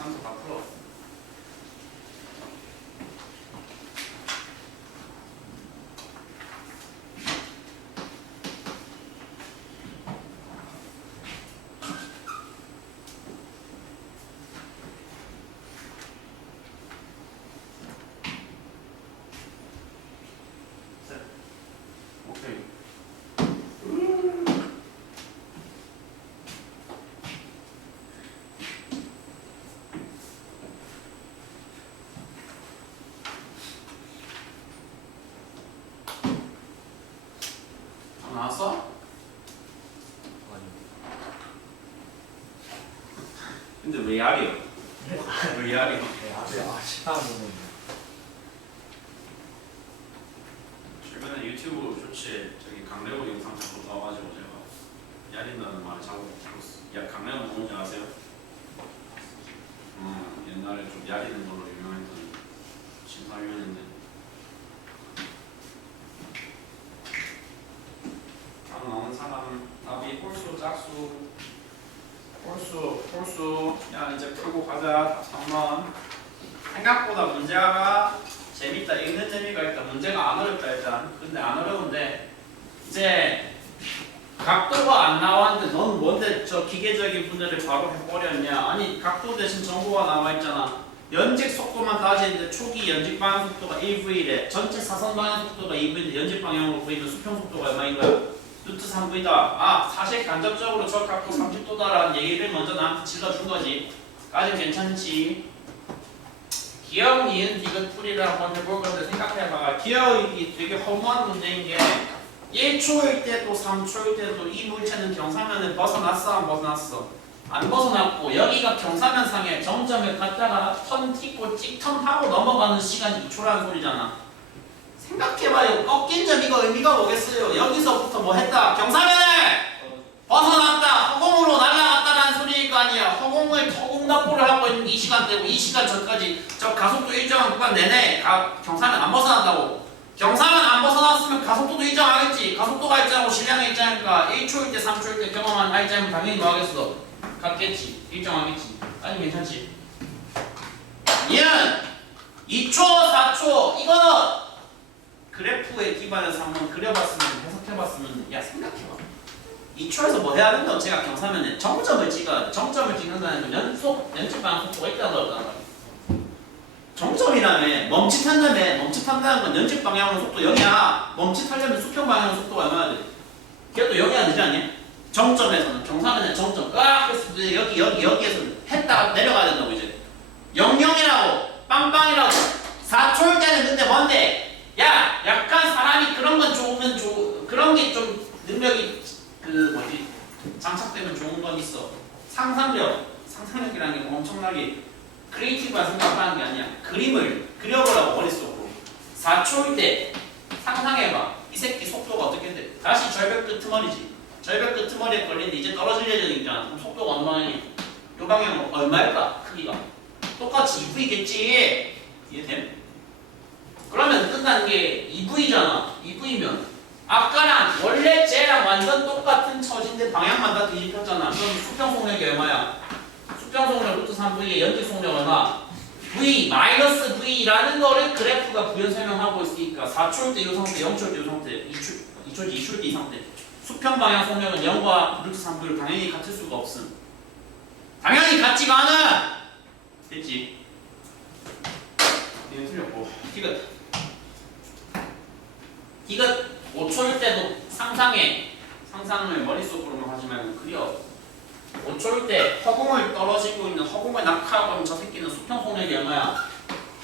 상태 다 풀어. 오케이. 다 나왔어? 근데 왜 야리요? 왜 야리요? 최근에 유튜브 좋지 저기 강래호 영상 자꾸 나와가지고 제가 야린다는 말을 자꾸 들었어. 야 강래호 누군지 아세요? 옛날에 좀 야리는 걸로 유명했던 심사위원인데 딱 나오는 사람 답이 홀수 짝수 홀수 야 이제 풀고 가자. 3번 생각보다 문제가 재밌다. 읽는 재미가 있다. 문제가 안 어렵다 일단. 근데 안 어려운데 이제 각도가 안 나왔는데 넌 뭔데 저 기계적인 분야를 바로 해버렸냐. 아니 각도 대신 정보가 나와있잖아. 연직 속도만 따지는데 초기 연직 방향 속도가 1V래. 전체 사선 방향 속도가 2V인데 연직 방향으로 보이면 수평 속도가 얼마인가요? 루트 3V다. 아 사실 간접적으로 저 각도 30도다라는 얘기를 먼저 나한테 질러준 거지. 까지 괜찮지? 기억, 니은, 디귿 풀이를 한번 해볼 건데 생각해봐. 기억이 되게 허무한 문제인 게 1초일 때도 3초일 때도 이 물체는 경사면을 벗어났어 안 벗어났어? 안 벗어났고 여기가 경사면상에 정점에 갔다가 턴 튀고 찍턴하고 넘어가는 시간이 2초라는 소리잖아. 생각해봐요. 꺾인 점 이거 의미가 뭐겠어요? 여기서부터 뭐 했다? 경사면을 벗어났다. 허공으로 날아갔다라는 소리일 거 아니야. 허공을 허공납보를 하고 있는 이 시간대고 이 시간 전까지 저 가속도 일정한 구간 내내 경사면 안 벗어난다고. 경사면 안 벗어났으면 가속도도 일정하겠지. 가속도가 일정하고 실량이 일정하니까 1초일 때 3초일 때 경험한 R자면 당연히 뭐 하겠어? 같겠지. 일정하겠지. 아니 괜찮지? 얘는 2초, 4초 이거 그래프에 기반해서 한번 그려봤으면 해석해봤으면 야 생각해봐. 2초에서 뭐 해야 된다고? 제가 경사면에 정점을 찍어야 돼. 정점을 찍는다는 건 연측 방향 속도가 있다는 거잖아. 정점이라며 멈칫한다는 건 연측 방향으로 속도 0이야. 멈칫하려면 수평 방향으로 속도가 얼마야 돼? 걔도 0이야 되지 않냐? 정점에서는 경사면에 정점 꽉 했을 때 여기에서 했다가 내려가야 된다고 이제 00이라고 빵빵이라고 4초일 때는 근데 뭔데? 야 약간 사람이 그런 건 좋으면 그런 게 좀 능력이 장착되면 좋은 건 있어. 상상력이라는 게 엄청나게 크리에이티브한 생각하는 게 아니야. 그림을 그려보라고 머릿속으로. 4초일 때 상상해봐. 이 새끼 속도가 어떻게 돼? 다시 절벽 끄트머리지. 절벽 끄트머리에 걸리는데 이제 떨어질 예정이잖아. 그럼 속도가 얼마니? 요 방향으로 얼마일까? 크기가. 똑같이 2V겠지. 이해됨? 그러면 끝난 게 2V잖아. 2V면 아까랑 원래 쟤랑 완전 똑같은 처지인데 방향만 다 뒤집혔잖아. 그럼 수평 속력이 얼마야? 수평 속력 루트 3V의 연직 속력 얼마? V 마이너스 V라는 거를 그래프가 부연 설명하고 있으니까 4초일 때 이 상태, 0초일 때 이 상태, 2초일 때 이 상태. 수평 방향 속력은 0과 루트 3V를 당연히 같을 수가 없음. 당연히 같지가 않아! 됐지? 얘는 틀렸고. 디귿 5초일 때도 상상을 머릿속으로만 하지 말고 그려. 5초일 때 허공을 떨어지고 있는 허공을 낙하하고 있는 저 새끼는 수평 속력이 얼마야?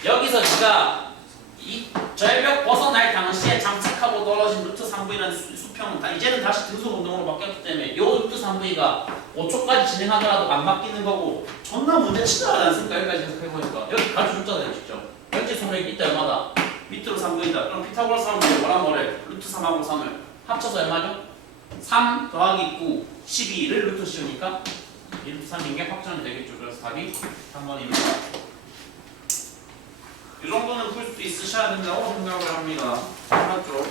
여기서 네가 이 절벽 벗어날 당시에 장착하고 떨어진 루트 3V라는 수평은 이제는 다시 등속 운동으로 바뀌었기 때문에 요 루트 3V가 5초까지 진행하더라도 안 바뀌는 거고 존나 문제 치다라는 생각 여기까지 해석해보니까 여기 가르쳐줬잖아요 직접. 연직 속력이 이때 얼마다? 밑으로 3V다. 그럼 피타고라스 하면 뭐란 말해? 루트 3하고 3을 합쳐서 얼마죠? 3 더하기 9, 12를 루트 씌우니까 이 루트 3인 게 확정이 되겠죠. 그래서 답이 3번입니다. 이 정도는 풀 수 있으셔야 된다고 생각을 합니다. 맞죠?